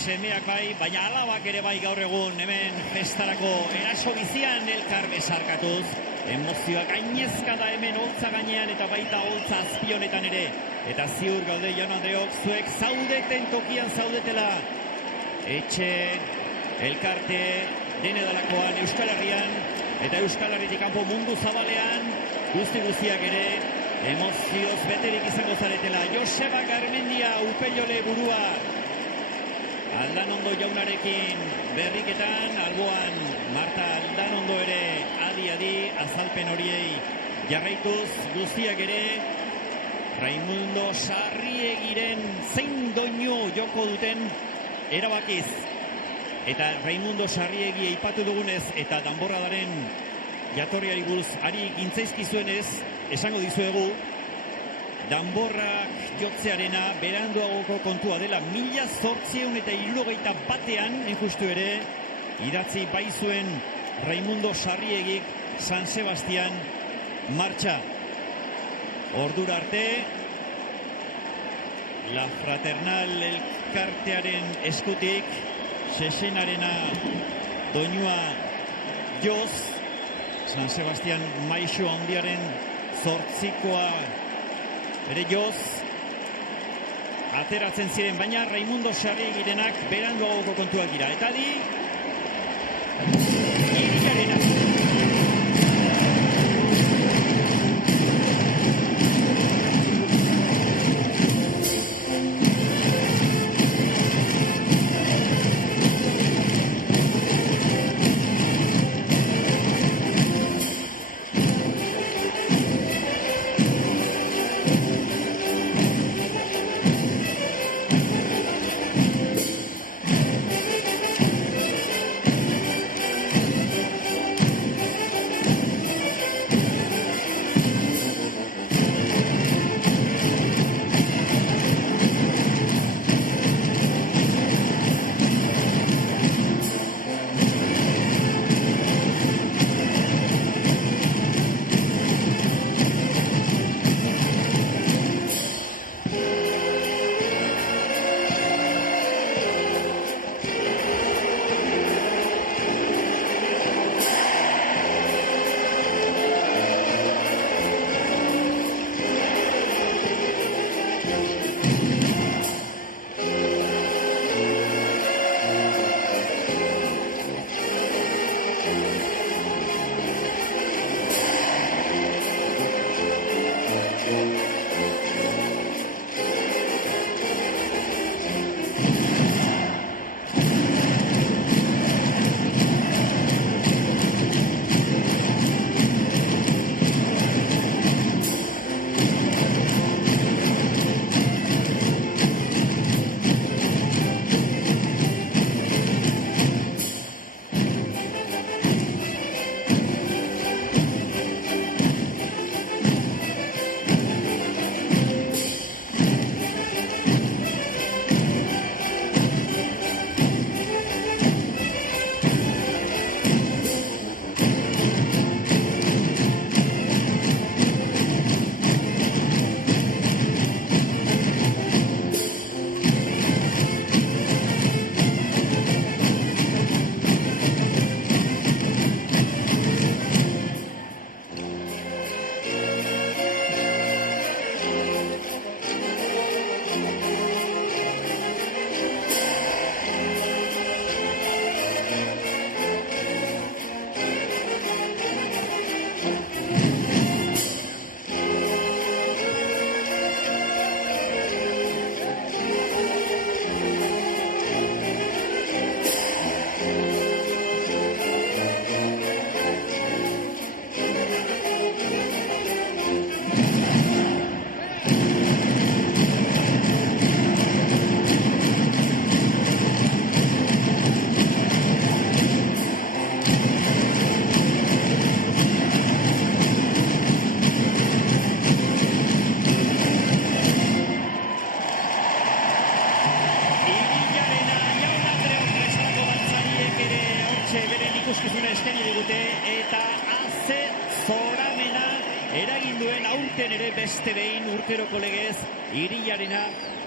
Semeak bai, baina alabak ere bai gaur egun hemen festarako eraso bizian elkar besarkatuz. Emozioa gainezka da hemen holtza gainean eta baita holtza azpionetan ere. Eta ziur gaude Jaun Andreok, zuek zaudeten tokian zaudetela. Etxe, elkarte, dene dalakoan Euskal Herrian eta Euskal Herritik kanpo mundu zabalean guztiak ere emozioz beterik izango zaretela. Joseba Garmendia, Upellole burua. Aldanondo jaunarekin berriketan, alboan Marta Aldanondo ere adi azalpen horiei jarraituz, guztiak ere Raimundo Sarriegiren zein doinu joko duten erabakiz. Eta Raimundo Sarriegi aipatu dugunez eta danborradaren jatorriari buruz ari gintzaizkizuenez, esango dizuegu, danborrak jotzearena beranduagoko kontua dela 1861ean, justu ere, idatzi baizuen Raimundo Sarriegik San Sebastian martxa. Ordura arte, La Fraternal elkartearen eskutik, Xexenarena doinua joz, San Sebastian maixo handiaren zortzikoa ere joz, ateratzen ziren, baina Raimundo Sarriegirenak beranduagoko kontuak dira. Eta di, Iriarena. ikuskizuna eskaini digute eta aze zoramena eragin duen aurten ere beste behin urteroko legez Iriarena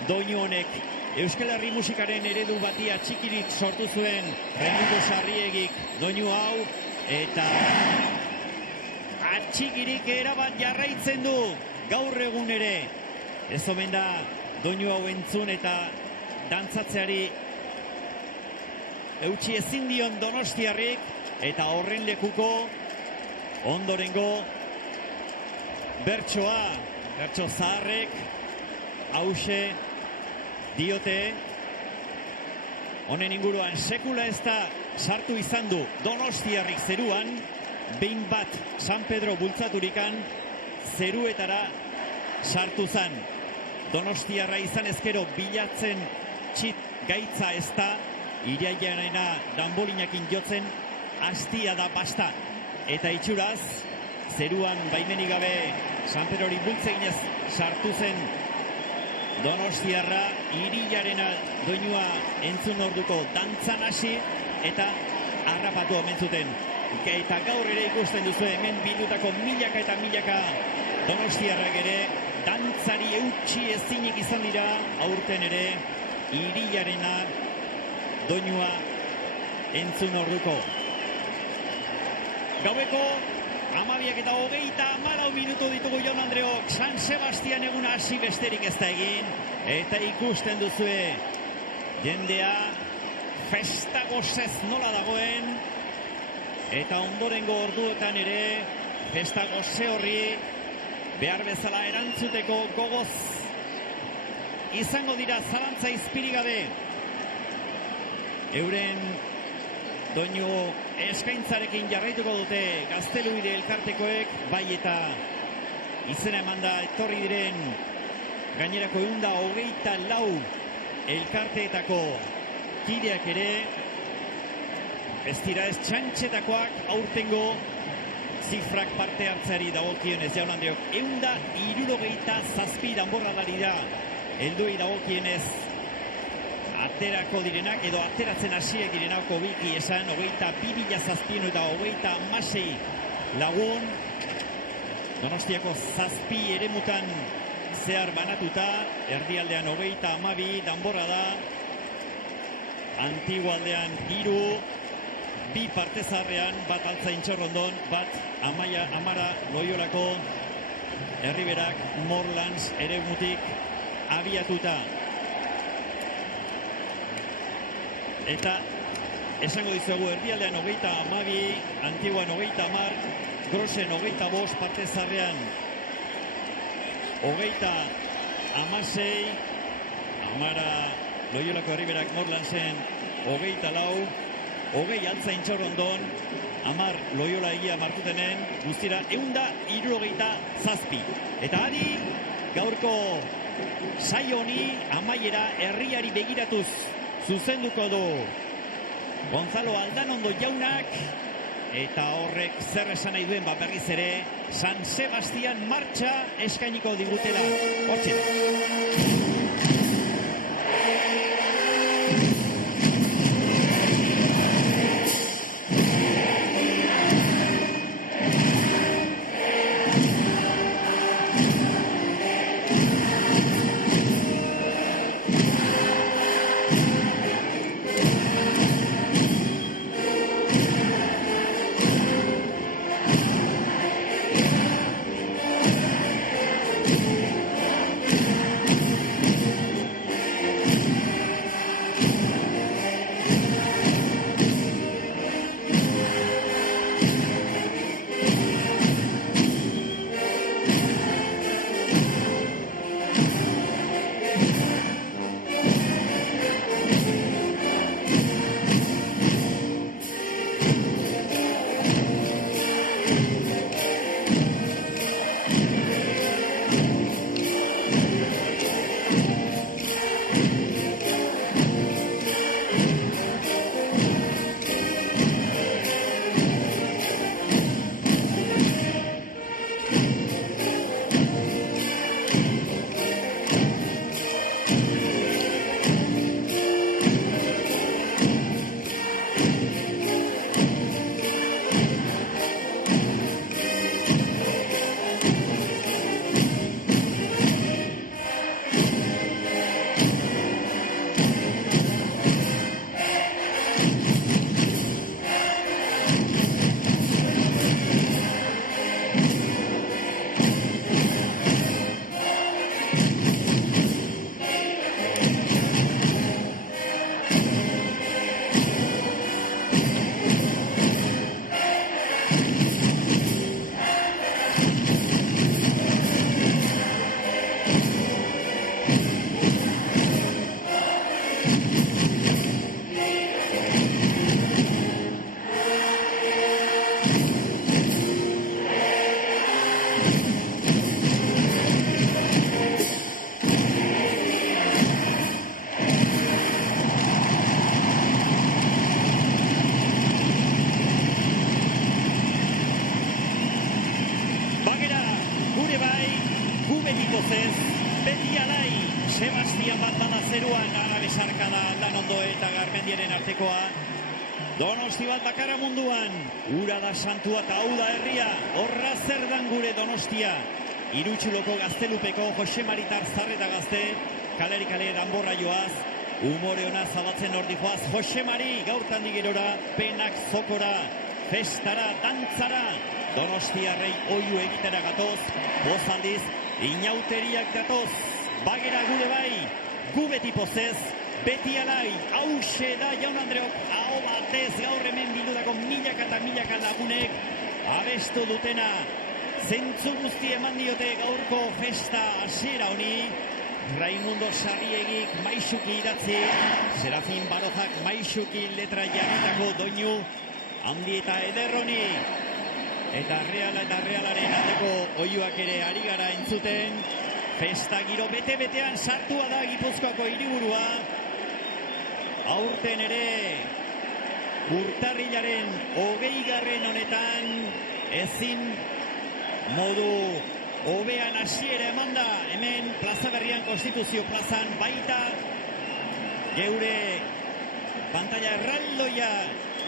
doinu honek. Euskal Herri musikaren eredu bati atxikirik sortu zuen Raimundo Sarriegik doinu hau eta atxikirik erabat jarraitzen du gaur egun ere. Ez omen da doinu hau entzun eta dantzatzeari eutsi ezin dion Donostiarrik eta horren lekuko ondorengo bertso zaharrek hause diote Honen inguruan sekula ez da sartu izan du Donostiarrik zeruan, behin bat San Pedro bultzaturikan zeruetara sartu zan. Donostiarra izan ezkero bilatzen txit gaitza ez da, iraiarena danbolinakin jotzen hastia da basta. Eta itxuraz, zeruan baimenik gabe San Pedrori bultzeginez sartu zen Donostiarra, irilarena doinua entzun orduko dantzan hasi eta harrapatu omen zuten. Eta gaur ere ikusten duzu hemen bildutako milaka eta milaka Donostiarrak ere dantzari eutxi ezinik izan dira, aurten ere irilarena doinua entzun orduko. Gaueko 12:24 minutu ditugu Jaun Andreok, San Sebastian eguna hasi besterik ez da egin, eta ikusten duzue jendea festa gozez nola dagoen, eta ondorengo orduetan ere festa goze horri behar bezala erantzuteko gogoz izango dira zalantza izpirik gabe. Euren doinu eskaintzarekin jarraituko dute Gazteluide elkartekoek, bai eta izena emanda etorri diren gainerako 124 elkarteetako kideak ere, ez dira ez txantxetakoak aurtengo zifrak parte hartzeari dagokionez, Jaun Andreok, 167 danborradari da, helduei dagokienez aterako direnak, edo ateratzen hasiek direnako biki esan, 22.700 eta 36 lagun, Donostiako 7 eremutan zehar banatuta, erdialdean 32 danborra da, Antigualdean 3, 2 partezarrean, bat Altzain Txorrondon, bat Amara Loiolako Herriberak Morlans eremutik abiatuta. Eta esango dizugu erdialdean 32, Antiguan 30, Grosen 25, partezarrean 36, Amara Loiolako Herriberak Morlansen 24, 20 Altzain Txorrondon, 10 Loiola Egia Martutenen, guztira 167. Eta ari, gaurko saio honi amaiera herriari begiratuz zuzenduko du Gonzalo Aldanondo jaunak, eta horrek zer esan nahi duen berriz ere San Sebastian martxa eskainiko digutela. Hortxe. Sebastian bat bada zeruan, arabesarka da Aldanondo eta Garmendiaren artekoa. Donosti bat bakarra munduan, ura da santua eta hau da herria, horra zer dan gure Donostia. Irutxuloko gaztelupeko Jose Maritar Zarreta gazte, kaleri kale danborra joaz, umore hona zabatzen hor dijoaz, Jose Mari gaurtan digerora, penak zokora, festara, dantzara, Donostiarrei oiu egitera gatoz, pozaldiz, inauteriak datoz, bagera gure bai, gu beti pozez, beti alai, hause da Jaun Andreok, hau batez gaur hemen bildutako milaka eta milaka lagunek, abestu dutena, zentzu guzti eman diote gaurko festa hasiera honi, Raimundo Sarriegik maixuki idatzi, Serafin Barozak maixuki letra jarritako doinu, handi eta ederroni, eta realaren aldeko oiuak ere ari gara entzuten, festa giro bete-betean sartua da Gipuzkoako hiriburua, aurten ere urtarrilaren 20. honetan ezin modu hobean hasiera eman da hemen Plaza Berrian Konstituzio plazan, baita geure pantalla erraldoia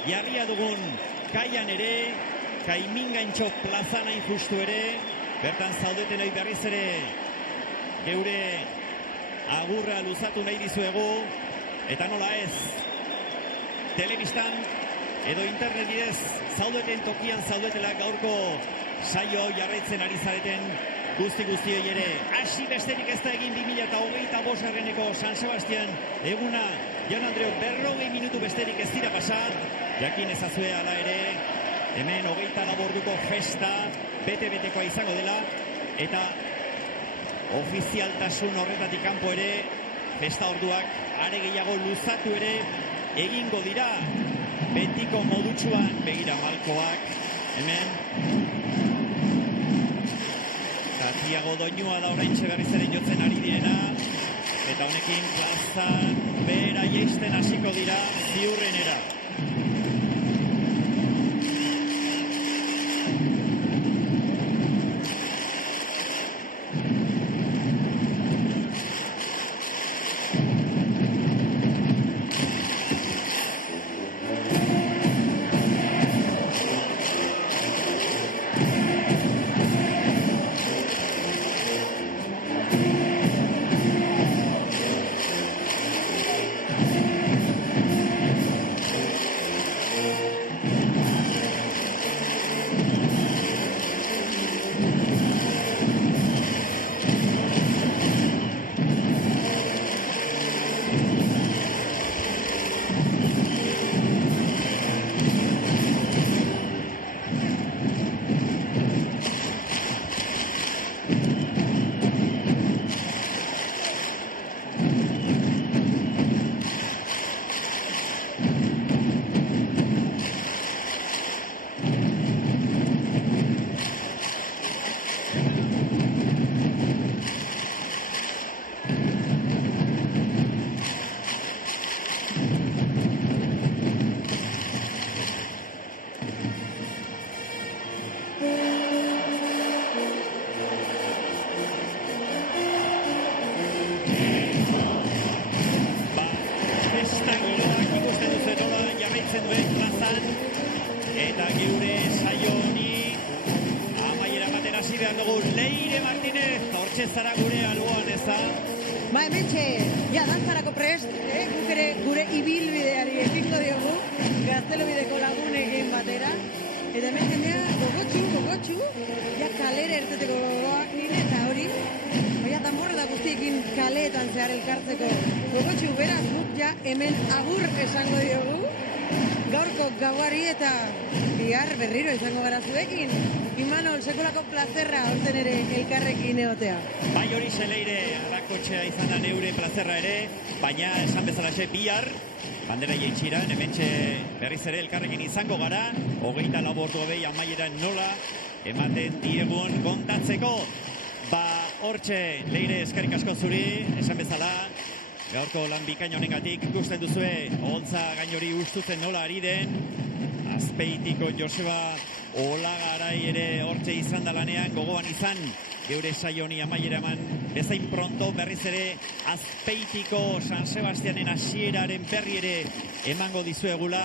jarria dugun kaian ere, Kaimingantxo plazan hain justu ere, bertan zaudeten hori berriz ere geure agurra luzatu nahi dizuegu, eta nola ez, telebistan edo internet bidez zaudeten tokian zaudetela gaurko saio hau jarraitzen ari zareten guzti-guztioi ere. Hasi besterik ez da egin 2025 San Sebastian eguna, Jaun Andreo, 40 minutu besterik ez dira pasa, jakin ezazue ala ere, hemen 24 orduko festa bete-betekoa izango dela, eta ofizialtasun horretatik kanpo ere, festa orduak are gehiago luzatu ere egingo dira, betiko modutsuan begira malkoak, hemen Tiago doinua da oraintxe berriz ere jotzen ari direna, eta honekin plazan behera jeisten hasiko dira ziurrenera. Hemen agur esango diogu, gaurko gauari eta bihar berriro izango gara zuekin. Imanol, sekulako plazerra horten ere elkarrekin egotea. Bai hori zeleire, alakotxea izan da neure plazerra ere, baina esan bezalaxe bihar, bandera jeitxiran, hementxe berriz ere elkarrekin izango gara, 24 ordu hobei amaieran nola, ematen diegun kontatzeko. Hortxe, leire eskerrik asko zuri, esan bezala, gaurko lan bikain honengatik ikusten duzue, holtza gainori ustutzen nola ari den, Azpeitiko Joseba Olagarai ere hortxe izan da lanean, gogoan izan geure saioni amaiera eman bezain pronto berriz ere Azpeitiko San Sebastianen hasieraren berri ere emango dizuegula.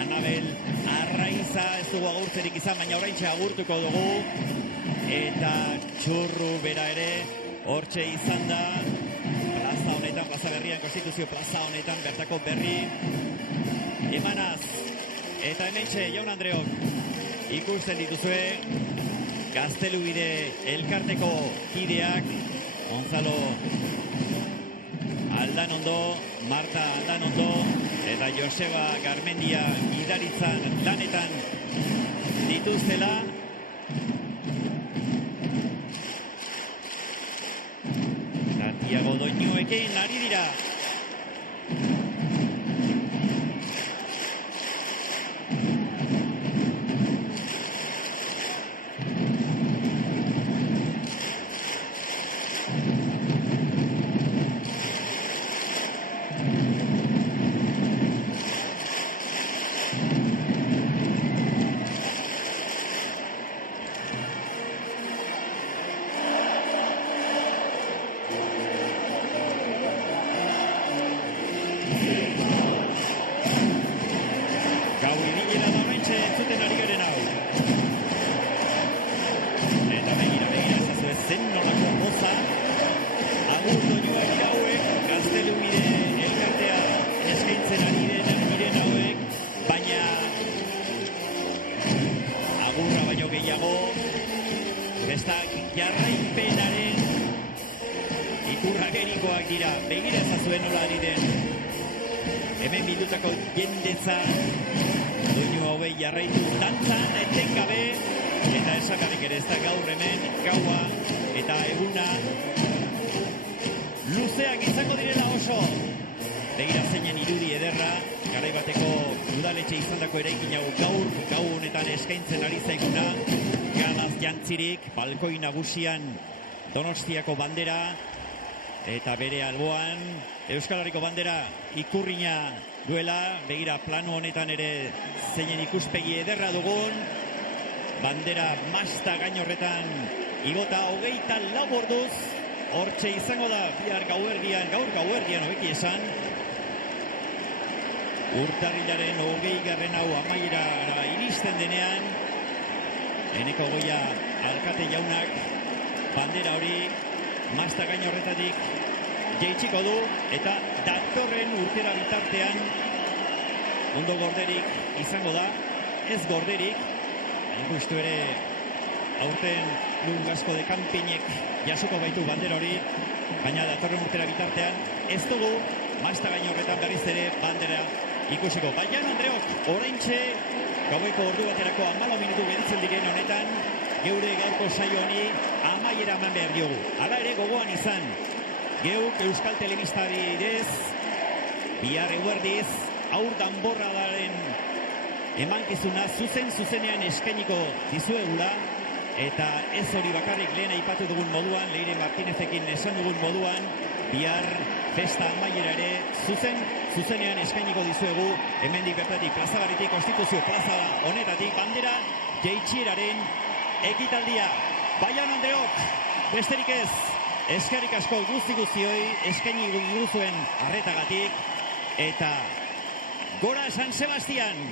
Anabel Arraiza ez dugu agurtzerik izan, baina oraintxe agurtuko dugu. Eta Txurru bera ere hortxe izan da. Plaza honetan, plaza berrian, Konstituzio plaza honetan bertako berri emanaz. Eta hementxe, Jaun Andreok, ikusten dituzue Gaztelubide elkarteko kideak, Gonzalo Aldanondo, Marta Aldanondo, eta Joseba Garmendia gidaritzan lanetan dituztela. Santiago Doinuekin ari dira. Balkoi nagusian Donostiako bandera eta bere alboan Euskal Herriko bandera ikurrina duela. Begira plano honetan ere zeinen ikuspegi ederra dugun. Bandera masta gain horretan igota 24 orduz. Hortxe izango da bihar gauerdian, gaur gauerdian hobeki esan. Urtarrilaren 20. hau amaierara iristen denean, Eneko Goia alkate jaunak bandera hori masta gain horretatik jeitsiko du, eta datorren urtera bitartean ondo gorderik izango da, ez gorderik, ikustu ere aurten Lungasko de Kanpinek jasoko baitu bandera hori, baina datorren urtera bitartean ez dugu masta gain horretan berriz ere bandera ikusiko. Baina Andreok, oraintxe gaueko ordu baterako 14 minutu gelditzen diren honetan, geure gaurko saio honi amaiera eman behar diogu. Hala ere gogoan izan, geuk Euskal Telebista bidez, bihar eguerdiz, aur danborradaren emankizuna zuzenean eskainiko dizuegula, eta ez hori bakarrik lehen aipatu dugun moduan, Leire Martinezekin esan dugun moduan, bihar festa amaiera ere zuzenean eskainiko dizuegu, hemendik bertatik plazagaritik, Konstituzio plaza honetatik, bandera jeitsieraren ekitaldia. Baian Andreok, besterik ez, eskerrik asko guztioi eskaini guztuen arretagatik, eta gora San Sebastian!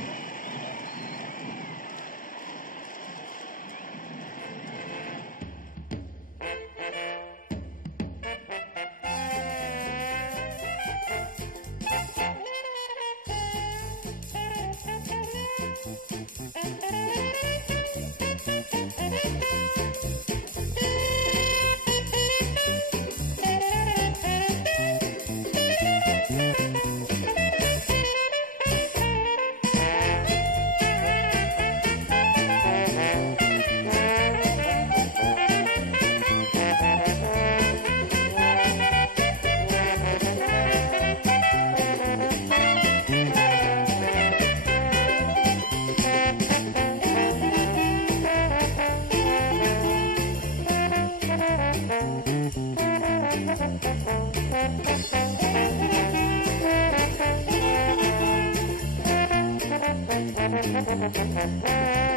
Thank you.